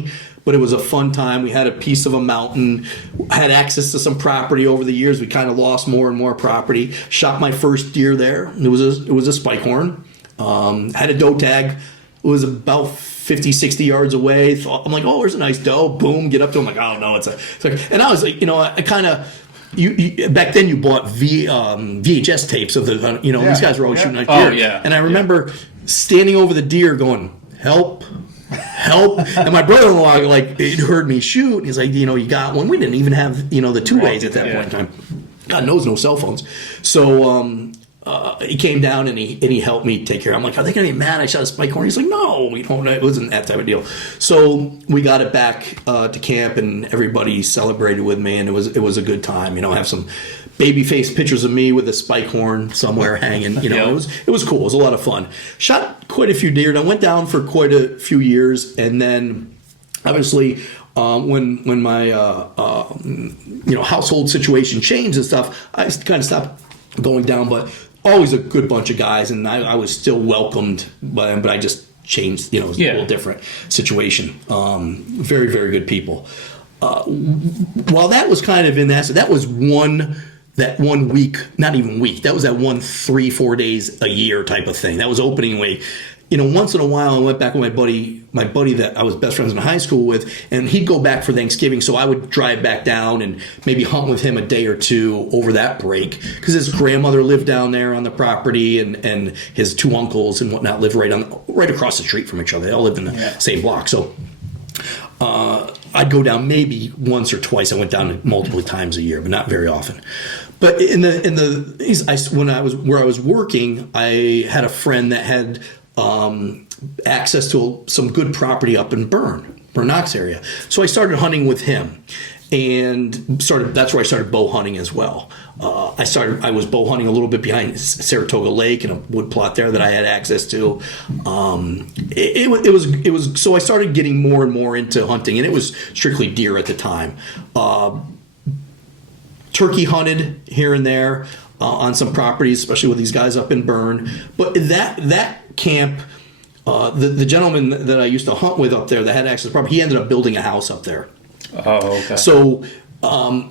but it was a fun time. We had a piece of a mountain, had access to some property over the years. We kind of lost more and more property. Shot my first deer there. It was a spikehorn. Had a doe tag. It was about 50, 60 yards away. I'm like, oh, there's a nice doe. Boom, get up to him. I'm like, oh no, it's like, and I was like, I kind of. You back then you bought VHS tapes of the these guys were always shooting at deer. And I remember standing over the deer going, help, and my brother-in-law it heard me shoot and he's like, you got one. We didn't even have the two ways at that point in time. God knows no cell phones. So he came down and he helped me take care. I'm like, are they gonna get mad I shot a spike horn? He's like, no, it wasn't that type of deal. So we got it back to camp and everybody celebrated with me and it was a good time. I have some baby face pictures of me with a spike horn somewhere hanging. It was cool. It was a lot of fun. Shot quite a few deer and I went down for quite a few years and then obviously when my household situation changed and stuff, I kind of stopped going down, but always a good bunch of guys, and I was still welcomed by them, but I just changed, it was a little different situation. Very, very good people. While that was kind of in that was that 1 week, not even week, that was that 3-4 days a year type of thing. That was opening week. Once in a while I went back with my buddy that I was best friends in high school with, and he'd go back for Thanksgiving, so I would drive back down and maybe hunt with him a day or two over that break, because his grandmother lived down there on the property, and his two uncles and whatnot lived right across the street from each other. They all lived in the same block, so I'd go down maybe once or twice. I went down multiple times a year, but not very often. But when I was working, I had a friend that had access to some good property up in Bern Knox area. So I started hunting with him and that's where I started bow hunting as well. I was bow hunting a little bit behind Saratoga Lake in a wood plot there that I had access to. It was so I started getting more and more into hunting, and it was strictly deer at the time. Turkey hunted here and there on some properties, especially with these guys up in Bern. But that camp, the gentleman that I used to hunt with up there that had access to property, he ended up building a house up there. Oh, okay. So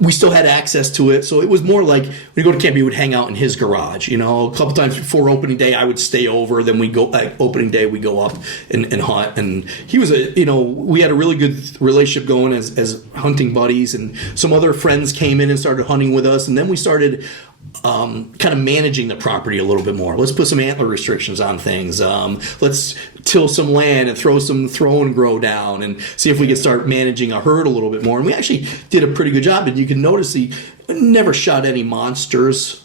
we still had access to it. So it was more like when you go to camp, you would hang out in his garage. A couple times before opening day, I would stay over. Then we go opening day, we go up and hunt. And he was we had a really good relationship going as hunting buddies. And some other friends came in and started hunting with us. And then we started kind of managing the property a little bit more. Let's put some antler restrictions on things. Let's till some land and throw some throw and grow down and see if we can start managing a herd a little bit more. And we actually did a pretty good job. And you can notice he never shot any monsters.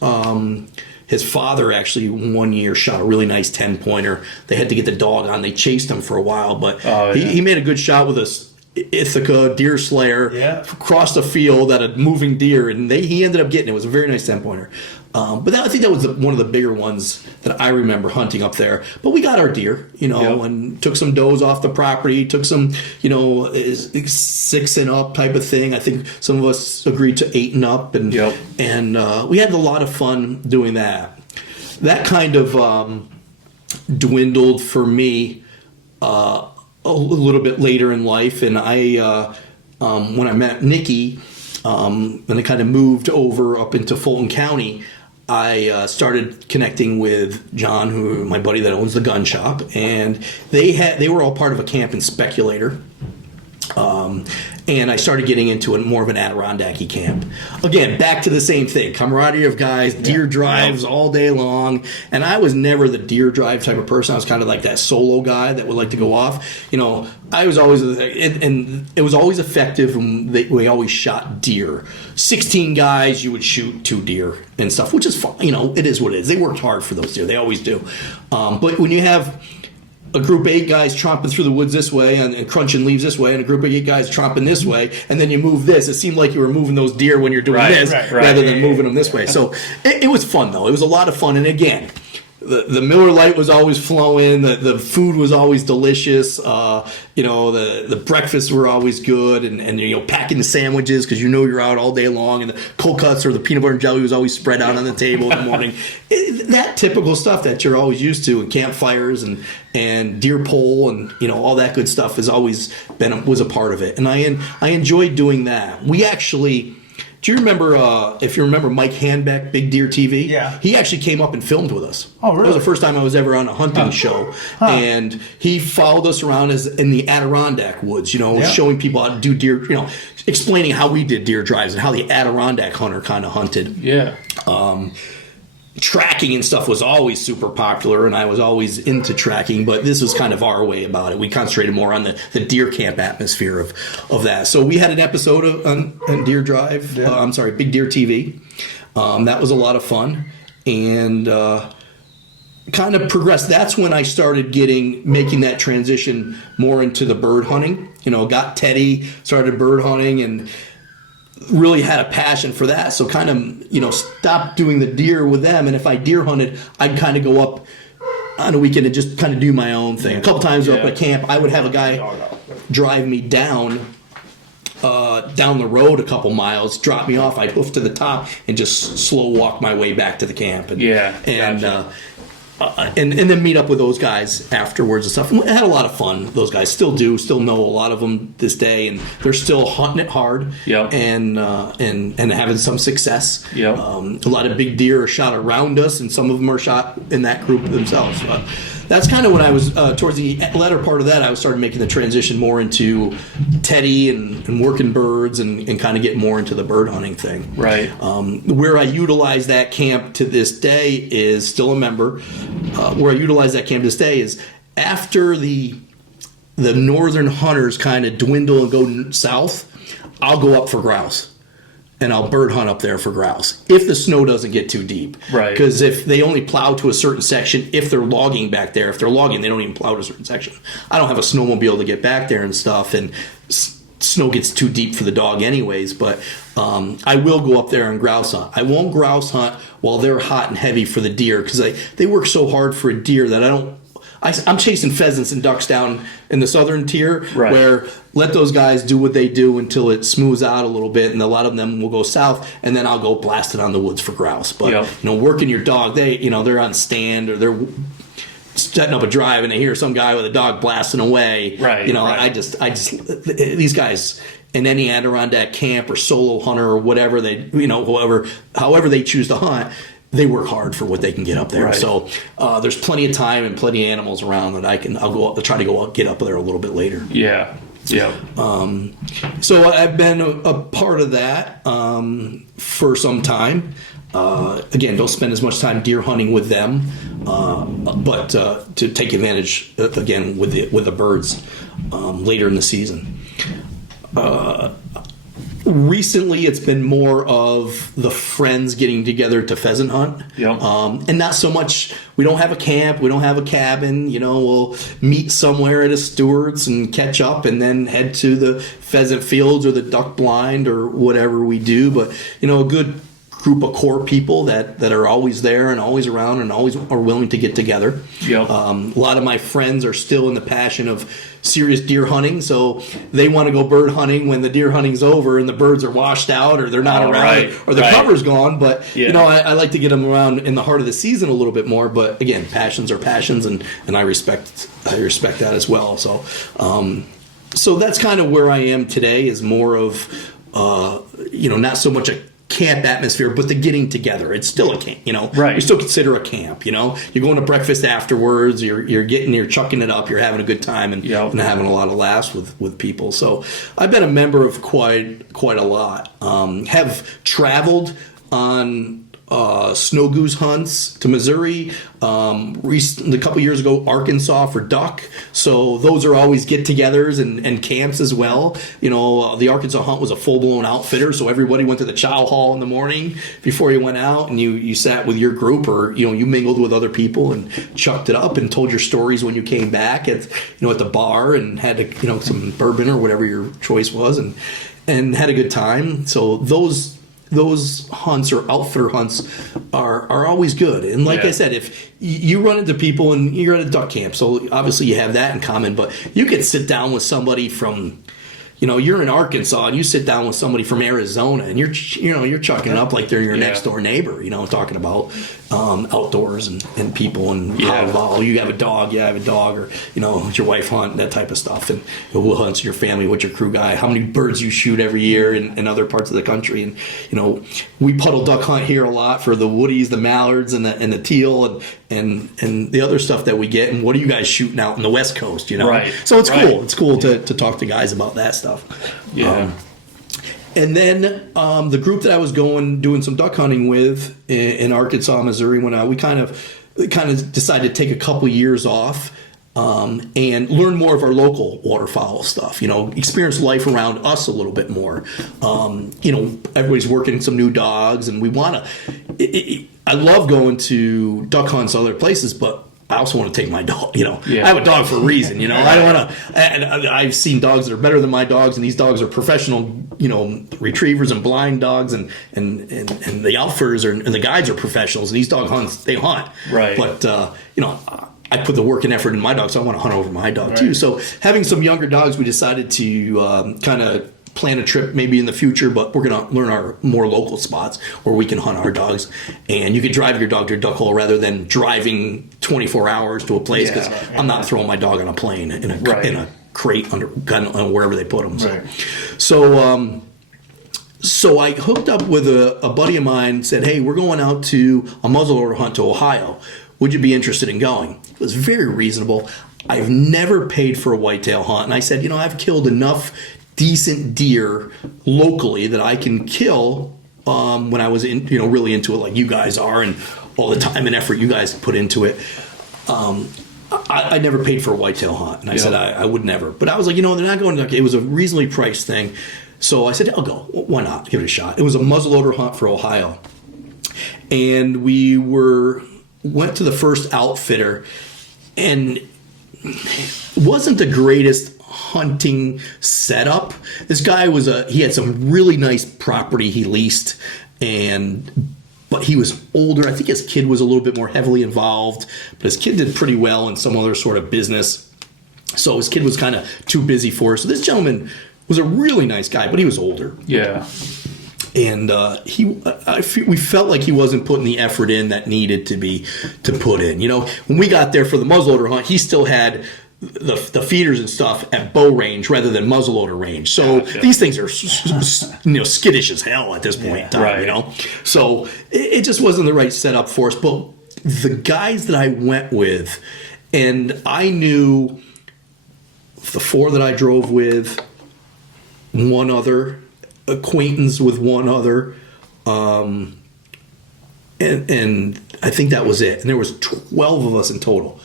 His father actually one year shot a really nice 10-pointer. They had to get the dog on. They chased him for a while, but he made a good shot with us. Ithaca deer slayer, crossed a field at a moving deer, and he ended up getting it. It was a very nice 10-pointer. But I think that was one of the bigger ones that I remember hunting up there. But we got our deer, and took some does off the property, took some, 6 and up type of thing. I think some of us agreed to 8 and up, and we had a lot of fun doing that. That kind of dwindled for me a little bit later in life, and I when I met Nikki, and I kind of moved over up into Fulton County, I started connecting with John, who my buddy that owns the gun shop, and they were all part of a camp in Speculator. And I started getting into more of an Adirondack camp. Again, back to the same thing. Camaraderie of guys, deer drives all day long. And I was never the deer drive type of person. I was kind of like that solo guy that would like to go off. I was always, and it was always effective, and we always shot deer. 16 guys, you would shoot 2 deer and stuff, which is fun. It is what it is. They worked hard for those deer. They always do. But when you have a group of 8 guys tromping through the woods this way and crunching leaves this way, and a group of 8 guys tromping this way, and then you move this. It seemed like you were moving those deer when you're doing this rather than moving them this way. So it was fun, though. It was a lot of fun. And again, the Miller Lite was always flowing. The food was always delicious. The breakfasts were always good, and packing the sandwiches because you're out all day long, and the cold cuts or the peanut butter and jelly was always spread out on the table in the morning. That typical stuff that you're always used to, and campfires and deer pole and all that good stuff has always was a part of it, and I enjoyed doing that. We actually. Do you remember, if you remember Mike Hanbeck, Big Deer TV? Yeah. He actually came up and filmed with us. Oh, really? That was the first time I was ever on a hunting show. And he followed us around in the Adirondack woods, showing people how to do deer, explaining how we did deer drives and how the Adirondack hunter kind of hunted. Yeah. Tracking and stuff was always super popular, and I was always into tracking, but this was kind of our way about it. We concentrated more on the deer camp atmosphere of that. So we had an episode on Deer Drive, Big Deer TV. That was a lot of fun, and kind of progressed. That's when I started making that transition more into the bird hunting. Got Teddy, started bird hunting, and really had a passion for that, so kind of stopped doing the deer with them, and if I deer hunted, I'd kind of go up on a weekend and just kind of do my own thing. A couple times up at camp, I would have a guy drive me down the road a couple miles, drop me off, I'd hoof to the top and just slow walk my way back to the camp, and then meet up with those guys afterwards and stuff. And I had a lot of fun. Those guys still know a lot of them this day, and they're still hunting it hard and having some success. A lot of big deer are shot around us, and some of them are shot in that group themselves. That's kind of when I was towards the latter part of that. I started making the transition more into Teddy and working birds and kind of getting more into the bird hunting thing. Right. Where I utilize that camp to this day is still a member. Where I utilize that camp to this day is after the northern hunters kind of dwindle and go south, I'll go up for grouse. And I'll bird hunt up there for grouse if the snow doesn't get too deep. Right. Because if they only plow to a certain section, if they're logging back there, if they're logging, they don't even plow to a certain section. I don't have a snowmobile to get back there and stuff, and snow gets too deep for the dog anyways, but I will go up there and grouse hunt. I won't grouse hunt while they're hot and heavy for the deer, because they work so hard for a deer that I'm chasing pheasants and ducks down in the southern tier, where let those guys do what they do until it smooths out a little bit, and a lot of them will go south, and then I'll go blasting on the woods for grouse. But working your dog, they're on stand, or they're setting up a drive, and they hear some guy with a dog blasting away. I just these guys in any Adirondack camp or solo hunter or whatever however they choose to hunt, they work hard for what they can get up there. So there's plenty of time and plenty of animals around that I'll try to go get up there a little bit later. So I've been a part of that for some time. Again, don't spend as much time deer hunting with them, but to take advantage again with the birds later in the season. Recently, it's been more of the friends getting together to pheasant hunt. Yep. And not so much, we don't have a camp, we don't have a cabin, we'll meet somewhere at a Stewart's and catch up and then head to the pheasant fields or the duck blind or whatever we do. But, a good group of core people that are always there and always around and always are willing to get together. Yep. A lot of my friends are still in the passion of serious deer hunting, so they want to go bird hunting when the deer hunting's over and the birds are washed out or they're not around right, or the cover's gone. But yeah. I like to get them around in the heart of the season a little bit more. But again, passions are passions, and I respect that as well. So so that's kind of where I am today. Is more of not so much a camp atmosphere, but the getting together. It's still a camp, Right. We still consider a camp, You're going to breakfast afterwards, you're chucking it up, you're having a good time and having a lot of laughs with people. So I've been a member of quite a lot. Have traveled on snow goose hunts to Missouri. A couple years ago, Arkansas for duck. So those are always get-togethers and camps as well. The Arkansas hunt was a full-blown outfitter, so everybody went to the chow hall in the morning before you went out, and you sat with your group, or you mingled with other people and chucked it up and told your stories when you came back at the bar and had some bourbon or whatever your choice was, and had a good time. So those hunts or outfitter hunts are always good. And like I said, if you run into people and you're at a duck camp, so obviously you have that in common, but you could sit down with somebody from, you're in Arkansas and you sit down with somebody from Arizona and you're chucking it up like they're your next door neighbor, talking about outdoors and people and how you have a dog, or your wife hunt, that type of stuff, and who hunts your family, what's your crew guy, how many birds you shoot every year in other parts of the country. And we puddle duck hunt here a lot for the woodies, the mallards, and the teal and the other stuff that we get. And what are you guys shooting out in the West Coast? Right. So it's cool. It's cool to talk to guys about that stuff. Yeah. And then the group that I was doing some duck hunting with in Arkansas, Missouri, when we kind of decided to take a couple years off and learn more of our local waterfowl stuff. Experience life around us a little bit more. Everybody's working some new dogs, and we want to. I love going to duck hunts other places, but I also want to take my dog. I have a dog for a reason. I don't want to. And I've seen dogs that are better than my dogs, and these dogs are professional. Retrievers and blind dogs, and the outfitters and the guides are professionals. And these dog hunts, they hunt. Right. But I put the work and effort in my dog, so I want to hunt over my dog too. So having some younger dogs, we decided to kind of plan a trip maybe in the future, but we're going to learn our more local spots where we can hunt our dogs. And you can drive your dog to a duck hole rather than driving 24 hours to a place, because I'm not throwing my dog on a plane in a crate under wherever they put them. So I hooked up with a buddy of mine, said, hey, we're going out to a muzzleloader hunt to Ohio. Would you be interested in going? It was very reasonable. I've never paid for a whitetail hunt. And I said, I've killed enough decent deer locally that I can kill when I was really into it, like you guys are, and all the time and effort you guys put into it. I never paid for a whitetail hunt, and I said I would never. But I was like, they're not going to. It was a reasonably priced thing, so I said I'll go. Why not? Give it a shot. It was a muzzleloader hunt for Ohio, and we went to the first outfitter, and it wasn't the greatest hunting setup. This guy he had some really nice property he leased, but he was older. I think his kid was a little bit more heavily involved, but his kid did pretty well in some other sort of business. So his kid was kind of too busy for us. So this gentleman was a really nice guy, but he was older. Yeah. And we felt like he wasn't putting the effort in that needed to put in. When we got there for the muzzleloader hunt, he still had the feeders and stuff at bow range rather than muzzleloader range. So these things are skittish as hell at this point in time. So it just wasn't the right setup for us. But the guys that I went with, and I knew the four that I drove with, one other acquaintance with one other, and I think that was it. And there was 12 of us in total.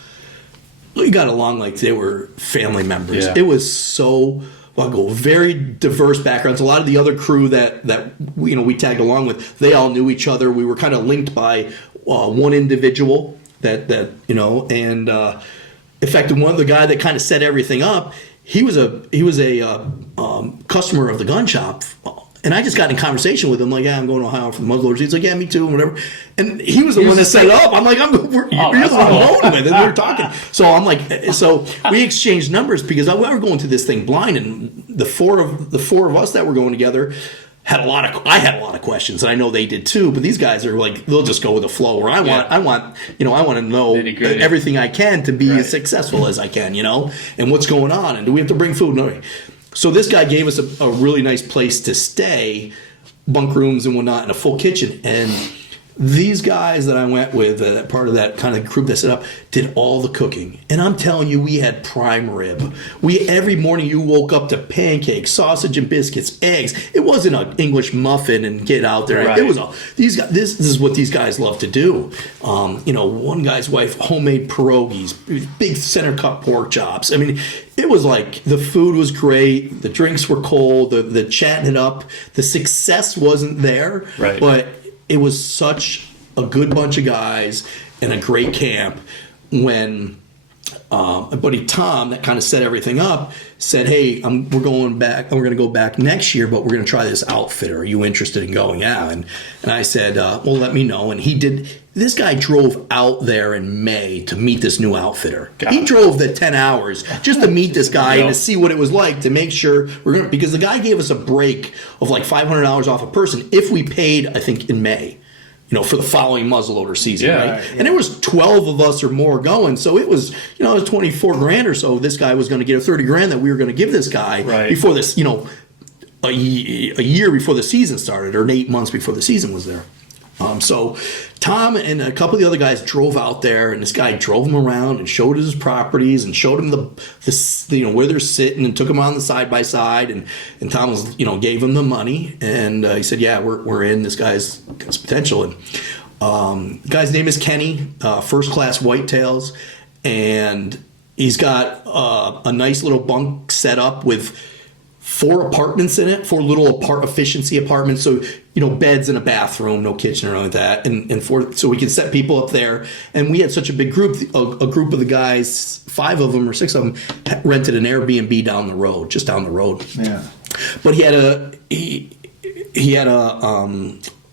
We got along like they were family members. It was so I'll go very diverse backgrounds. A lot of the other crew that we tagged along with, they all knew each other. We were kind of linked by one individual that and in fact, one of the guy that kind of set everything up, he was a customer of the gun shop. And I just got in conversation with him, like, yeah, I'm going to Ohio for the muzzleloaders. He's like, yeah, me too, and whatever. And he was the one that set it up. I'm like, you're the one I'm going with. And we were talking. So I'm like, so we exchanged numbers because we were going to this thing blind, and the four of us that were going together I had a lot of questions, and I know they did too. But these guys are like, they'll just go with the flow. Where I want to know everything I can to be as successful as I can, and what's going on, and do we have to bring food? No. So this guy gave us a really nice place to stay, bunk rooms and whatnot, and a full kitchen. And these guys that I went with, that part of that kind of group that set up, did all the cooking. And I'm telling you, we had prime rib. Every morning you woke up to pancakes, sausage and biscuits, eggs. It wasn't an English muffin and get out there. Right. It was these guys. This is what these guys love to do. One guy's wife, homemade pierogies, big center cut pork chops. I mean, it was like the food was great, the drinks were cold, the chatting it up. The success wasn't there, right. But it was such a good bunch of guys and a great camp when my buddy Tom, that kind of set everything up, said, hey, we're going back, and we're going to go back next year, but we're going to try this outfitter. Are you interested in going out? And I said, well, let me know. And he did. This guy drove out there in May to meet this new outfitter. God. He drove the 10 hours just to meet this guy and to see what it was like, to make sure because the guy gave us a break of like $500 off a person if we paid, I think, in May. For the following muzzleloader season, right? Yeah. And there was 12 of us or more going, so it was, it was 24 grand or so. This guy was going to get a 30 grand that we were going to give this guy before this, a year before the season started, or 8 months before the season was there. So Tom and a couple of the other guys drove out there, and this guy drove him around and showed his properties and showed him the where they're sitting, and took him on the side by side, and Tom was gave him the money, and he said, yeah, we're in. This guy's got some potential, and the guy's name is Kenny, first class whitetails, and he's got a nice little bunk set up with 4 apartments in it, 4 little efficiency apartments. So, beds and a bathroom, no kitchen or anything like that. And so we could set people up there. And we had such a big group, a group of the guys, 5 of them or 6 of them rented an Airbnb down the road, just down the road. Yeah. But he had a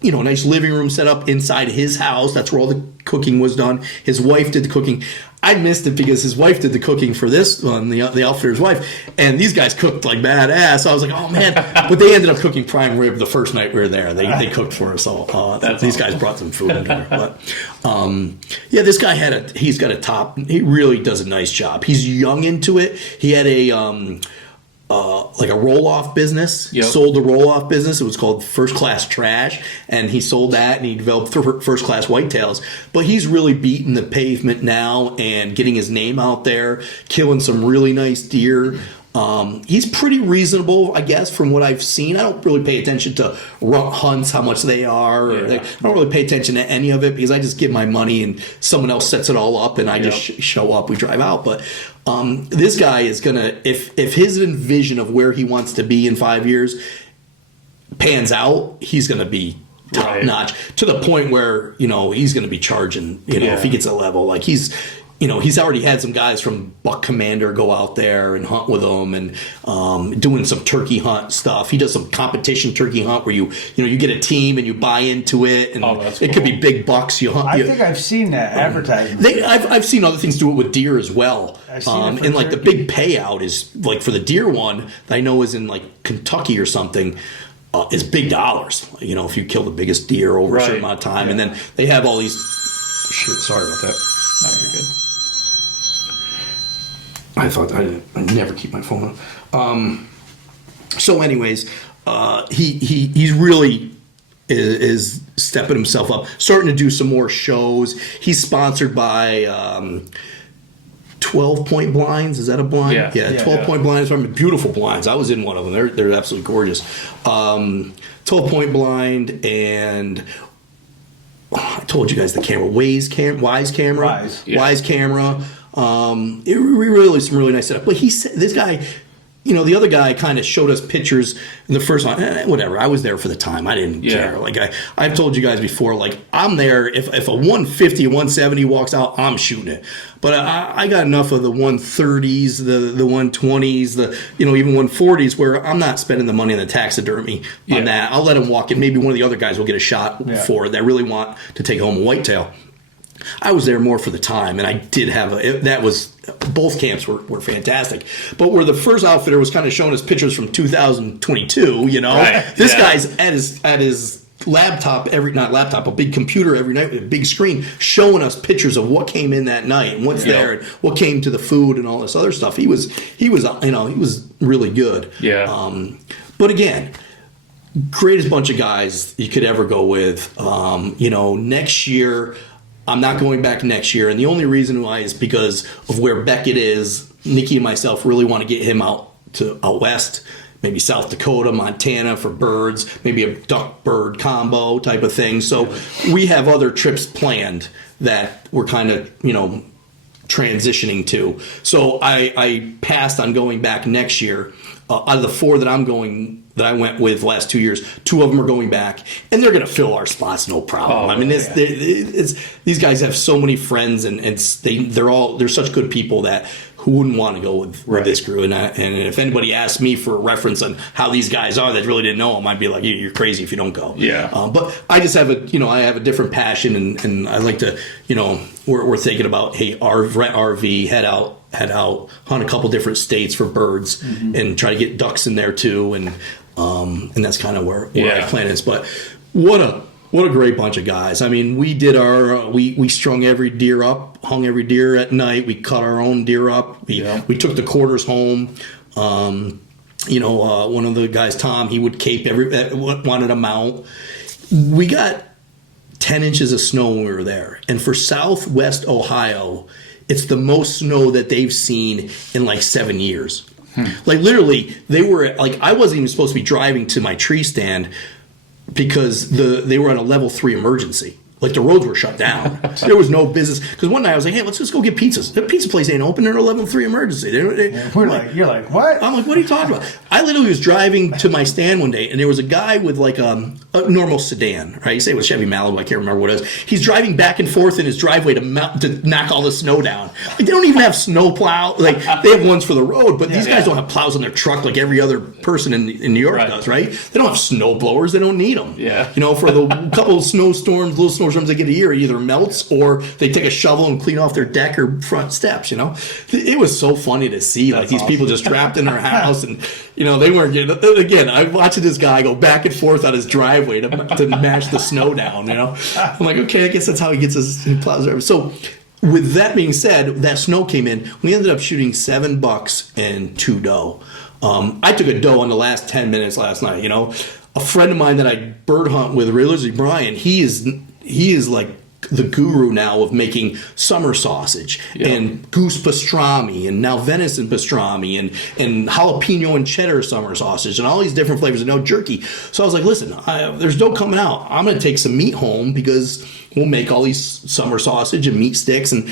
nice living room set up inside his house. That's where all the cooking was done. His wife did the cooking. I missed it because his wife did the cooking for this one, the outfitter's wife, and these guys cooked like badass. So I was like, oh man! But they ended up cooking prime rib the first night we were there. They cooked for us all. These guys brought some food in there. But this guy he's got a top. He really does a nice job. He's young into it. He had a like a roll-off business. Yep. Sold a roll-off business. It was called First Class Trash, and he sold that, and he developed First Class Whitetails. But he's really beating the pavement now and getting his name out there, killing some really nice deer. He's pretty reasonable, I guess, from what I've seen. I don't really pay attention to hunts, how much they are. I don't really pay attention to any of it because I just give my money and someone else sets it all up, and I just show up. We drive out. But this guy is going to, if his vision of where he wants to be in 5 years pans out, he's going to be top notch to the point where, he's going to be charging, if he gets a level. Like he's already had some guys from Buck Commander go out there and hunt with him, and doing some turkey hunt stuff. He does some competition turkey hunt where you get a team and you buy into it, and it could be big bucks. You hunt. I think I've seen that advertisement. I've seen other things do it with deer as well. And like the big payout is like for the deer one that I know is in like Kentucky or something. Is big dollars. If you kill the biggest deer over a certain amount of time, and then they have all these. Shit, sorry about that. No, you're good. I thought I never keep my phone on. So, anyways, he's really is stepping himself up, starting to do some more shows. He's sponsored by 12 Point Blinds. Is that a blind? Yeah. 12 Point Blinds. Beautiful blinds. I was in one of them. They're absolutely gorgeous. 12 Point Blind, and I told you guys the camera, Wise camera. It really some really nice setup. But this guy, the other guy kind of showed us pictures in the first one. Whatever. I was there for the time. I didn't care. Like I've told you guys before, like I'm there. If a 150, 170 walks out, I'm shooting it. But I got enough of the 130s, the 120s, even 140s where I'm not spending the money on the taxidermy on that. I'll let him walk in. Maybe one of the other guys will get a shot for it that really want to take home a whitetail. I was there more for the time, and I did have both camps were fantastic. But where the first outfitter was kind of showing us pictures from 2022, this guy's at his laptop a big computer every night with a big screen showing us pictures of what came in that night and what's there and what came to the food and all this other stuff. He was really good. Yeah. But again, greatest bunch of guys you could ever go with. Next year, I'm not going back next year, and the only reason why is because of where Beckett is. Nikki and myself really want to get him out west, maybe South Dakota, Montana for birds, maybe a duck-bird combo type of thing. So we have other trips planned that we're kind of, transitioning to. So I passed on going back next year. Out of the 4 that I went with the last 2 years, 2 of them are going back, and they're going to fill our spots, no problem. These guys have so many friends, and they're such good people that who wouldn't want to go with this crew? And if anybody asked me for a reference on how these guys are that really didn't know them, I'd be like, you're crazy if you don't go. Yeah. But I just have I have a different passion, and I like to, we're thinking about, hey, rent RV, head out, hunt a couple different states for birds, and try to get ducks in there too, and that's kind of where our plan is. But what a great bunch of guys. I mean, we did we strung every deer up, hung every deer at night. We cut our own deer up. We took the quarters home. One of the guys, Tom, he would cape wanted a mount. We got 10 inches of snow when we were there, and for Southwest Ohio, it's the most snow that they've seen in like 7 years. Like literally, they were like, I wasn't even supposed to be driving to my tree stand because they were on a level 3 emergency. Like the roads were shut down. There was no business. Because one night I was like, hey, let's just go get pizzas. The pizza place ain't open. They're in a level 3 emergency. You're like, what? I'm like, what are you talking about? I literally was driving to my stand one day, and there was a guy with like a normal sedan, right? You say it was Chevy Malibu. I can't remember what it was. He's driving back and forth in his driveway to knock all the snow down. Like they don't even have snow plow. Like they have ones for the road, but these guys don't have plows on their truck like every other person in New York does, right? They don't have snow blowers. They don't need them. Yeah. For the couple of little snowstorms they get a year, it either melts or they take a shovel and clean off their deck or front steps. It was so funny to see these people just trapped in their house, and they weren't getting. Again, I'm watching this guy go back and forth on his driveway to mash the snow down. I'm like, okay, I guess that's how he plows everything. So, with that being said, that snow came in. We ended up shooting 7 bucks and 2 doe. I took a doe on the last 10 minutes last night. A friend of mine that I bird hunt with, Lizzie Bryan, he is like the guru now of making summer sausage and goose pastrami and now venison pastrami and jalapeno and cheddar summer sausage and all these different flavors and no jerky. So I was like, listen, there's dough coming out. I'm going to take some meat home because we'll make all these summer sausage and meat sticks. And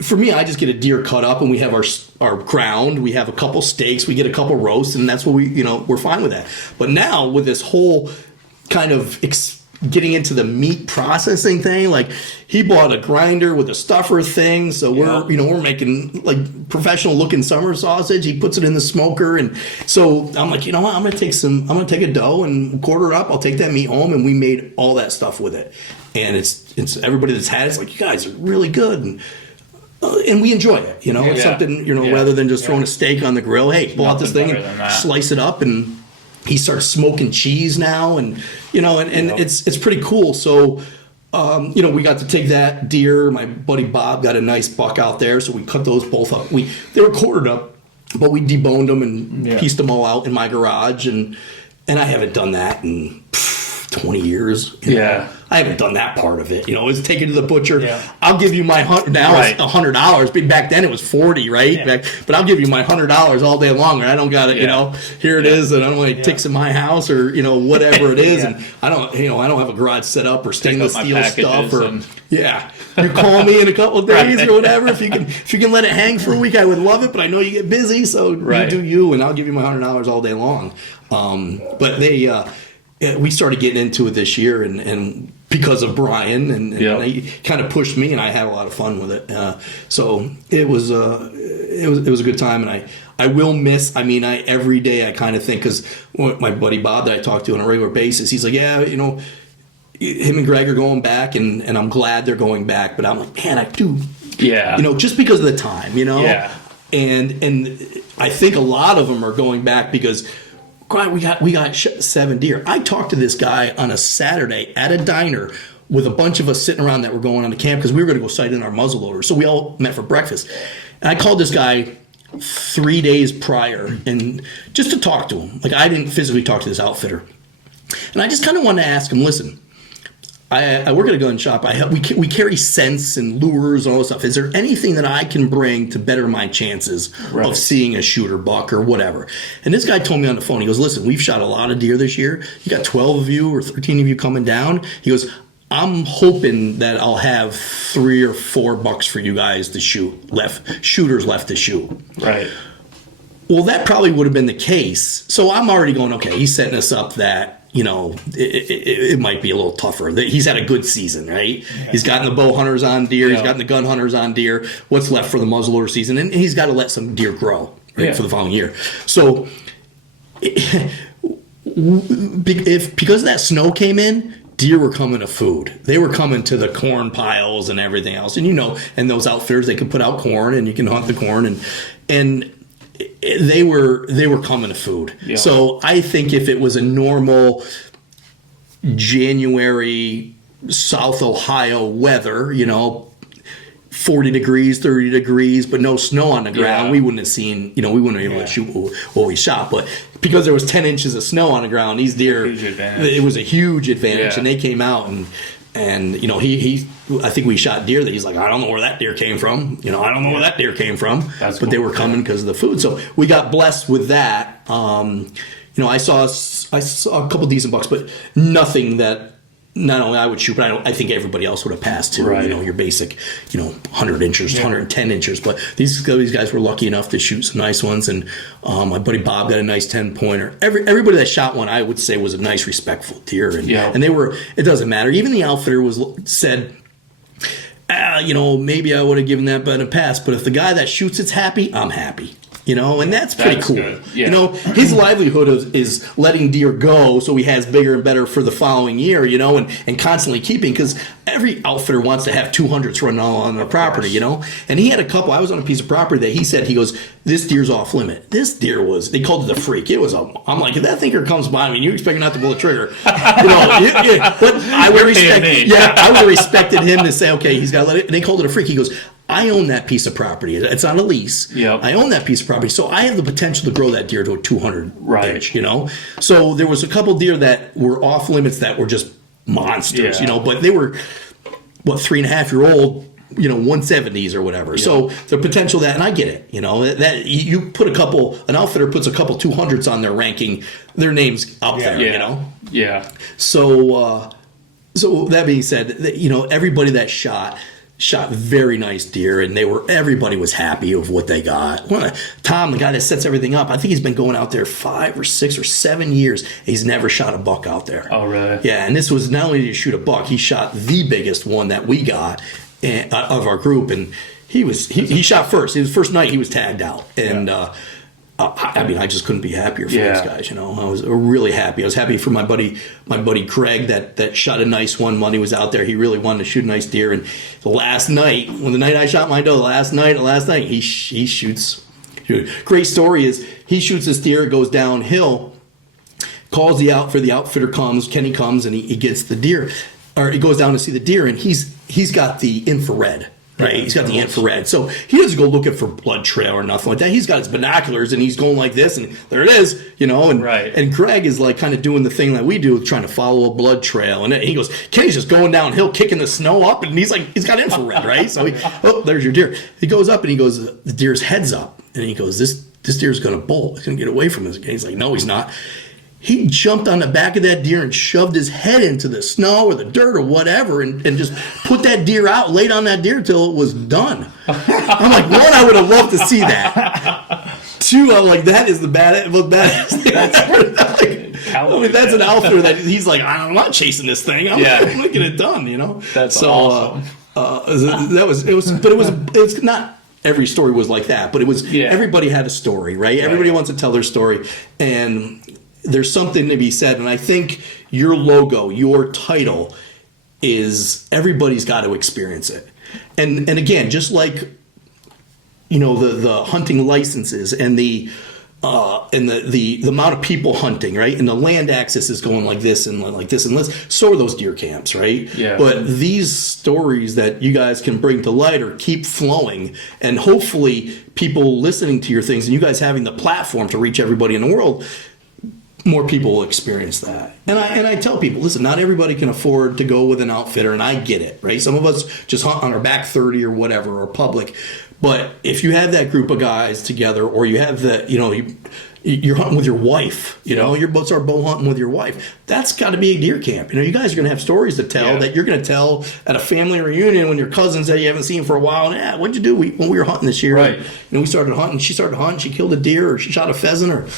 for me, I just get a deer cut up and we have our ground. We have a couple steaks. We get a couple roasts, and that's what we're fine with that. But now with this whole kind of getting into the meat processing thing, like he bought a grinder with a stuffer thing, so we're making like professional looking summer sausage. He puts it in the smoker, and so I'm like, what, I'm gonna take a doe and quarter it up. I'll take that meat home, and we made all that stuff with it, and it's everybody that's had it's like, you guys are really good, and we enjoy it. It's something rather than just throwing a steak on the grill. Hey, pull out this thing and slice it up, and he starts smoking cheese now, and it's pretty cool. So we got to take that deer. My buddy Bob got a nice buck out there, so we cut those both up. They were quartered up, but we deboned them and pieced them all out in my garage, and I haven't done that in 20 years. You know? Yeah. I haven't done that part of it. It's taken to the butcher. Yeah. I'll give you my now Right. it's $100. But back then it was 40, right? Yeah. But I'll give you my $100 all day long. And I don't got it. Yeah. Here it is, and I don't like ticks in my house or whatever it is. Yeah. And I don't have a garage set up or stainless my steel stuff packages or and- yeah. You call me in a couple of days or whatever. If you can let it hang for a week, I would love it. But I know you get busy, so Right. you do you, and I'll give you my $100 all day long. But we started getting into it this year, and because of Brian, and Yeah. he kind of pushed me, and I had a lot of fun with it. So it was a good time, and I will miss. I mean, every day I kind of think, because my buddy Bob that I talk to on a regular basis, he's like, yeah, him and Greg are going back, and I'm glad they're going back. But I'm like, man, I do, Yeah. just because of the time, Yeah. and I think a lot of them are going back because. God, we got 7 deer. I talked to this guy on a Saturday at a diner with a bunch of us sitting around that were going on the camp because we were going to go sight in our muzzleloader. So we all met for breakfast. And I called this guy 3 days prior and just to talk to him. Like, I didn't physically talk to this outfitter. And I just kind of wanted to ask him, listen, I work at a gun shop. We carry scents and lures and all this stuff. Is there anything that I can bring to better my chances Right. of seeing a shooter buck or whatever? And this guy told me on the phone, he goes, listen, we've shot a lot of deer this year. You got 12 of you or 13 of you coming down. He goes, I'm hoping that I'll have 3 or 4 bucks for you guys to shoot, shooters left to shoot. Right. Well, that probably would have been the case. So I'm already going, okay, he's setting us up that, it might be a little tougher. He's had a good season, right? Yeah. He's gotten the bow hunters on deer. Yeah. He's gotten the gun hunters on deer. What's left for the muzzleloader season? And he's got to let some deer grow for the following year. So because that snow came in, deer were coming to food. They were coming to the corn piles and everything else. And and those outfitters, they could put out corn and you can hunt the corn and they were coming to food. Yeah. So I think if it was a normal January South Ohio weather, 40 degrees, 30 degrees, but no snow on the ground, we wouldn't have seen, we wouldn't have been able to shoot what we shot. But because there was 10 inches of snow on the ground, these deer, it was a huge advantage. And they came out and he I think we shot deer that he's like, I don't know where that deer came from. I don't know where that deer came from. But cool. They were coming because of the food. So we got blessed with that. I saw a couple decent bucks, but nothing that not only I would shoot, but I think everybody else would have passed too. Right. Your basic, 100 inches, 110 inches. But these guys were lucky enough to shoot some nice ones. And my buddy Bob got a nice 10-pointer. Everybody that shot one, I would say, was a nice, respectful deer. And they were. It doesn't matter. Even the outfitter said, maybe I would have given that a pass. But if the guy that shoots it's happy, I'm happy. And that's pretty cool. Yeah. His livelihood is letting deer go so he has bigger and better for the following year, and constantly keeping, because every outfitter wants to have 200s running all on their property, And he had a couple. I was on a piece of property that he goes, this deer's off limit. This deer they called it a freak. It was I'm like, if that thinker comes by me, you expect not to pull a trigger. But I would have respected him to say, okay, he's got to let it. And they called it a freak. He goes, I own that piece of property. It's on a lease. Yep. I own that piece of property. So I have the potential to grow that deer to a 200 inch, So there was a couple deer that were off limits that were just monsters, but they were, 3.5-year-old, 170s or whatever. Yeah. So the potential that, and I get it, that you put an outfitter puts a couple 200s on their ranking, their name's up there, Yeah. So that being said, everybody that shot very nice deer, and everybody was happy of what they got. Tom, the guy that sets everything up, I think he's been going out there 5 or 6 or 7 years. He's never shot a buck out there. Oh, really? Yeah, and this was not only did he shoot a buck, he shot the biggest one that we got of our group, and he shot first. His first night he was tagged out, and I just couldn't be happier for those guys. I was really happy. I was happy for my buddy Craig that shot a nice one when he was out there. He really wanted to shoot a nice deer. And the last night, the night I shot my doe, the last night he shoots. Great story is he shoots this deer, it goes downhill, calls the outfitter comes, Kenny comes, and he gets the deer, or he goes down to see the deer, and he's got the infrared. right? He's got the infrared. So he doesn't go looking for blood trail or nothing like that. He's got his binoculars and he's going like this and there it is, and Greg is like kind of doing the thing that we do, trying to follow a blood trail. And he goes, Kenny's just going downhill, kicking the snow up, and he's got infrared, right? So there's your deer. He goes up and he goes, the deer's head's up. And he goes, this deer's going to bolt. He's going to get away from us. And he's like, no, he's not. He jumped on the back of that deer and shoved his head into the snow or the dirt or whatever and just put that deer out, laid on that deer till it was done. I'm like, one, I would have loved to see that. Two, I'm like, that is the badass thing I've ever done. That's an outfitter that he's like, I'm not chasing this thing. I'm going to get it done, That's awesome. It's not every story was like that, but it was, everybody had a story, right? Everybody wants to tell their story. And there's something to be said, and I think your logo, your title, is everybody's got to experience it. And again, just like the hunting licenses and the amount of people hunting, right? And the land access is going like this and like this and this. So are those deer camps, right? Yeah. But these stories that you guys can bring to light or keep flowing, and hopefully people listening to your things and you guys having the platform to reach everybody in the world, more people will experience that. And I tell people, listen, not everybody can afford to go with an outfitter, and I get it, right? Some of us just hunt on our back 30 or whatever, or public. But if you have that group of guys together, or you have you're hunting with your wife, your boats are bow hunting with your wife, that's got to be a deer camp. You guys are going to have stories to tell that you're going to tell at a family reunion when your cousins that you haven't seen for a while. And, what'd you do when we were hunting this year? Right. We started hunting. She started hunting. She killed a deer, or she shot a pheasant, or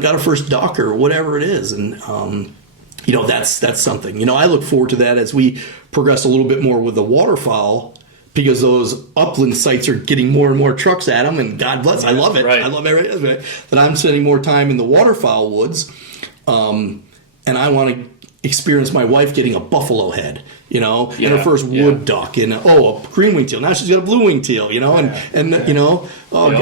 got her first duck, or whatever it is. And that's something. I look forward to that as we progress a little bit more with the waterfowl, because those upland sites are getting more and more trucks at them, and God bless, I love it. Right. I love it. Right? That I'm spending more time in the waterfowl woods, and I want to experience my wife getting a buffalo head, and her first wood duck, and a green wing teal. Now she's got a blue wing teal,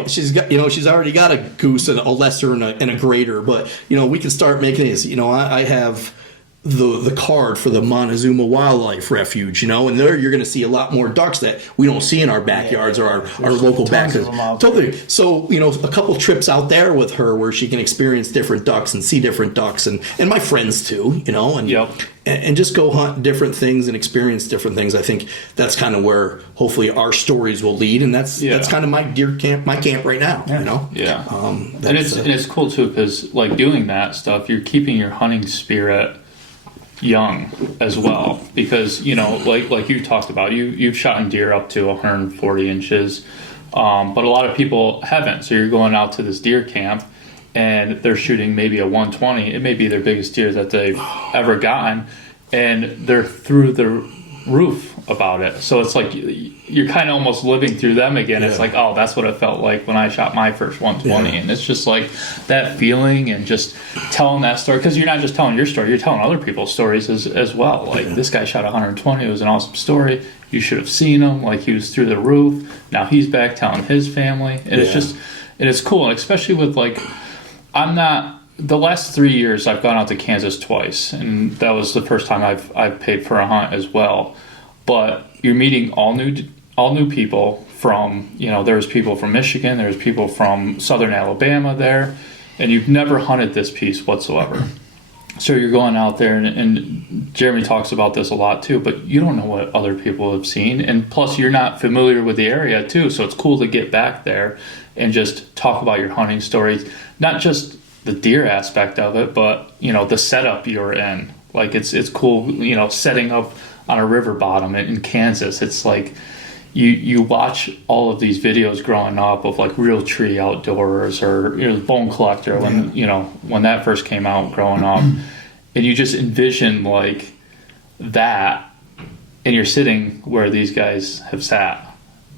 she's got, she's already got a goose and a lesser and a greater, but we can start making this. I have the card for the Montezuma Wildlife Refuge, and there you're going to see a lot more ducks that we don't see in our backyards or our local backyards. Totally. So, a couple trips out there with her where she can experience different ducks and see different ducks, and my friends too, and just go hunt different things and experience different things. I think that's kind of where hopefully our stories will lead, and that's kind of my deer camp, my camp right now. Yeah. And it's cool too, because like doing that stuff, you're keeping your hunting spirit young as well, because like you talked about, you've shot deer up to 140 inches, but a lot of people haven't. So you're going out to this deer camp and they're shooting maybe a 120. It may be their biggest deer that they've ever gotten, and they're through the roof about it. So it's like you're kind of almost living through them again. It's like, oh, that's what it felt like when I shot my first 120. And it's just like that feeling, and just telling that story, because you're not just telling your story, you're telling other people's stories as well. Like, this guy shot 120. It was an awesome story. You should have seen him. Like, he was through the roof. Now he's back telling his family. And it's cool. And especially with the last 3 years I've gone out to Kansas twice, and that was the first time I've paid for a hunt as well. But you're meeting all new people from, there's people from Michigan, there's people from southern Alabama there, and you've never hunted this piece whatsoever. So you're going out there, and Jeremy talks about this a lot too, but you don't know what other people have seen, and plus you're not familiar with the area too, so it's cool to get back there and just talk about your hunting stories, not just the deer aspect of it, but the setup you're in. Like, it's cool, setting up on a river bottom in Kansas. It's like you watch all of these videos growing up of like Real Tree Outdoors or Bone Collector when that first came out growing up, and you just envision like that, and you're sitting where these guys have sat.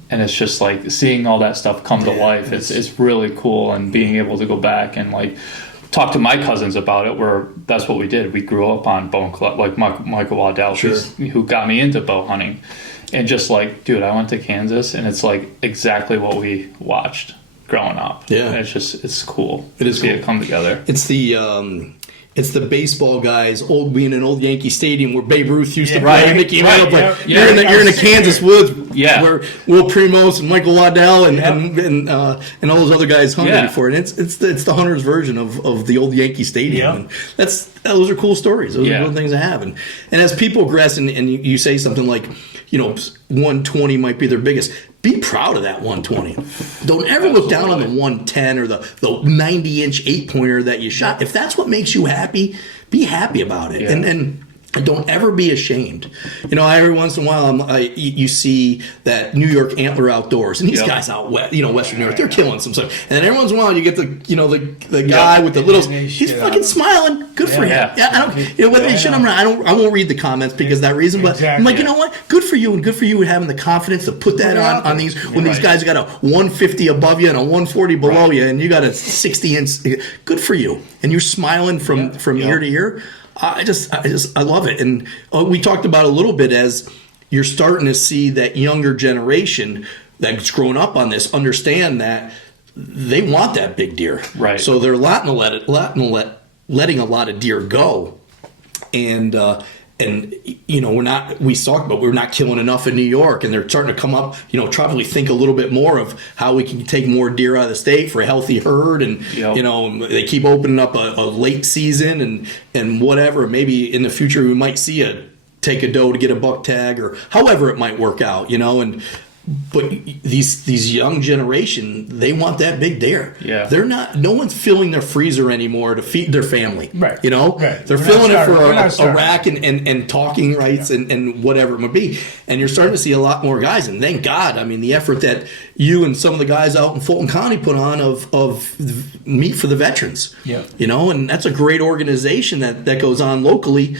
And it's just like seeing all that stuff come to life. It's really cool, and being able to go back and like talk to my cousins about it, where that's what we did. We grew up on bone club, like Michael Waddell, who got me into bow hunting, and just like, dude, I went to Kansas, and it's like exactly what we watched growing up. Yeah, and it's cool. It is to see it come together. It's the baseball guys, being in old Yankee Stadium where Babe Ruth used to play, Mickey Mantle play. You're in the Kansas woods Yeah. where Will Primos and Michael Waddell and all those other guys hung there before. And it's the Hunters version of the old Yankee Stadium. And those are cool stories. Those are cool things to have. And as people progress and you say something like, 120 might be their biggest. Be proud of that 120. Don't ever look down on the 110 or the 90-inch 8-pointer that you shot. If that's what makes you happy, be happy about it. Yeah. And don't ever be ashamed. Every once in a while, you see that New York Antler Outdoors, and these guys out west, Western New York, they're killing some stuff. And then every once in a while, you get the guy with the little, he's fucking smiling. Good for him. Yeah, I don't. Whether you should, I won't read the comments because of that reason. But I'm like, you know what? Good for you, and good for you having the confidence to put that on these when these guys got a 150 above you and a 140 below you, and you got a 60-inch. Good for you, and you're smiling from ear to ear. I love it. And we talked about a little bit as you're starting to see that younger generation that's grown up on this understand that they want that big deer. Right. So they're letting a lot of deer go. And we're not killing enough in New York, and they're starting to come up, probably think a little bit more of how we can take more deer out of the state for a healthy herd. And, they keep opening up a late season and whatever. Maybe in the future we might see take a doe to get a buck tag or however it might work out, But these young generation, they want that big deer. Yeah. No one's filling their freezer anymore to feed their family. Right. Right. They're filling it for a rack and talking rights and whatever it might be. And you're starting to see a lot more guys. And thank God, the effort that you and some of the guys out in Fulton County put on of Meat for the Veterans. Yeah. And that's a great organization that goes on locally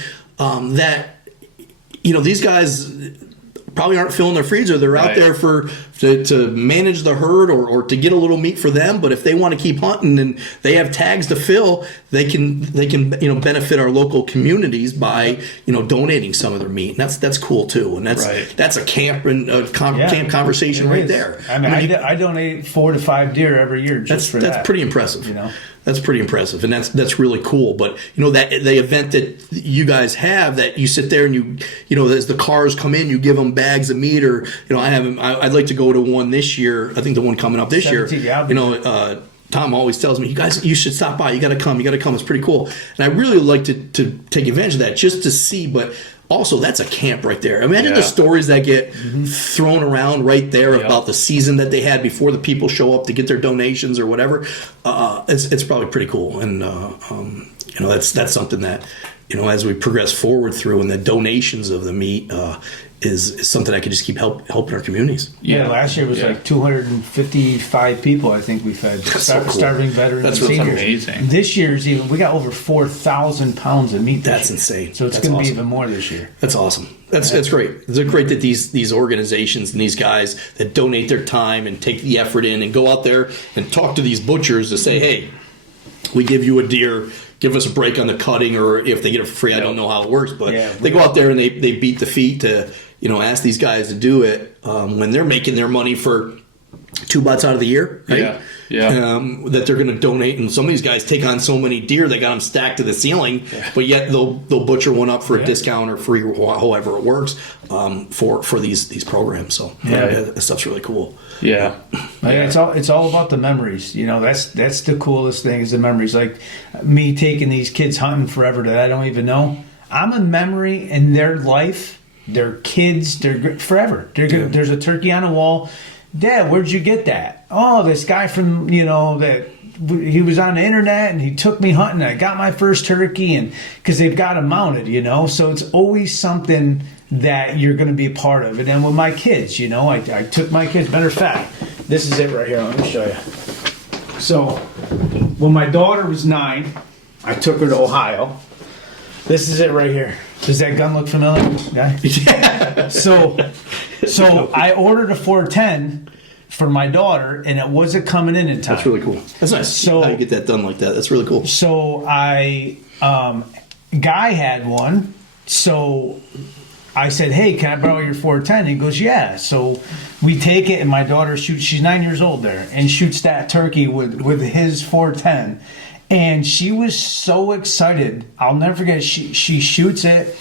these guys probably aren't filling their freezer. They're out there to manage the herd or to get a little meat for them. But if they want to keep hunting and they have tags to fill, they can benefit our local communities by donating some of their meat. And that's cool too. And that's a camp and camp conversation right there. I donate 4 to 5 deer every year just for that. That's pretty impressive. That's pretty impressive, and that's really cool. But that the event that you guys have, that you sit there and you as the cars come in, you give them bags of meat, or I'd like to go to one this year. I think the one coming up this year. Tom always tells me, you should stop by. You got to come. It's pretty cool, and I really like to take advantage of that just to see, but. Also, that's a camp right there. Imagine the stories that get thrown around right there about the season that they had before the people show up to get their donations or whatever. It's probably pretty cool, and that's something that as we progress forward through, and the donations of the meat is something I could just keep helping our communities. Yeah, last year was like 255 people. I think we fed starving veterans and seniors. Amazing. This year's we got over 4,000 pounds of meat. That's insane. So it's going to be even more this year. That's awesome. That's great. It's great that these organizations and these guys that donate their time and take the effort in and go out there and talk to these butchers to say, hey, we give you a deer. Give us a break on the cutting, or if they get it for free, I don't know how it works, but they go out there and they beat the feet to ask these guys to do it when they're making their money for 2 butts out of the year, right? That they're going to donate, and some of these guys take on so many deer they got them stacked to the ceiling, but yet they'll butcher one up for a discount or free, or however it works for these programs. So that stuff's really cool. Yeah. It's all about the memories. That's the coolest thing is the memories. Like me taking these kids hunting forever that I don't even know. I'm a memory in their life. Their kids, they're forever. There's a turkey on a wall. Dad, where'd you get that? Oh, this guy from that he was on the internet and he took me hunting. I got my first turkey, and because they've got them mounted, so it's always something that you're going to be a part of. And then with my kids, I took my kids. Matter of fact, this is it right here. Let me show you. So when my daughter was 9, I took her to Ohio. This is it right here. Does that gun look familiar, guy? Yeah. So I ordered a 410 for my daughter, and it wasn't coming in time. That's really cool. That's nice. So how you get that done like that? That's really cool. So Guy had one. So I said, hey, can I borrow your 410? He goes, yeah. So we take it, and my daughter shoots. She's 9 years old there, and shoots that turkey with his 410. And she was so excited. I'll never forget. She shoots it,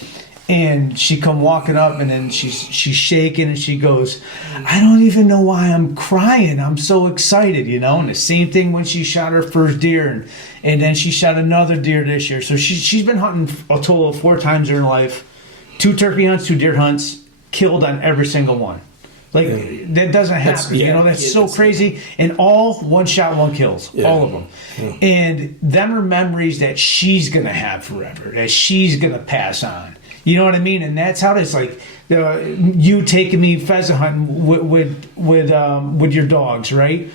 And she come walking up, and then she's shaking, and she goes, "I don't even know why I'm crying. I'm so excited, you know." And the same thing when she shot her first deer, and then she shot another deer this year. So she's been hunting a total of 4 times in her life, 2 turkey hunts, 2 deer hunts, killed on every single one. Like that doesn't happen, you know. That's so crazy. And all 1 shot, 1 kills, all of them. Yeah. And them are memories that she's gonna have forever, that she's gonna pass on. You know what I mean? And that's how it's like you taking me pheasant hunting with your dogs, right?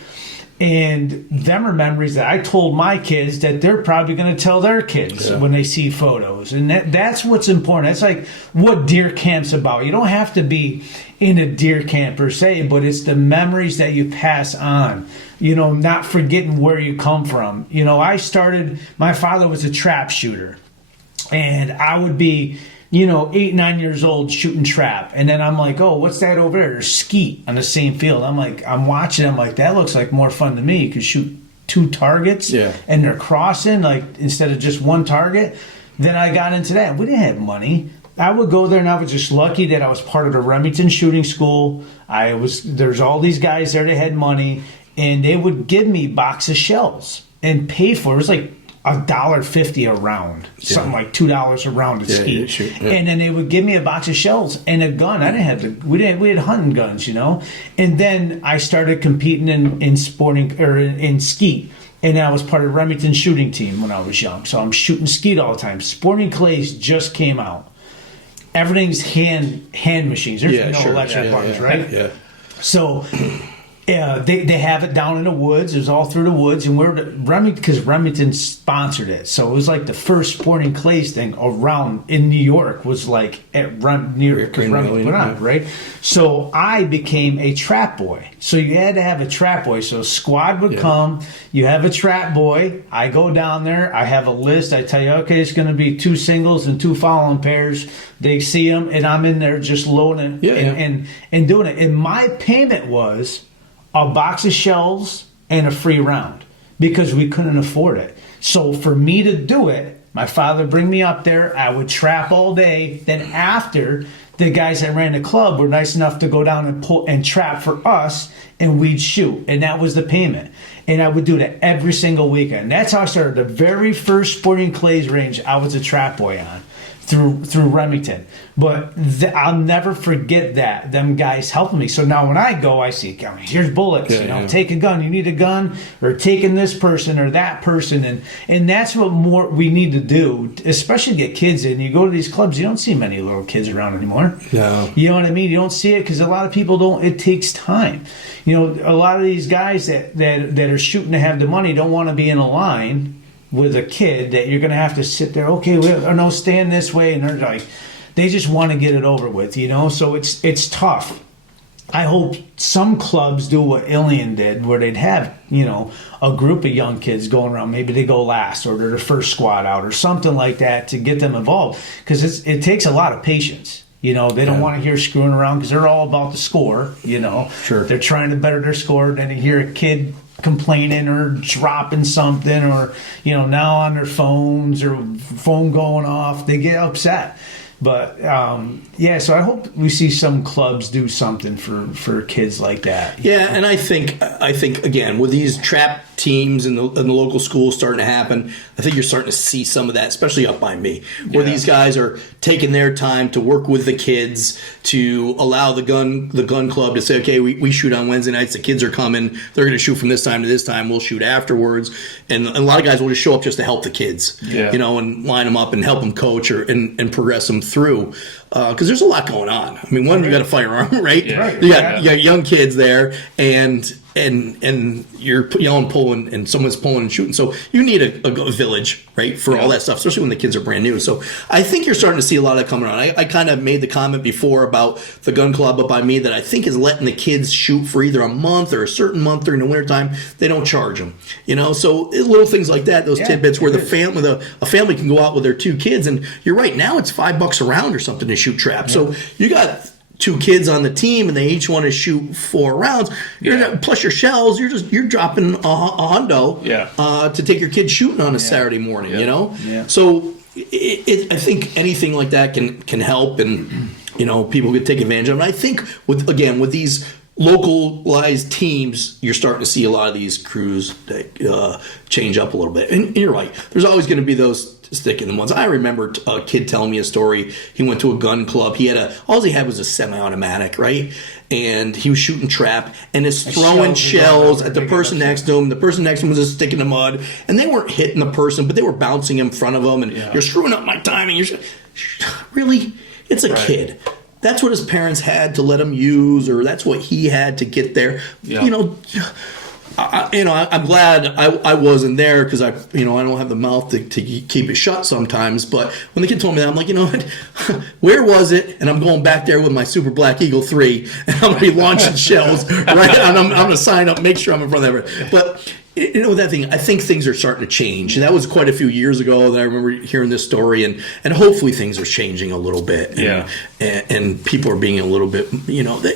And them are memories that I told my kids that they're probably going to tell their kids when they see photos. And that's what's important. That's like what deer camp's about. You don't have to be in a deer camp per se, but it's the memories that you pass on. You know, not forgetting where you come from. You know, my father was a trap shooter. And I would be, 8, 9 years old shooting trap. And then I'm like, oh, what's that over there? There's skeet on the same field. I'm watching. I'm like, that looks like more fun to me. You could shoot 2 targets and they're crossing, like instead of just 1 target. Then I got into that. We didn't have money. I would go there, and I was just lucky that I was part of the Remington shooting school. There's all these guys there that had money, and they would give me a box of shells and pay for it. It was like $1.50 a round, something like $2 a round to ski. And then they would give me a box of shells and a gun. I didn't have we had hunting guns, And then I started competing in sporting or in skeet. And I was part of the Remington shooting team when I was young. So I'm shooting skeet all the time. Sporting clays just came out. Everything's hand machines. There's no electric buttons, right? Yeah. So they have it down in the woods. It was all through the woods, and because Remington sponsored it, so it was like the first sporting clays thing around in New York was like near because Remington put on it, right? So I became a trap boy. So you had to have a trap boy. So squad would come. You have a trap boy. I go down there. I have a list. I tell you, okay, it's going to be 2 singles and 2 following pairs. They see them, and I'm in there just loading and doing it. And my payment was a box of shells and a free round because we couldn't afford it. So for me to do it, my father would bring me up there. I would trap all day. Then after, the guys that ran the club were nice enough to go down and pull and trap for us, and we'd shoot. And that was the payment. And I would do that every single weekend. That's how I started. The very first sporting clays range I was a trap boy on. Through Remington. But I'll never forget that, them guys helping me. So now when I go, I see, here's bullets, take a gun, you need a gun, or taking this person or that person. And that's what more we need to do, especially get kids in. You go to these clubs, you don't see many little kids around anymore. No. You know what I mean? You don't see it because a lot of people don't, it takes time. A lot of these guys that are shooting to have the money don't want to be in a line with a kid that you're going to have to sit there, stand this way, and they're like, they just want to get it over with, so it's tough. I hope some clubs do what Ilion did, where they'd have, a group of young kids going around, maybe they go last, or they're the first squad out, or something like that to get them involved, because it takes a lot of patience. They don't want to hear screwing around because they're all about the score, Sure. They're trying to better their score, then you hear a kid complaining or dropping something, or now on their phones or phone going off, they get upset. But so I hope we see some clubs do something for kids like that. And I think again, with these trap teams in the local schools starting to happen, I think you're starting to see some of that, especially up by me, where these guys are taking their time to work with the kids, to allow the gun club to say, okay, we shoot on Wednesday nights, the kids are coming, they're going to shoot from this time to this time, we'll shoot afterwards, and a lot of guys will just show up just to help the kids, and line them up and help them coach and progress them through. Because there's a lot going on. I mean, you got a firearm, right? Yeah. You got young kids there, and you're pulling, and someone's pulling and shooting. So you need a village, right, for all that stuff, especially when the kids are brand new. So I think you're starting to see a lot of that coming on. I kind of made the comment before about the gun club up by me that I think is letting the kids shoot for either a month or a certain month during the wintertime. They don't charge them, So little things like that, those tidbits where a family can go out with their 2 kids, and you're right, now it's $5 a round or something to shoot trap. So you got 2 kids on the team, and they each want to shoot 4 rounds. Plus your shells, you're dropping a hundo to take your kid shooting on a Saturday morning. So I think anything like that can help, and people could take advantage of it. And I think with these localized teams, you're starting to see a lot of these crews that change up a little bit. And you're right. There's always going to be those sticking ones. I remember a kid telling me a story. He went to a gun club. All he had was a semi-automatic, right? And he was shooting trap and is throwing shells at the person next to him. The person next to him was just sticking in the mud, and they weren't hitting the person, but they were bouncing in front of him. And you're screwing up my timing. Really, it's a kid. That's what his parents had to let him use, or that's what he had to get there. Yeah. I'm glad I wasn't there, because I don't have the mouth to keep it shut sometimes. But when the kid told me that, I'm like, what? Where was it? And I'm going back there with my Super Black Eagle 3, and I'm going to be launching shells, right? And I'm going to sign up, make sure I'm in front of everyone. But that thing, I think things are starting to change, and that was quite a few years ago that I remember hearing this story, and hopefully things are changing a little bit. And people are being a little bit,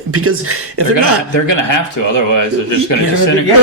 because if they're not, they're going to have to, otherwise they're just going to disintegrate.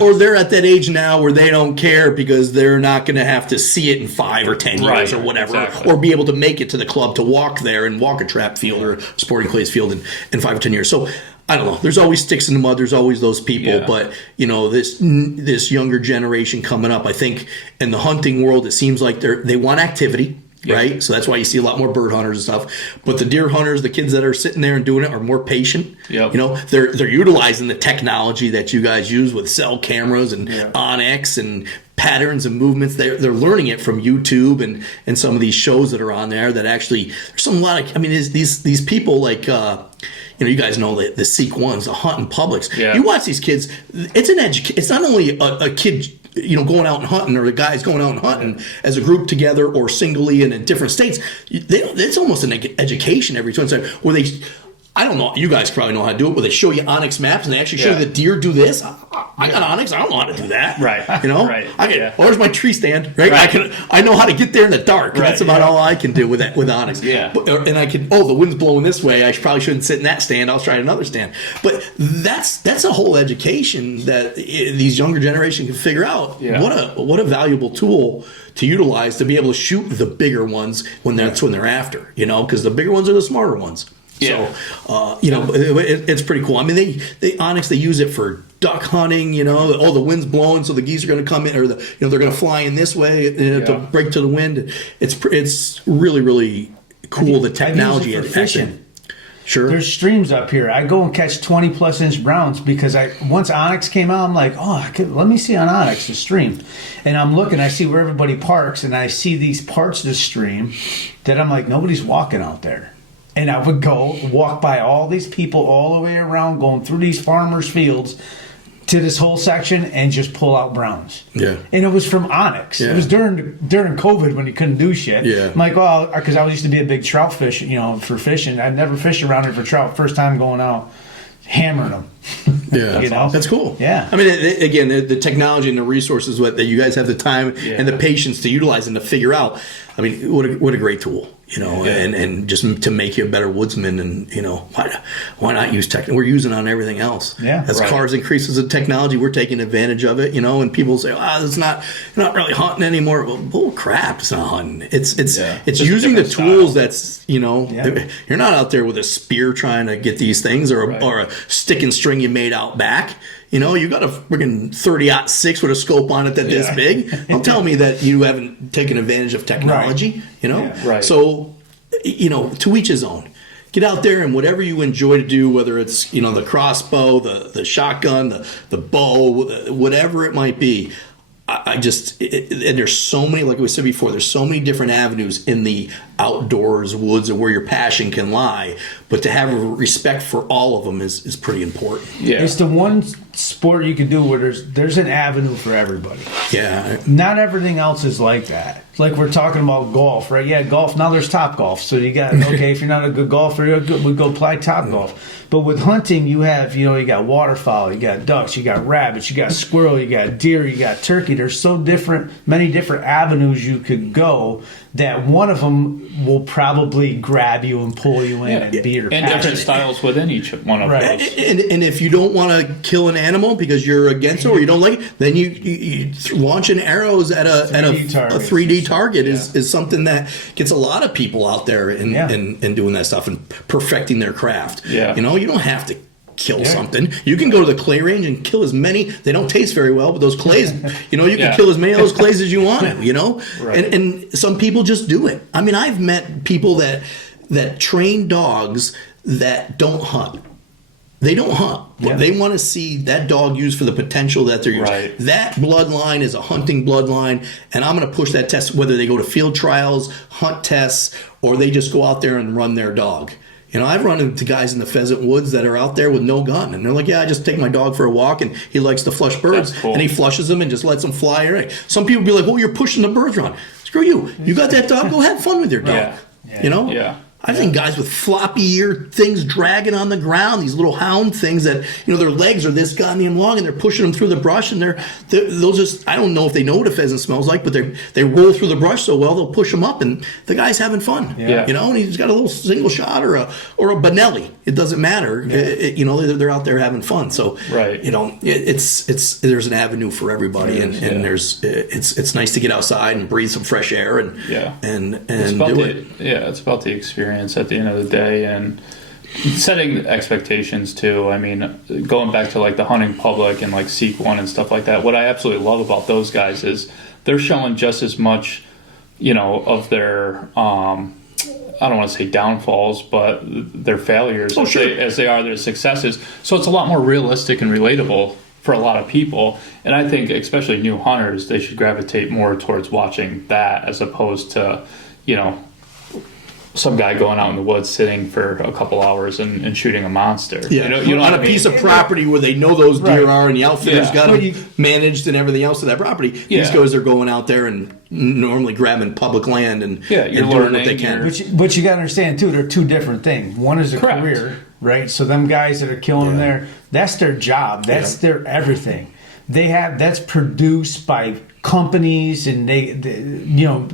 Or they're at that age now where they don't care, because they're not going to have to see it in 5 or 10 years or whatever, or be able to make it to the club to walk there and walk a trap field or a sporting clays field in 5 or 10 years. So I don't know. There's always sticks in the mud. There's always those people. Yeah. But, this younger generation coming up, I think in the hunting world, it seems like they want activity, right? So that's why you see a lot more bird hunters and stuff. But the deer hunters, the kids that are sitting there and doing it, are more patient. Yep. They're utilizing the technology that you guys use with cell cameras and Onyx and patterns and movements. They're learning it from YouTube and some of these shows that are on there that actually, these people like, you guys know the Seek Ones, the hunting publics. Yeah. You watch these kids. It's not only a kid, going out and hunting, or the guys going out and hunting as a group together or singly and in different states. It's almost an education every time where they. I don't know. You guys probably know how to do it, where they show you Onyx maps and they actually show you the deer do this. I got Onyx. I don't know how to do that. Right. Right. Where's my tree stand? Right. I know how to get there in the dark. Right. That's about all I can do with Onyx. Yeah. And I can. The wind's blowing this way. I probably shouldn't sit in that stand. I'll try another stand. But that's a whole education that these younger generation can figure out. Yeah. What a valuable tool to utilize to be able to shoot the bigger ones when they're after. Because the bigger ones are the smarter ones. Yeah. So, it's pretty cool. I mean, they Onyx, they use it for duck hunting. The wind's blowing, so the geese are going to come in, or they're going to fly in this way to break to the wind. It's really, really cool. The technology for fishing. Sure. There's streams up here. I go and catch 20+ inch browns because once Onyx came out, I'm like, let me see on Onyx the stream, and I'm looking. I see where everybody parks, and I see these parts of the stream that I'm like, nobody's walking out there. And I would go walk by all these people all the way around, going through these farmers' fields to this whole section and just pull out browns. Yeah. And it was from Onyx. Yeah. It was during COVID when you couldn't do shit. Yeah. I'm like, because I used to be a big trout fish, for fishing. I'd never fished around here for trout. First time going out, hammering them. Yeah, that's cool. Yeah, I mean, again, the technology and the resources that you guys have the time and the patience to utilize and to figure out. I mean, what a great tool, and just to make you a better woodsman, and why not use tech? We're using it on everything else. Yeah, as cars increases in technology, we're taking advantage of it. And people say, it's not really hunting anymore. Well, bull crap, it's not hunting. It's using the tools style. That's you're not out there with a spear trying to get these things or a stick and string you made out back. You got a freaking 30-06 with a scope on it this big. Don't tell me that you haven't taken advantage of technology. Right. So, to each his own. Get out there and whatever you enjoy to do, whether it's the crossbow, the shotgun, the bow, whatever it might be. And there's so many, like we said before, there's so many different avenues in the outdoors, woods, and where your passion can lie. But to have a respect for all of them is pretty important. Yeah. It's the one sport you can do where there's an avenue for everybody. Yeah. Not everything else is like that. Like we're talking about golf, right? Yeah, golf. Now there's Top Golf. So you got, if you're not a good golfer, we go play Top Golf. But with hunting, you have, you got waterfowl, you got ducks, you got rabbits, you got squirrel, you got deer, you got turkey. There's many different avenues you could go that one of them will probably grab you and pull you in Yeah. and be your And different passion. styles within each one of Right. those. And if you don't want to kill an animal because you're against it or you don't like it, then you launching arrows at a 3D target is something that gets a lot of people out there and doing that stuff and perfecting their craft. Yeah. You know, you don't have to kill something. You can go to the clay range and kill as many. They don't taste very well, but those clays, you know, you can kill as many of those clays as you want, you know? Right. And some people just do it. I mean, I've met people that train dogs that don't hunt. They don't hunt, but they want to see that dog used for the potential that they're using. Right. That bloodline is a hunting bloodline, and I'm going to push that test, whether they go to field trials, hunt tests, or they just go out there and run their dog. You know, I've run into guys in the pheasant woods that are out there with no gun, and they're like, yeah, I just take my dog for a walk, and he likes to flush birds. That's cool. And he flushes them and just lets them fly around. Some people be like, well, you're pushing the birds around. Screw you. You got that dog, go have fun with your dog. Yeah. You know? Yeah. I've seen guys with floppy ear things dragging on the ground, these little hound things that, you know, their legs are this goddamn long and they're pushing them through the brush and they'll just, I don't know if they know what a pheasant smells like, but they roll through the brush so well, they'll push them up and the guy's having fun. Yeah. You know, and he's got a little single shot or a Benelli. It doesn't matter. You know, they're out there having fun. So, you know, it's there's an avenue for everybody and there's, it's nice to get outside and breathe some fresh air and do it. Yeah, it's about the experience at the end of the day and setting expectations too. I mean, going back to like the hunting public and like Seek One and stuff like that, what I absolutely love about those guys is they're showing just as much, you know, of their I don't want to say downfalls, but their failures as they are their successes. So it's a lot more realistic and relatable for a lot of people. And I think especially new hunters, they should gravitate more towards watching that as opposed to, you know, some guy going out in the woods sitting for a couple hours and shooting a monster. Yeah, you know on a piece of property where they know those deer are and the outfitter's got them managed and everything else to that property. These guys are going out there and normally grabbing public land and doing what they can. But you got to understand too, they're two different things. One is a career, right? So them guys that are killing them there, that's their job. That's their everything. That's produced by companies and they you know,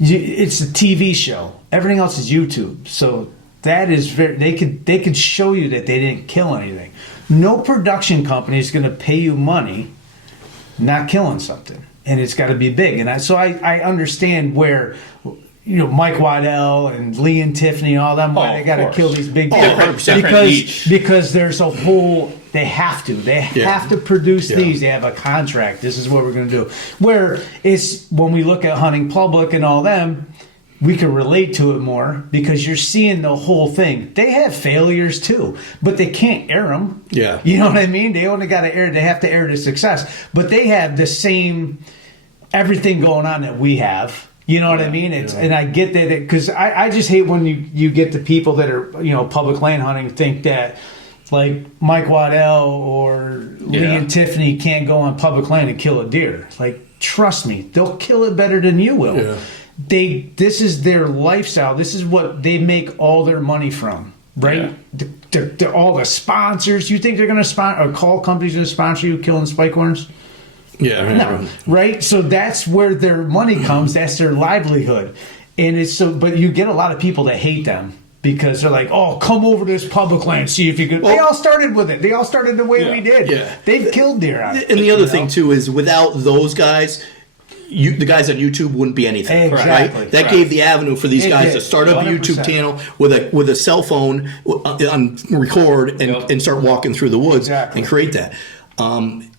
it's a TV show. Everything else is YouTube. So that is they could show you that they didn't kill anything. No production company is going to pay you money not killing something, and it's got to be big. And I understand where, you know, Mike Waddell and Lee and Tiffany and all them, why they got to kill these big deer because there's a whole. They have to produce these. They have a contract. This is what we're going to do. Where it's when we look at hunting public and all them, we can relate to it more because you're seeing the whole thing. They have failures too, but they can't air them. Yeah, you know what I mean. They only got to air. They have to air the success, but they have the same everything going on that we have. You know what I mean? And I get that because I just hate when you get the people that are, you know, public land hunting think that like Mike Waddell or Lee and Tiffany can't go on public land and kill a deer. Like, trust me, they'll kill it better than you will. Yeah. This is their lifestyle. This is what they make all their money from, right? Yeah. All the sponsors. You think they're going to sponsor or call companies going to sponsor you killing spike horns? Yeah, no, right. So that's where their money comes. That's their livelihood, and it's so. But you get a lot of people that hate them because they're like, "Oh, come over to this public land, see if you can." Well, they all started with it. They all started the way we did. Yeah, they've killed deer on it. And the other thing too is without those guys. The guys on YouTube wouldn't be anything, right? That gave the avenue for these guys to start up a YouTube channel with a cell phone on record and start walking through the woods and create that.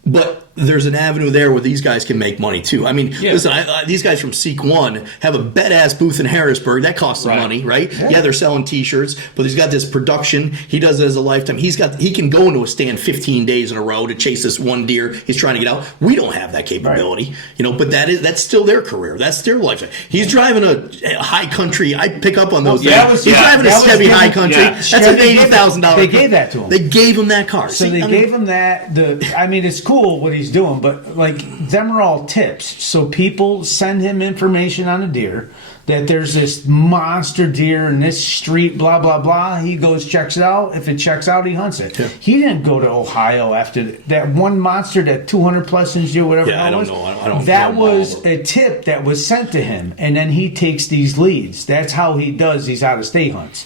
But there's an avenue there where these guys can make money too. I mean, listen, these guys from Seek One have a badass booth in Harrisburg. That costs some money, right? Yeah, they're selling T-shirts, but he's got this production. He does it as a lifetime. He can go into a stand 15 days in a row to chase this one deer he's trying to get out. We don't have that capability, you know. But that's still their career. That's their lifestyle. He's driving a high country. I pick up on those. He's driving a Chevy High Country. That's an $80,000. They gave that to him. They gave him that car. So they gave him that. I mean, it's cool what he's doing, but like them are all tips. So people send him information on a deer. that there's this monster deer in this street, blah, blah, blah. He goes, checks it out. If it checks out, he hunts it. Yeah. He didn't go to Ohio after that one monster, that 200 plus inch deer, whatever Yeah, I that don't was. know. I don't that know was all a tip that was sent to him, and then he takes these leads. That's how he does these out-of-state hunts,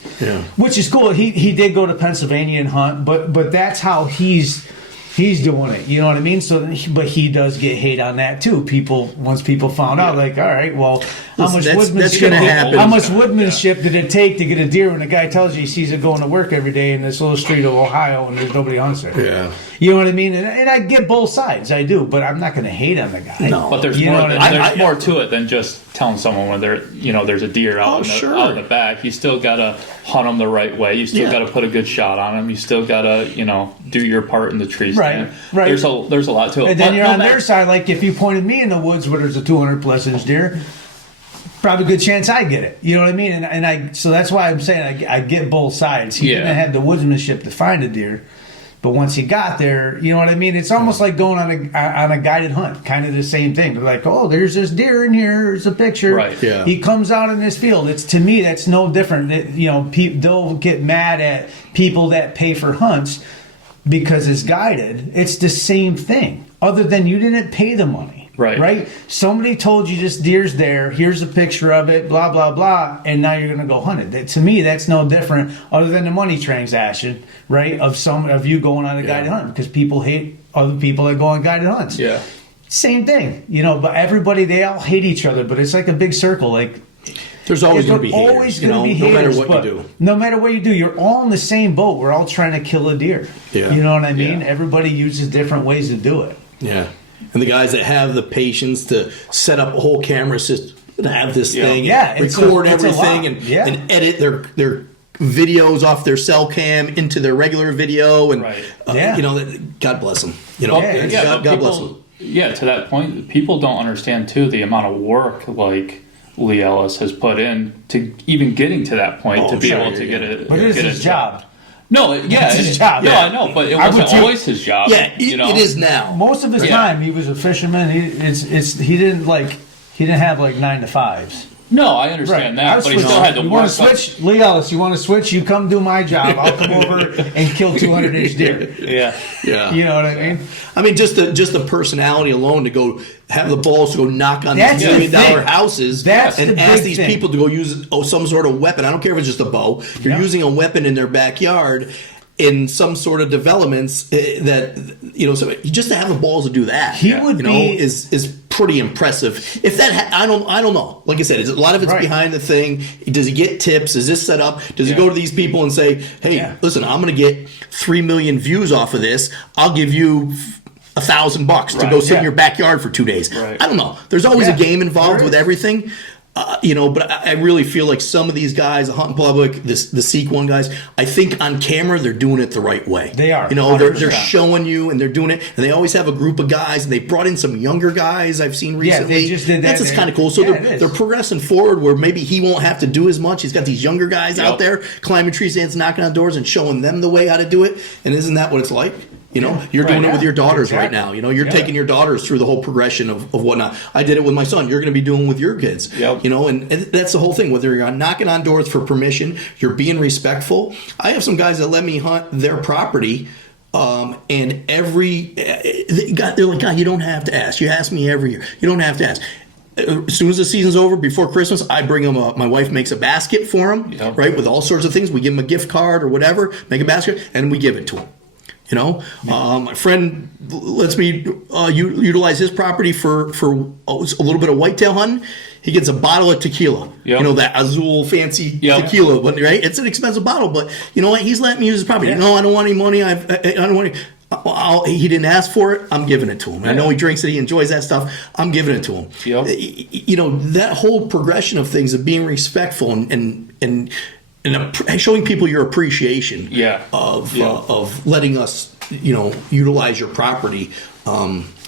which is cool. He did go to Pennsylvania and hunt, but that's how he's doing it. You know what I mean? So, but he does get hate on that too. Once people found out, like, all right, well, how much woodmanship did it take to get a deer when the guy tells you he sees it going to work every day in this little street of Ohio and there's nobody hunts it? Yeah. You know what I mean? And I get both sides. I do, but I'm not going to hate on the guy. No. But there's You more. know what I mean? There's more to it than just telling someone when there's a deer out out in the back. You still gotta hunt them the right way. You still gotta put a good shot on them. You still gotta do your part in the tree stand. Right. There's a lot to it. And then But you're no on matter- their side. Like if you pointed me in the woods where there's a 200 plus inch deer, probably a good chance I get it. You know what I mean? So that's why I'm saying I get both sides. He didn't have the woodsmanship to find a deer. But once he got there, you know what I mean? It's almost like going on a guided hunt, kind of the same thing. They're like, oh, there's this deer in here. Here's a picture. Right. Yeah. He comes out in this field. To me, that's no different. They'll get mad at people that pay for hunts because it's guided. It's the same thing, other than you didn't pay the money. Right? Somebody told you this deer's there. Here's a picture of it, blah, blah, blah, and now you're going to go hunt it. To me, that's no different other than the money transaction, right, of you going on a guided hunt, because people hate other people that go on guided hunts. Yeah. Same thing, but everybody, they all hate each other, but it's like a big circle. Like, There's always going to be haters, always gonna be no matter haters, what but you do. No matter what you do, you're all in the same boat. We're all trying to kill a deer. Yeah. You know what I mean? Yeah. Everybody uses different ways to do it. Yeah. And the guys that have the patience to set up a whole camera system, to have this thing, Yeah, and it's record a everything, lot. Yeah. and edit their videos off their cell cam into their regular video, and Right. God bless them. but God bless them. Yeah, to that point, people don't understand too the amount of work like Lee Ellis has put in to even getting to that point to be able to get it. But it is his job. No, It's his job. No, I know, but it wasn't always his job. Yeah, it is now. Most of his time, he was a fisherman. He didn't have like 9 to 5s. No, I understand that, but he still had to You work. want to switch, Lee Ellis? You want to switch? You come do my job. I'll come over and kill 200 inch deer. Yeah. Yeah. You know what I mean? I mean, just the personality alone to go have the balls to go knock on That's these the $1 million thing. houses That's and the ask big these thing. people to go use some sort of weapon. I don't care if it's just a bow. You're using a weapon in their backyard in some sort of developments that so just to have the balls to do that. He would be is pretty impressive. If that I don't know. Like I said, a lot of it's behind the thing. Does he get tips? Is this set up? Does he go to these people and say, "Hey, listen, I'm going to get 3 million views off of this. I'll give you $1,000 to go sit in your backyard for 2 days." Right. I don't know. There's always a game involved with everything. But I really feel like some of these guys, the hunting public, the Seek One guys, I think on camera they're doing it the right way. They are. They're 100%. showing you and they're doing it, and they always have a group of guys, and they brought in some younger guys I've seen recently. they just did that. That's just kind of cool. So they're progressing forward where maybe he won't have to do as much. He's got these younger guys out there climbing tree stands, knocking on doors, and showing them the way how to do it. And isn't that what it's like? You're doing it with your daughters right now. You're taking your daughters through the whole progression of whatnot. I did it with my son. You're going to be doing it with your kids. Yep. And that's the whole thing. Whether you're knocking on doors for permission, you're being respectful. I have some guys that let me hunt their property. And they're like, God, you don't have to ask. You ask me every year. You don't have to ask. As soon as the season's over, before Christmas, I bring them my wife makes a basket for them, right, with all sorts of things. We give them a gift card or whatever, make a basket, and we give it to them. My friend lets me utilize his property for a little bit of whitetail hunting. He gets a bottle of tequila. Yep. That Azul fancy tequila, right? It's an expensive bottle, but you know what? He's letting me use his property. Yeah. No, I don't want any money. I don't want any. He didn't ask for it. I'm giving it to him. I know he drinks it. He enjoys that stuff. I'm giving it to him. Yep. That whole progression of things of being respectful and showing people your appreciation of letting us utilize your property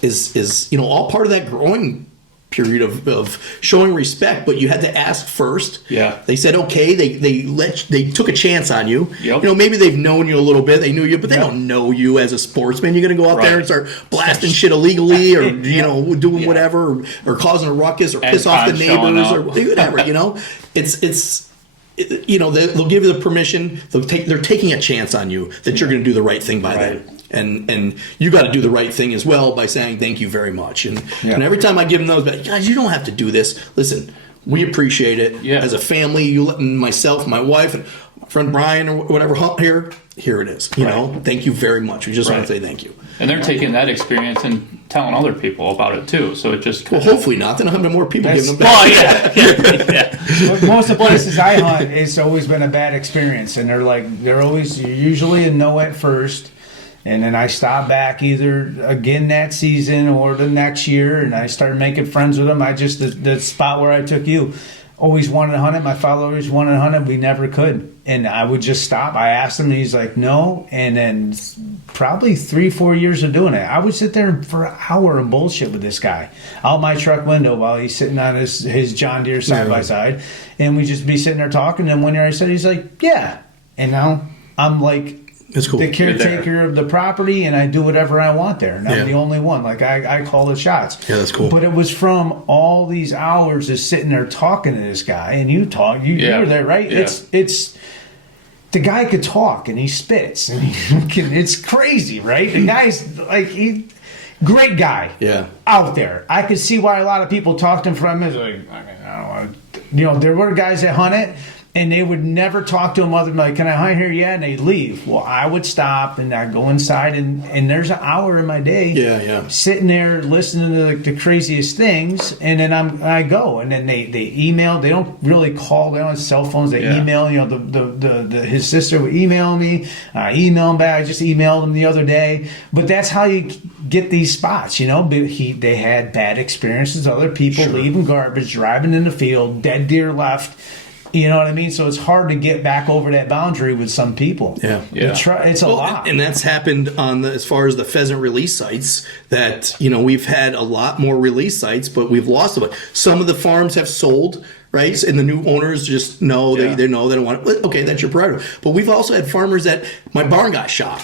is all part of that growing period of showing respect, but you had to ask first. Yeah. They said okay. They took a chance on you. Yep. You know, maybe they've known you a little bit. They knew you, but they don't know you as a sportsman. You're going to go out there and start blasting shit illegally, or you know, doing whatever, or causing a ruckus, or piss off the neighbors, or whatever. You know, it's. You know, they'll give you the permission. They're taking a chance on you that you're going to do the right thing by them, and you got to do the right thing as well by saying thank you very much. And every time I give them those, guys, you don't have to do this. Listen, we appreciate it as a family. You, and myself, my wife, and my friend Brian, or whatever. Here it is. You know, thank you very much. We just want to say thank you. And they're taking that experience and telling other people about it too. So it just hopefully not. Then I'll have more people giving them back. Most of the places I hunt, it's always been a bad experience, and they're always usually a no at first, and then I stop back either again that season or the next year, and I started making friends with them. The spot where I took you, always wanted to hunt it. My father always wanted to hunt it. We never could. And I would just stop. I asked him, and he's like, no. And then probably 3-4 years of doing it, I would sit there for an hour and bullshit with this guy out my truck window while he's sitting on his John Deere side-by-side. And we'd just be sitting there talking. And one year I said, he's like, yeah. And now I'm like, it's cool. The caretaker of the property, and I do whatever I want there. And I'm the only one. Like, I call the shots. Yeah, that's cool. But it was from all these hours of sitting there talking to this guy. And you were there, right? Yeah. It's the guy could talk, and he spits. And it's crazy, right? The guy's like, great guy. Yeah. Out there. I could see why a lot of people talked in front of him. Like, I don't want to. You know, there were guys that hunt it, and they would never talk to him other than like, can I hunt here? Yeah, and they'd leave. Well, I would stop, and I'd go inside, and there's an hour in my day sitting there listening to the craziest things, and then I go, and then they email. They don't really call. They don't have cell phones. They email. You know, his sister would email me. I email him back. I just emailed him the other day. But that's how you get these spots, you know. But they had bad experiences. Other people leaving garbage, driving in the field, dead deer left. You know what I mean? So it's hard to get back over that boundary with some people. Yeah. It's a lot. And that's happened as far as the pheasant release sites, that, you know, we've had a lot more release sites, but we've lost them. Some of the farms have sold, right? And the new owners just know, they know they don't want it. Okay, that's your prerogative. But we've also had farmers that my barn got shot.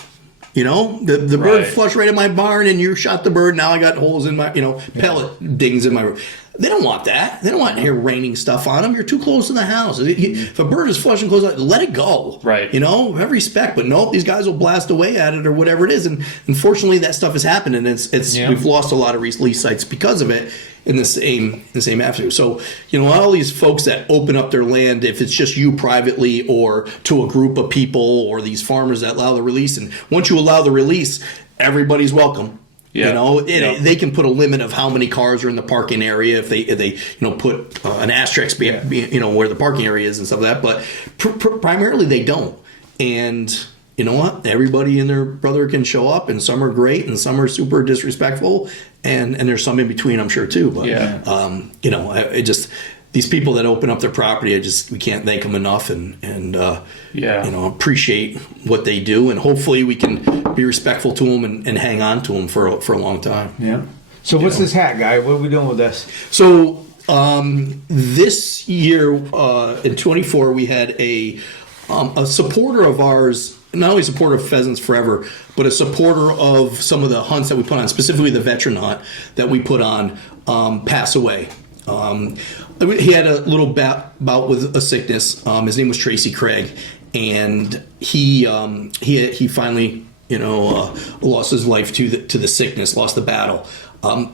You know, the bird flushed right in my barn, and you shot the bird. Now I got holes in my, pellet dings in my roof. They don't want that. They don't want here raining stuff on them. You're too close to the house. If a bird is flushing close, let it go. Right. You know, have respect. But no, these guys will blast away at it or whatever it is. And unfortunately, that stuff has happened, and we've lost a lot of release sites because of it in the same avenue. So, you know, all these folks that open up their land, if it's just you privately or to a group of people, or these farmers that allow the release, and once you allow the release, everybody's welcome. Yeah. You know, they can put a limit of how many cars are in the parking area if they put an asterisk where the parking area is and stuff like that. But primarily they don't. And you know what? Everybody and their brother can show up, and some are great, and some are super disrespectful, and there's some in between, I'm sure too. But these people that open up their property, we can't thank them enough, and appreciate what they do, and hopefully we can be respectful to them and hang on to them for a long time. Yeah. So what's this hat, guy? What are we doing with this? So this year in 24, we had a supporter of ours, not only a supporter of Pheasants Forever, but a supporter of some of the hunts that we put on, specifically the veteran hunt that we put on, pass away. He had a little bout with a sickness. His name was Tracy Craig, and he finally lost his life to the sickness, lost the battle.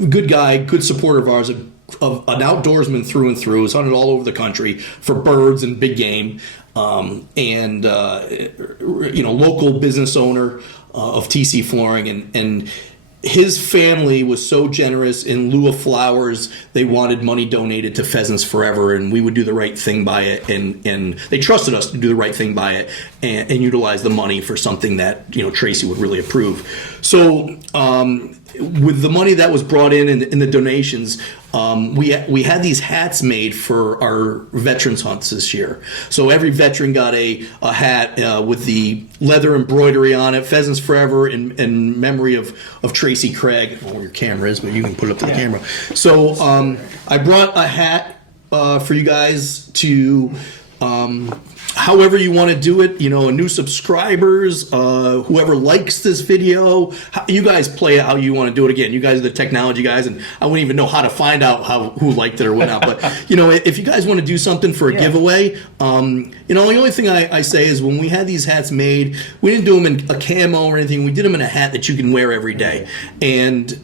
Good guy, good supporter of ours, of an outdoorsman through and through. He's hunted all over the country for birds and big game, and local business owner of TC Flooring, and his family was so generous. In lieu of flowers, they wanted money donated to Pheasants Forever, and we would do the right thing by it. And they trusted us to do the right thing by it and utilize the money for something that Tracy would really approve. So with the money that was brought in and the donations, we had these hats made for our veterans hunts this year. So every veteran got a hat with the leather embroidery on it, Pheasants Forever, in memory of Tracy Craig. I don't know where your camera is, but you can put it up to the camera. So I brought a hat for you guys to however you want to do it, new subscribers, whoever likes this video, you guys play it how you want to do it. Again, you guys are the technology guys, and I wouldn't even know how to find out who liked it or whatnot. But, if you guys want to do something for a giveaway, the only thing I say is when we had these hats made, we didn't do them in a camo or anything. We did them in a hat that you can wear every day. And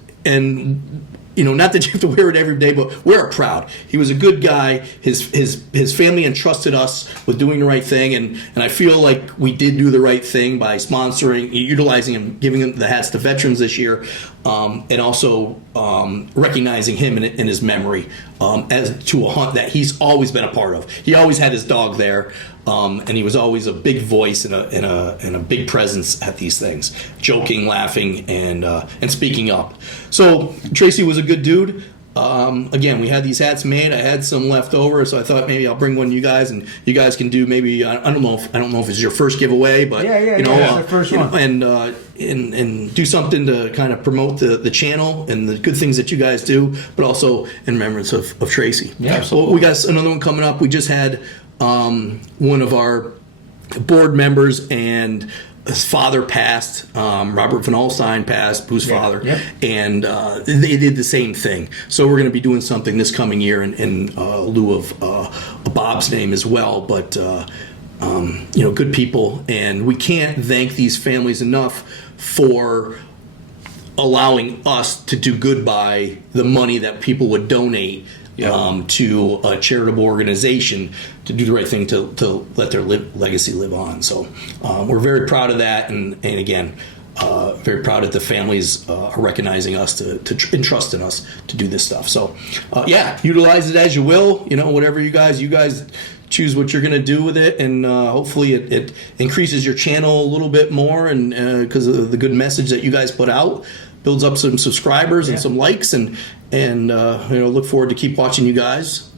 not that you have to wear it every day, but wear it proud. He was a good guy. His family entrusted us with doing the right thing, and I feel like we did do the right thing by sponsoring, utilizing him, giving him the hats to veterans this year, and also recognizing him in his memory as to a hunt that he's always been a part of. He always had his dog there, and he was always a big voice and a big presence at these things, joking, laughing, and speaking up. So Tracy was a good dude. Again, we had these hats made. I had some left over, so I thought maybe I'll bring one to you guys, and you guys can do maybe I don't know if it's your first giveaway, but it's the first one. And do something to kind of promote the channel and the good things that you guys do, but also in remembrance of Tracy. Yeah, so we got another one coming up. We just had one of our board members and his father passed. Robert Van Alstyne passed, Boo's father, and they did the same thing. So we're going to be doing something this coming year in lieu of Bob's name as well. But good people, and we can't thank these families enough for allowing us to do good by the money that people would donate to a charitable organization to do the right thing to let their legacy live on. So we're very proud of that, and again, very proud that the families are recognizing us to entrust in us to do this stuff. So utilize it as you will. Whatever you guys choose what you're going to do with it, and hopefully it increases your channel a little bit more, and because of the good message that you guys put out, builds up some subscribers and some likes, and look forward to keep watching you guys.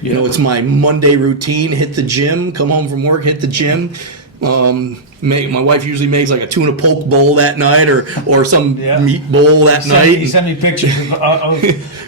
It's my Monday routine: hit the gym, come home from work, hit the gym. My wife usually makes like a tuna poke bowl that night, or some meat bowl that night. You send me pictures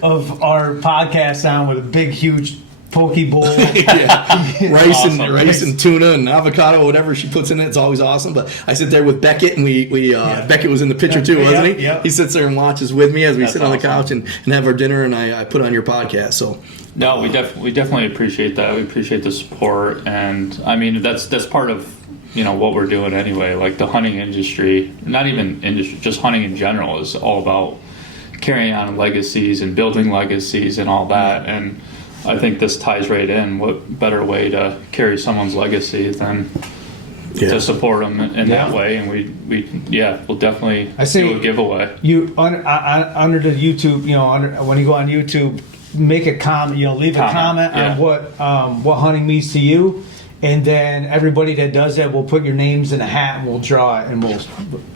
of our podcast sound with a big, huge poke bowl. Rice awesome. rice and tuna and avocado, whatever she puts in it. It's always awesome. But I sit there with Beckett, and we Beckett was in the picture too, wasn't he? Yeah. He sits there and watches with me as we That's sit on the awesome. couch and have our dinner, and I put on your podcast. So No, we definitely appreciate that. We appreciate the support, and I mean that's part of what we're doing anyway. Like the hunting industry, not even industry, just hunting in general is all about carrying on legacies and building legacies and all that. And I think this ties right in. What better way to carry someone's legacy than to support them in that way? And we'll definitely do a giveaway. You under the YouTube, when you go on YouTube, make a comment. Leave a comment on what hunting means to you, and then everybody that does that, we'll put your names in a hat and we'll draw it, and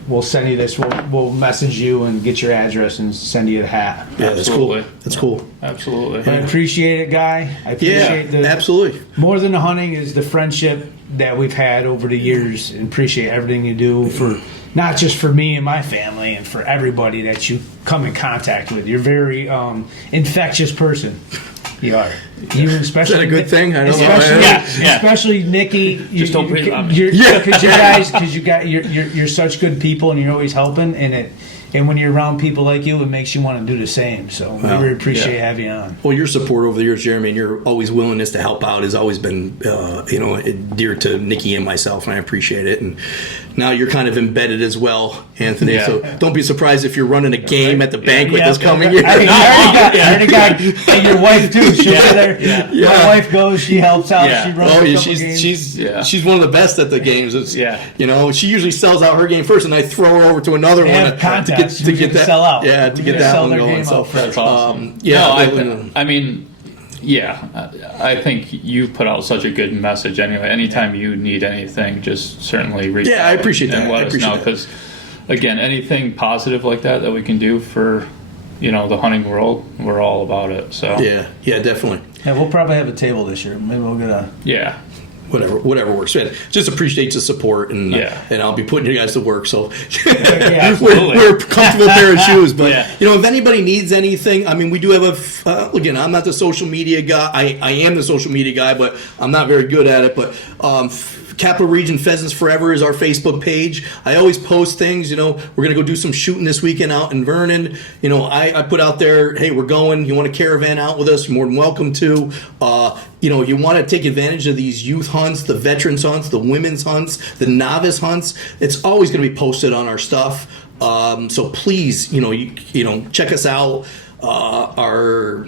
we'll send you this. We'll message you and get your address and send you the hat. yeah, Absolutely. That's cool. Absolutely. I appreciate it, Guy. I appreciate Absolutely. more than the hunting is the friendship that we've had over the years, and appreciate everything you do for not just for me and my family, and for everybody that you come in contact with. You're a very infectious person. You are. You especially. Is that a good thing? I don't know. Especially Nikki. Just don't breathe on me. Because you're such good people, and you're always helping, and when you're around people like you, it makes you want to do the same. So we really appreciate having you on. Well, your support over the years, Jeremy, and your always willingness to help out has always been, dear to Nikki and myself, and I appreciate it. And now you're kind of embedded as well, Anthony. Yeah. So don't be surprised if you're running a game at the banquet this coming year. I already got and your wife too. She'll be there. Yeah. My wife goes. She helps out. Yeah. She runs a couple games. She's one of the best at the games. She usually sells out her game first, and I throw her over to another They one have contests. to get that sell out. Yeah, to get They that sell one their going. game So out first. That's awesome. I think you put out such a good message anyway. Anytime you need anything, just certainly reach out. I appreciate that. And let us know, because again, anything positive like that we can do for the hunting world, we're all about it. So Yeah, definitely. Yeah, we'll probably have a table this year. Maybe we'll get a. yeah. Whatever works. Man, just appreciate the support, and and I'll be putting you guys to work. So we're a comfortable pair of shoes. But if anybody needs anything, I mean, we do have again, I'm not the social media guy. I am the social media guy, but I'm not very good at it. But Capital Region Pheasants Forever is our Facebook page. I always post things. We're going to go do some shooting this weekend out in Vernon. I put out there, hey, we're going. You want a caravan out with us? You're more than welcome to. You want to take advantage of these youth hunts, the veterans hunts, the women's hunts, the novice hunts. It's always going to be posted on our stuff. So please, check us out. Our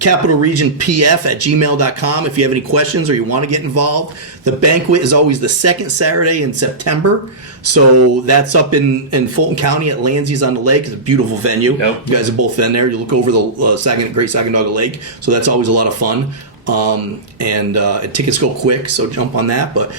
Capital Region PF at gmail.com if you have any questions or you want to get involved. The banquet is always the second Saturday in September. So that's up in Fulton County at Lanzie's on the Lake. It's a beautiful venue. Yep. You guys have both been there. You look over the Great Sacandaga Lake. So that's always a lot of fun. And tickets go quick, so jump on that. But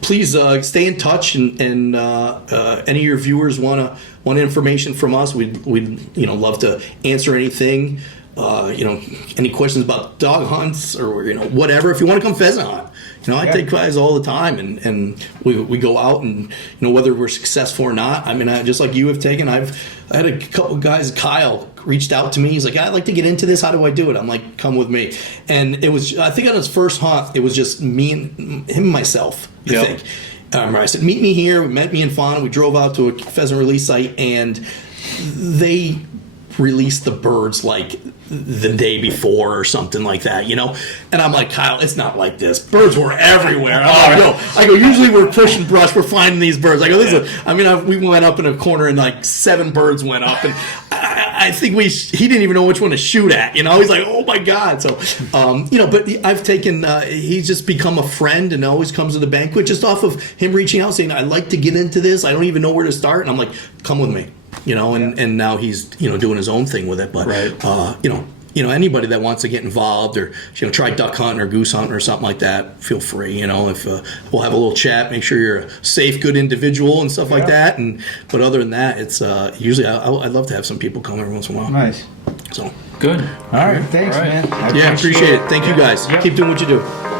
please stay in touch, and any of your viewers want information from us, we'd love to answer anything. Any questions about dog hunts or whatever. If you want to come pheasant hunt, I take guys all the time, and we go out, and whether we're successful or not. I mean, just like you have taken, I had a couple guys. Kyle reached out to me. He's like, I'd like to get into this. How do I do it? I'm like, come with me. And it was, I think on his first hunt, it was just me and him and myself, I think. I said, meet me here. We met me in Fauna. We drove out to a pheasant release site, and they released the birds like the day before or something like that, And I'm like, Kyle, it's not like this. Birds were everywhere. I go, usually we're pushing brush, we're finding these birds. I go, we went up in a corner and like 7 birds went up, and I think he didn't even know which one to shoot at. He's like, oh my God. So, but I've taken. He's just become a friend and always comes to the banquet just off of him reaching out saying, I'd like to get into this. I don't even know where to start, and I'm like, come with me. And now he's doing his own thing with it. But anybody that wants to get involved or try duck hunting or goose hunting or something like that, feel free. If we'll have a little chat, make sure you're a safe, good individual and stuff like that. But other than that, it's usually I'd love to have some people come every once in a while. Nice. So good. All right. Thanks, man. I appreciate it. Thank you guys. Keep doing what you do.